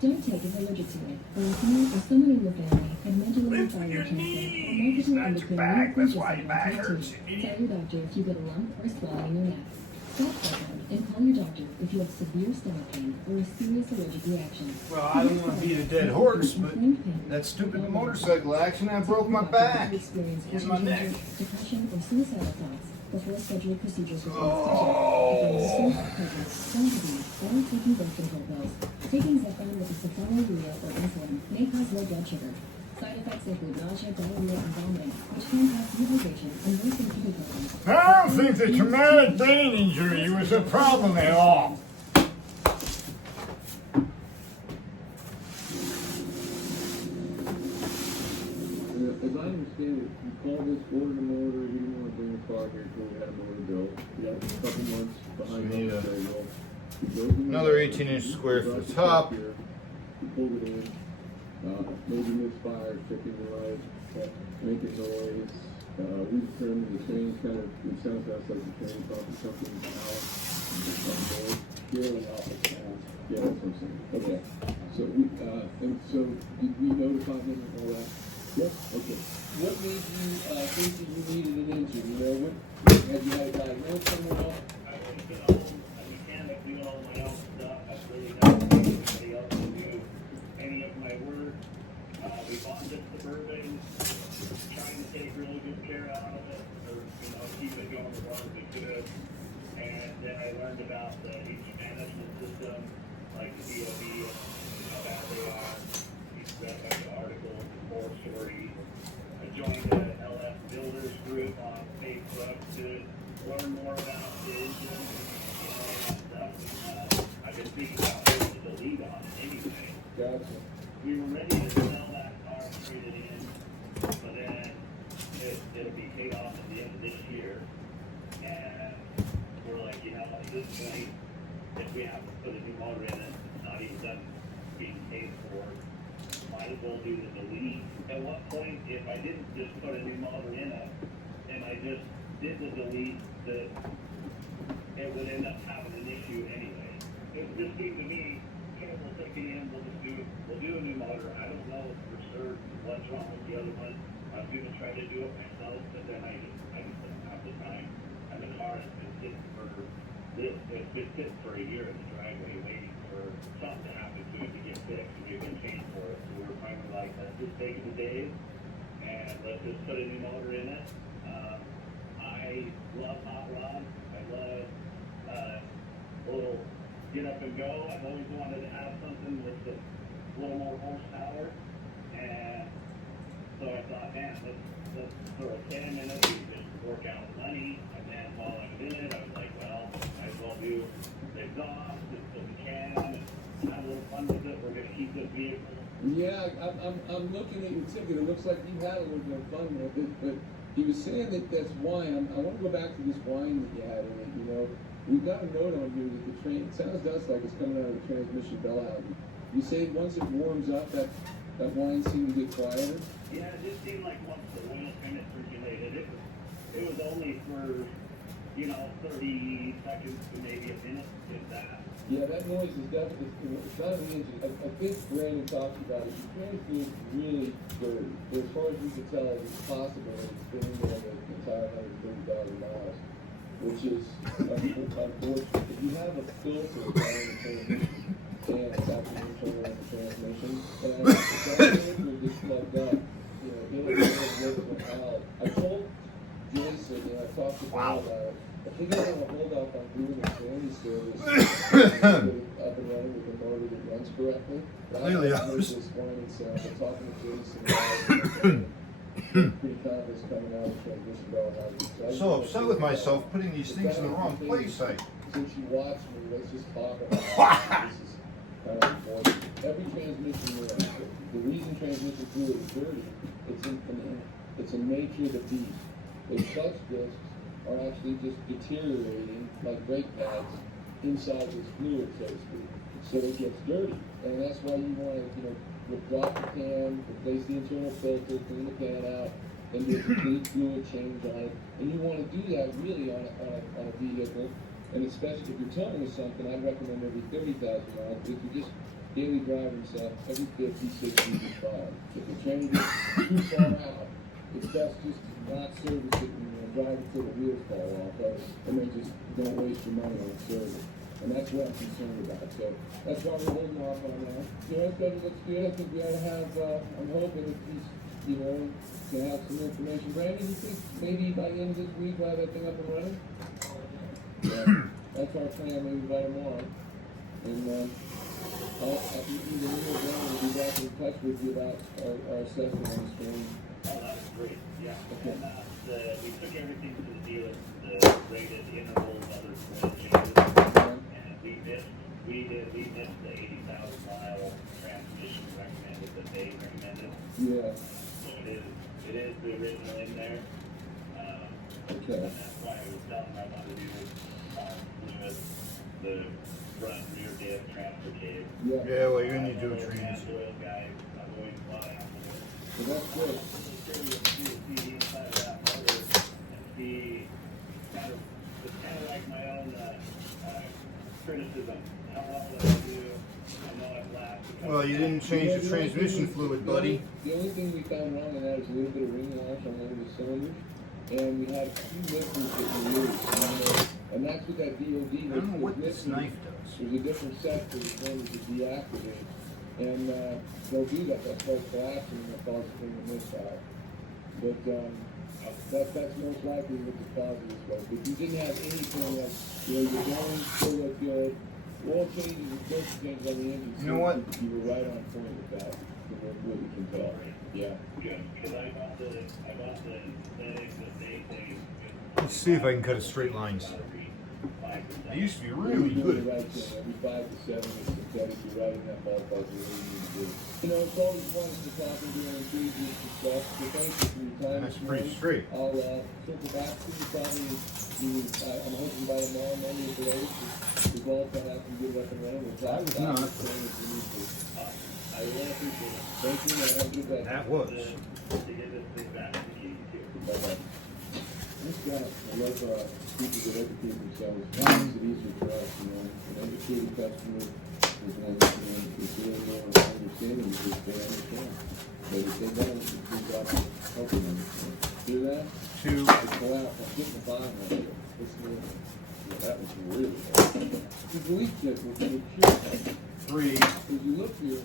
Don't take it allergic to it. Or if you or someone in your family had mental or thyroid cancer, or multiple endocrine or type 2, tell your doctor if you get a lump or swelling in your neck. Stop pregnant and call your doctor if you have severe stomach pain or a serious allergic reaction. Well, I don't want to beat a dead horse, but that stupid motorcycle accident, I broke my back. Experience my neck. depression, or suicidal thoughts before scheduled procedures with Oh. Don't taking birth control pills. Taking Zepbound with a sulfonylurea or insulin may cause low blood sugar. Side effects include nausea, diarrhea, and vomiting, which can cause dehydration and worsen kidney problems. I don't think the traumatic brain injury was a problem at all. As I understand it, you called this, ordered a motor, you didn't want to bring the car here until we had a motor built. Yeah. A couple months behind So we need the a- schedule. You drove the Another motor, 18-inch you square for brought the it top. here, You pulled it in, maybe misfired, checking the light, making noise. We determined the train kind of, it sounds to us like the train probably something out. Scaling off the path. Yeah, that's what I'm saying. Okay. So and so did we notify him and all that? Yes. Okay. What made you think that you needed an engine? You know, what had you had a diagnosis somewhere else? I've always been a mechanic doing all my own stuff. I've really not seen anybody else to do any of my work. We bought this Suburban, trying to take really good care out of it, or keep it going as long as we could. And then I learned about the heat management system, like the DOB, and how bad they are. These read like the article, more stories. I joined the LF Builders group on Facebook to learn more about the engine and all that stuff. I've been thinking about putting the lead on it anyway. Gotcha. We were ready to sell that car and trade it in, but then it'll be paid off at the end of this year. And we're like, at this point, if we have to put a new motor in it, it's not even done being paid for, might as well do the delete. At what point, if I didn't just put a new motor in it, and I just did the delete, it would end up having an issue anyway. It just seemed to me, we'll take it in, we'll do a new motor. I don't know for sure what's wrong with the other one. I was gonna try to do it myself, but then I just didn't have the time. And the car has been sitting for a year in the driveway waiting for something to happen to it to get fixed and get good change for it. So we were finally like, let's just take it to Dave and let's just put a new motor in it. I love hot rods. I love little get up and go. I've always wanted to have something with a little more horsepower. And so I thought, man, let's throw a 10 in it. We can just work out the money. And then while I was in it, I was like, well, might as well do the exhaust, just so we can, and have a little fun with it. We're going to keep this vehicle. Yeah, I'm looking at your ticket. It looks like you had a little bit of fun with it, but he was saying that that's wine. I want to go back to this wine that you had in it. We've got a note on here that the train, it sounds to us like it's coming out of the transmission bell housing. You say once it warms up, that wine seemed to get quieter? Yeah, it just seemed like once the oil kind of circulated, it was only for you know, 30 seconds to maybe a minute, if that. Yeah, that noise is definitely, it's not an engine. I think Brandon talked about it. The transmission is really dirty. But as far as we can tell, it's possible that it's been in there the entire 130,000 miles, which is unfortunate. If you have a filter down the transmission, and it's actually internal in the transmission, and if that filter gets plugged up, you know, it'll work with valve. I told Jason, and I talked to Val about it, I think I'm going to hold off on doing the Sandy service up and running with the motor that runs correctly. But I Clearly, have this whining sound. I'm talking to Jason. Pretty confident coming out of the transmission bell. So upset with myself putting these things in the wrong place. Since you watched me, let's just talk about it. This is kind of important. Every transmission, the reason transmission fluid is dirty, it's a nature of the beast. The clutch discs are actually just deteriorating like brake pads inside this fluid, so to speak. So it gets dirty, and that's why you want to, you know, drop the pan, replace the internal filter, clean the pan out, and do a complete fluid change on it. And you want to do that really on a vehicle, and especially if you're towing with something, I'd recommend every 30,000 miles. But if you're just daily driving stuff, every 50, 60 is fine. If you're trying to get too far out, it's best just to not service it and drive it till the wheels fall off, and then just don't waste your money on service. And that's what I'm concerned about. So that's why we're holding off on that. You know, it looks good. I think we ought to have, I'm hoping if he's, you know, to have some information. Brandon, you think maybe by the end of this week we'll have that thing up and running? Yeah, that's our plan, maybe by tomorrow. And I'll either me or Brandon will be back in touch with you about our assessment on this thing. Oh, that's great, yeah. Okay. And we took everything to the dealer, the rated intervals, other oil changes, and we missed the 80,000 mile transmission recommended that they recommended. Yeah. So it is the original in there. Okay. And that's why I was telling them I wanted to do the front rear diff transfer cable. Yeah. Yeah, well, you're gonna need to do a trees. Oil guy, I'm going to fly out there. So that's good. See inside of that motor and see it's kind of like my own criticism. How well did I do? I know I've laughed. Well, you didn't change the transmission fluid, buddy. The only thing we found wrong in that is a little bit of ring wash on one of the cylinders, and we had a few lifters that were loose. And that's what that DOD I don't know what this knife does. There's a different set for the cylinders to deactivate, and they'll do that. That starts collapsing and that causes the thing to misfire. But that's most likely what the cause of this was. But you didn't have anything like, you know, your bearings still look good. Oil changes and filter changes on the engine. You know what? You were right on point with that, from what we can tell. Yeah. Good, because I bought the aesthetic that they think. Let's see if I can cut a straight lines. I used to be really good at Right, this. every 5 to 7 is synthetic. You're right in that ballpark. You know, it's always fun to talk and doing enthusiasts and stuff. So thank you for your time. That's this pretty morning. straight. I'll circle back to you probably. I'm hoping by tomorrow, Monday or today, the ball come out and get it up and running. We'll talk I was about not. it if we need to. I really appreciate it. Thank you, man. Have a good day. That was. To get this thing back to the key too. Bye-bye. This guy, I love people that educate themselves. It makes it easier for us, you know. An educated customer is one, you know, is really more understanding because they understand. But if they don't, it's a good job of helping them. Hear that? Two. It's loud. I'm getting the bottom right here. Listen to it. Yeah, that was really good. The leak check was pure. Three. As you look here,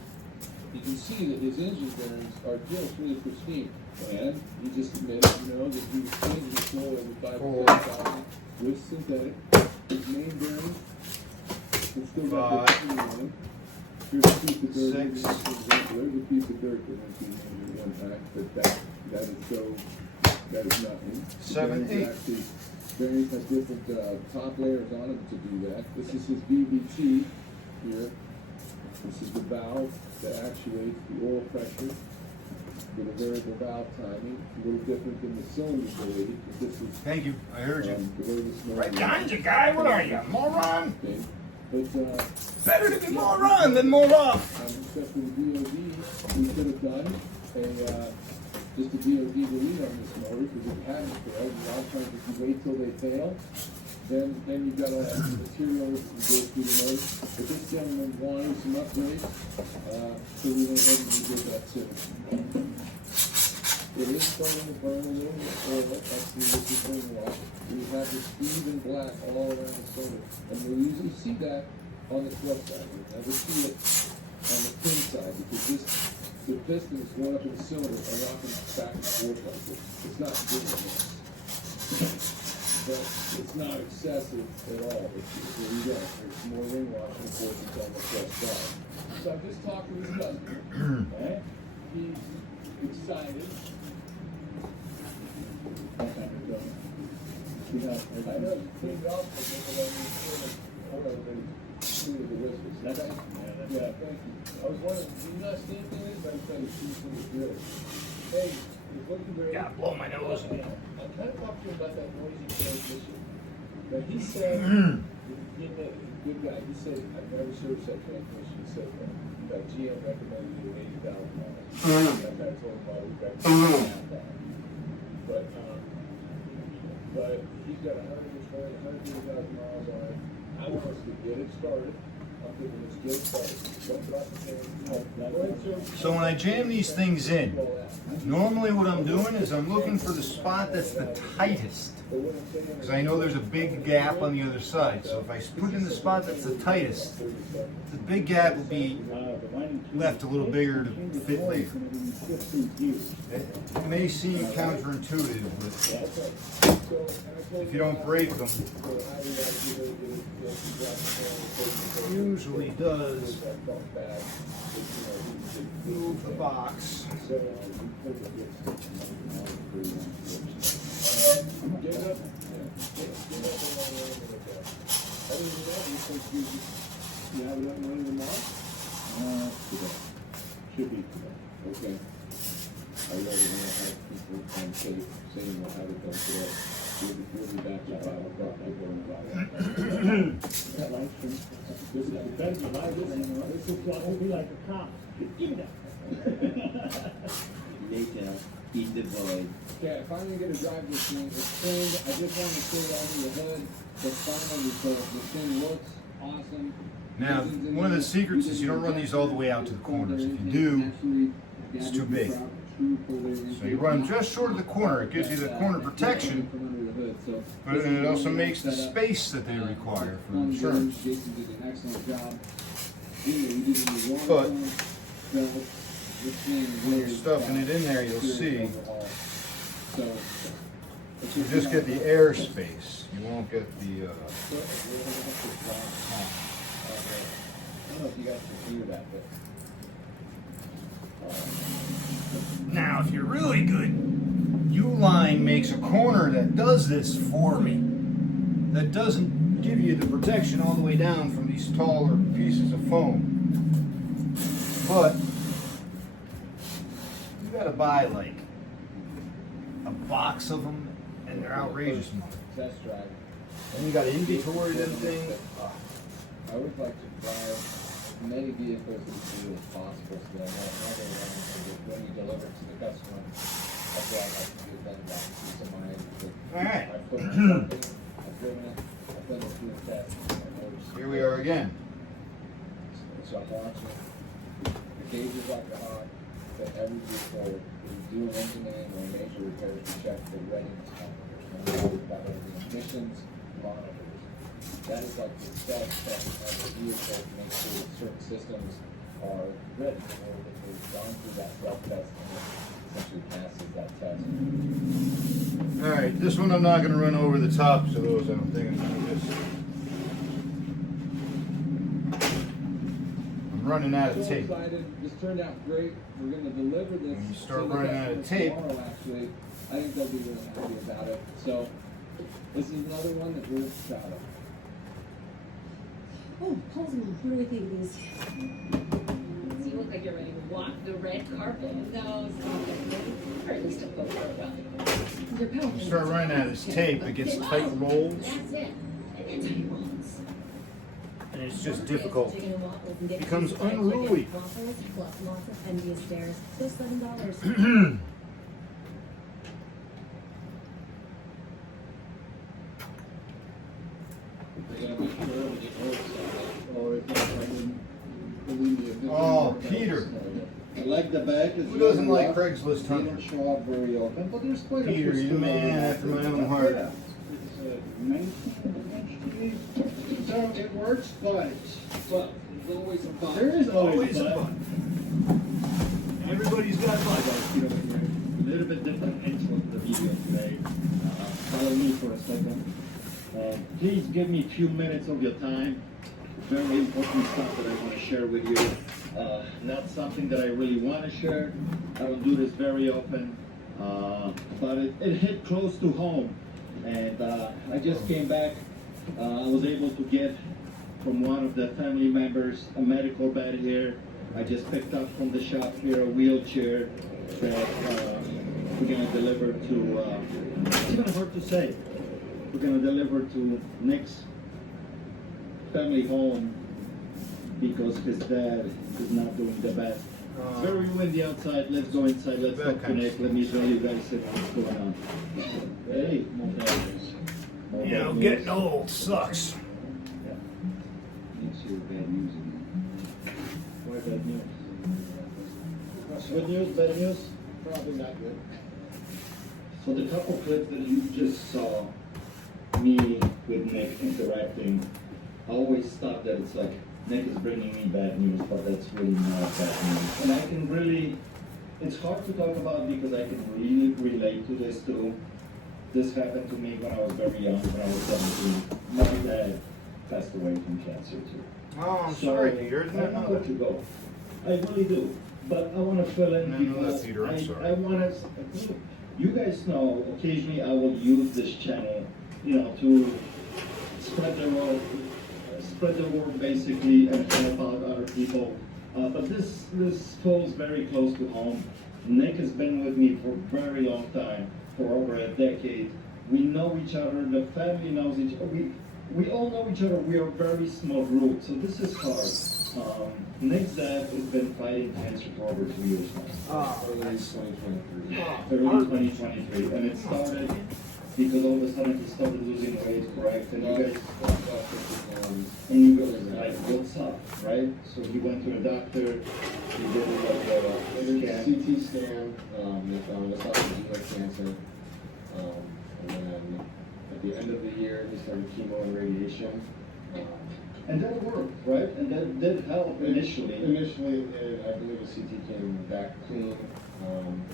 you can see that his engine bearings are just really pristine. And he just admitted, you know, that he was changing the flow every 5 to 7,000 with synthetic. His main bearings, it's still got the clean on them. Here's a piece of dirt. Six. There's a piece of dirt that went through the engine one time, but that is so, that is nothing. The 7, bearings 8. actually, bearings have different top layers on them to do that. This is his BBT here. This is the valve that actuates the oil pressure with a variable valve timing. A little different than the cylinder blade, but this is Thank you. I heard you. the way this Right behind you, guy. What are you, moron? Okay. But Better to be moron than more off. except for the DOD, we could have done just a DOD delete on this motor because it hadn't failed. A lot of times if you wait till they fail, Then you've got all that material that goes through the motor. But this gentleman wanted some upgrades, so we went ahead and we did that too. It is starting to burn a little bit oil. That's the liquid burn wash. We have this even black all around the cylinder. And we usually see that on the clutch side. We never see it on the pin side because the piston is going up in the cylinder and rocking back and forth like this. It's not doing this. But it's not excessive at all. There you go. There's more ring washing, of course, it's on the clutch side. So I just talked to this customer. Right? He's excited. I know it's cleaned up, but there's a lot of oil that through the whiskers. Yeah, thank you. I was wondering, do you not see anything in it? But I tell you, she's pretty good. Hey, it's looking great. Gotta blow my nose. I kind of talked to him about that noisy transmission, but he said, he's a good guy. He said, I've never serviced that transmission. He said, GM recommended you $80,000. Like I told him, I would recommend that. But he's got 120,000 miles on it. I want us to get it started. I'm thinking, let's get it started. So when I jam these things in, normally what I'm doing is I'm looking for the spot that's the tightest. Because I know there's a big gap on the other side. So if I put in the spot that's the tightest, the big gap will be left a little bigger to fit later. It may seem counterintuitive, but if you don't break them, it usually does move the box. You have it up and running tomorrow? Today. Should be today. Okay. I really want to have people on tape saying we'll have it done today. We'll be back at 5 o'clock. I go and buy that. This depends on my business. This will be like a cop. Give me that. Later, in the void. Okay, if I'm gonna get a drive this thing, it's cleaned. I just want to show you under the hood the final result. The thing looks awesome. Now, one of the secrets is you don't run these all the way out to the corners. If you do, it's too big. So you run just short of the corner. It gives you the corner protection, but it also makes the space that they require for insurance. But when you're stuffing it in there, you'll see you just get the air space. You won't get the I don't know if you guys can hear that, but Now, if you're really good, Uline makes a corner that does this for me. That doesn't give you the protection all the way down from these taller pieces of foam. But you gotta buy like a box of them, and they're outrageous money. test drive. And you gotta inventory them things. I would like to buy as many vehicles as new as possible so that I know how they run and when you deliver it to the customer. That's why I like to give them that peace of mind. All right. I put in something, I've driven it, I've done it through the test. Here we are again. So I'm watching. The gauges like the hot, that every vehicle, when you do an engineering or major repairs, you check the readiness temperatures. We've got the emissions monitors. That is like the steps that we have the vehicle to make sure that certain systems are ready or that they've gone through that self-test and it essentially passes that test. All right, this one I'm not going to run over the tops of those. I don't think I'm going to just. I'm running out of tape. Excited. This turned out great. We're going to deliver this. When you start running out of tape, tomorrow, actually, I think they'll be really happy about it. So this is another one that we're proud of. Oh, Halsey, what do we think of these? So you look like you're ready to walk the red carpet. No, stop it. Or at least a photo of your power. you start running out of this tape, it gets tight rolls, That's it. And tight rolls. and it's just difficult. It becomes Waffles, unruly. fluff, lots of envious stares. Just $7. They gotta make sure when you know it's or if not, I wouldn't believe you. Oh, Peter. I like the back. Who doesn't like Craigslist They hunter? don't show up very often, but there's quite a Peter, few. you're the still man on after my own heart. Yeah. It's a 19-inch TV. So it works, but There's always some fun. there is always Always a a but. fun. Everybody's got fun. You know, a little bit different angle of the video today. Follow me for a second. Please give me a few minutes of your time. Very important stuff that I want to share with you. Not something that I really want to share. I don't do this very often, but it hit close to home. And I just came back. I was able to get from one of the family members a medical bed here. I just picked up from the shop here a wheelchair that we're going to deliver to, it's going to hurt to say, we're going to deliver to Nick's family home because his dad is not doing the best. It's very windy outside. Let's go inside. Let's talk to Nick. Let me tell you guys what's going on. Hey, more bad news. You know, getting old sucks. Makes you bad news again. Why bad news? Good news, bad news? Probably not good. So the couple clips that you just saw me with Nick interacting, I always thought that it's like Nick is bringing me bad news, but that's really not bad news. And I can really, it's hard to talk about because I can really relate to this too. This happened to me when I was very young, when I was 17. My dad passed away from cancer too. Oh, I'm sorry, Peter. I don't know where to go. I really do. But I want to fill in because Peter, I'm sorry. I want to, you guys know, occasionally I will use this channel, you know, to spread the word basically and help out other people. But this falls very close to home. Nick has been with me for a very long time, for over a decade. We know each other, the family knows each other. We all know each other. We are a very small group, so this is hard. Nick's dad has been fighting cancer for over 2 years now. Early 2023. Early 2023. And it started because all of a sudden he started losing weight, correct? And you guys like, what's up, right? So he went to the doctor, he did like a CT scan, they found esophageal cancer. And then at the end of the year, he started chemo and radiation. And that worked, right? And that did help initially. Initially, I believe the CT came back clean.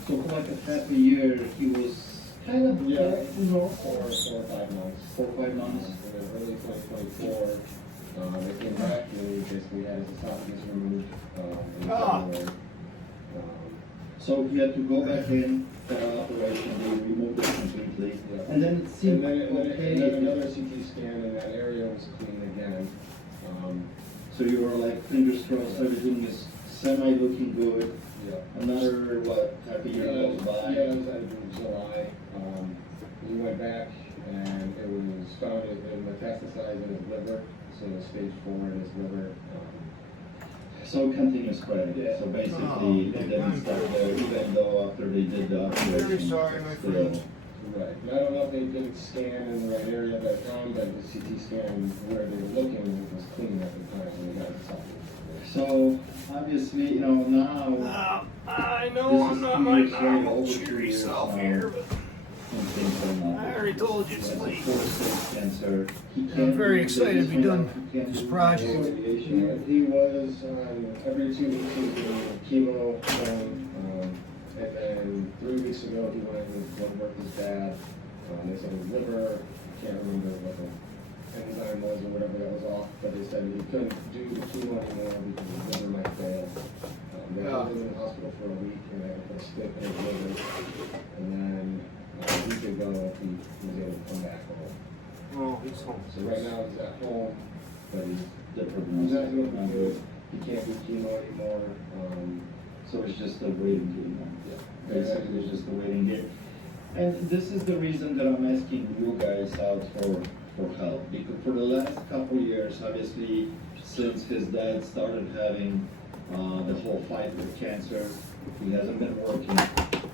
So for like a half a year, he was kind of back to normal. 4 or 5 months. 4 or 5 months. And then early 2024, they came back and we basically had his esophagus removed. In January. So he had to go back in for an operation, they removed it completely. And then it seemed okay. And then another CT scan and that area was clean again. So you were like, fingers crossed, everything is semi-looking good. Yeah. Another, what, half a year goes by? Yeah, it was in July. We went back and it was found it metastasized in his liver, so stage 4 in his liver. So continuous spreading. Yeah. So basically, it didn't start there, even though after they did the operation. Very sorry, my friend. Right. And I don't know if they didn't scan in the right area at that time, but the CT scan where they were looking was clean at the time when they got the esophagus. So obviously, you know, now I know this I'm is not 2 my years later, normal over 2 cheery years self now, here, but and things are not. I already told you it's He has late. 4-stage cancer. He I'm can't very do excited to be this done right now. He can't this do project. radiation. He was every 2 weeks he was doing chemo, and then 3 weeks ago he went and blood work with his dad. They said his liver, can't remember what the enzyme was or whatever that was off, but they said he couldn't do the chemo anymore because his liver might fail. They had him in the hospital for a week and they had to put a stent in his liver. And then a week ago he was able to come back home. Oh, he's home. So right now he's at home, but he's Different. He's not doing good. He can't do chemo anymore. So it's just a waiting game. Yeah. Basically, it's just a waiting game. And this is the reason that I'm asking you guys out for help. Because for the last couple years, obviously, since his dad started having the whole fight with cancer, he hasn't been working.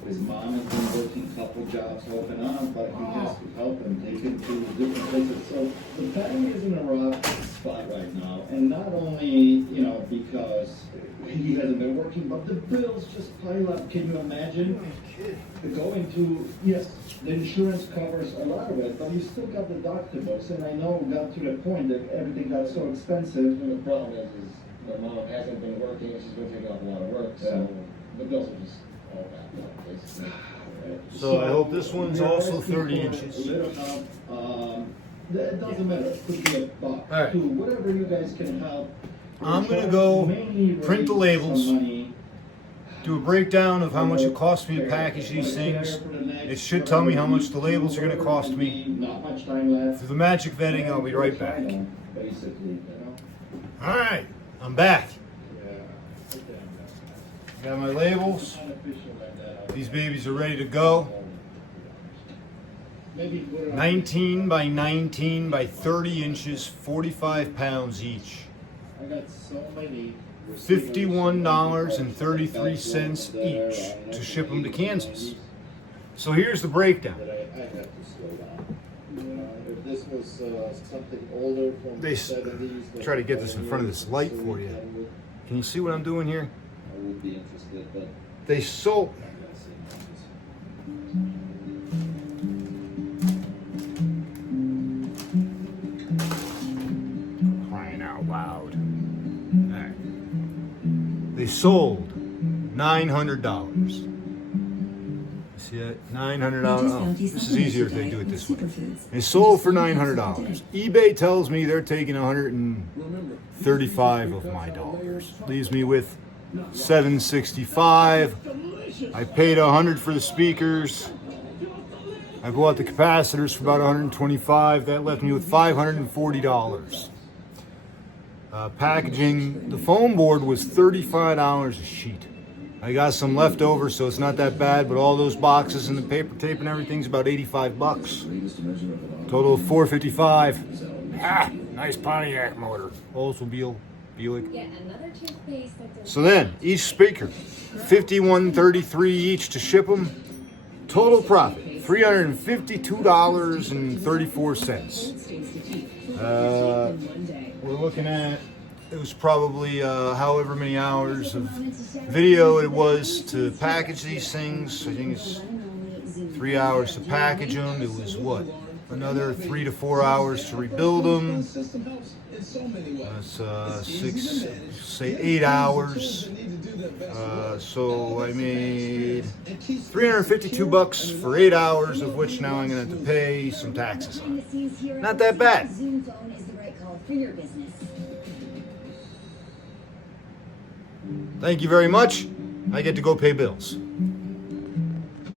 His mom has been working a couple jobs off and on, but he has to help him, take him to different places. So the family is in a rough spot right now, and not only, you know, because he hasn't been working, but the bills just pile up. Can you imagine going to, yes, the insurance covers a lot of it, but you still got the deductibles, and I know it got to the point that everything got so expensive. And the problem is the mom hasn't been working, she's been taking off a lot of work, so the bills are just all backed up, basically. So I hope this one's you're also asking 30 for inches. a little help. It doesn't matter. It could be a buck, All right. two, whatever you guys can help. I'm gonna go print the labels, do a breakdown of how much it costs me to package these things. It should tell me how much the labels are gonna cost me. Not much time left. For the magic vetting, I'll be right back. Basically, you know. All right, I'm back. Got my labels. These babies are ready to go. 19 by 19 by 30 inches, 45 pounds each. I got so many. $51.33 each to ship them to Kansas. So here's the breakdown. That I have to slow down. If this was something older from They the 70s, try to get this in front of this light for you. Can you see what I'm doing here? I would be interested, but They sold. Crying out loud. All right. They sold $900. See that? $900. Oh, this is easier if they do it this way. They sold for $900. eBay tells me they're taking 135 of my dollars. Leaves me with $765. I paid $100 for the speakers. I bought the capacitors for about $125. That left me with $540. Packaging, the foam board was $35 a sheet. I got some left over, so it's not that bad, but all those boxes and the paper tape and everything's about 85 bucks. Total of $455. Ah, nice Pontiac motor. Oldsmobile, Buick. So then, each speaker, $51.33 each to ship them. Total profit, $352.34. We're looking at, it was probably however many hours of video it was to package these things. I think it's 3 hours to package them. It was what? Another 3 to 4 hours to rebuild them. That's 8 hours. So I made $352 for 8 hours, of which now I'm going to have to pay some taxes on. Not that bad. Thank you very much. I get to go pay bills.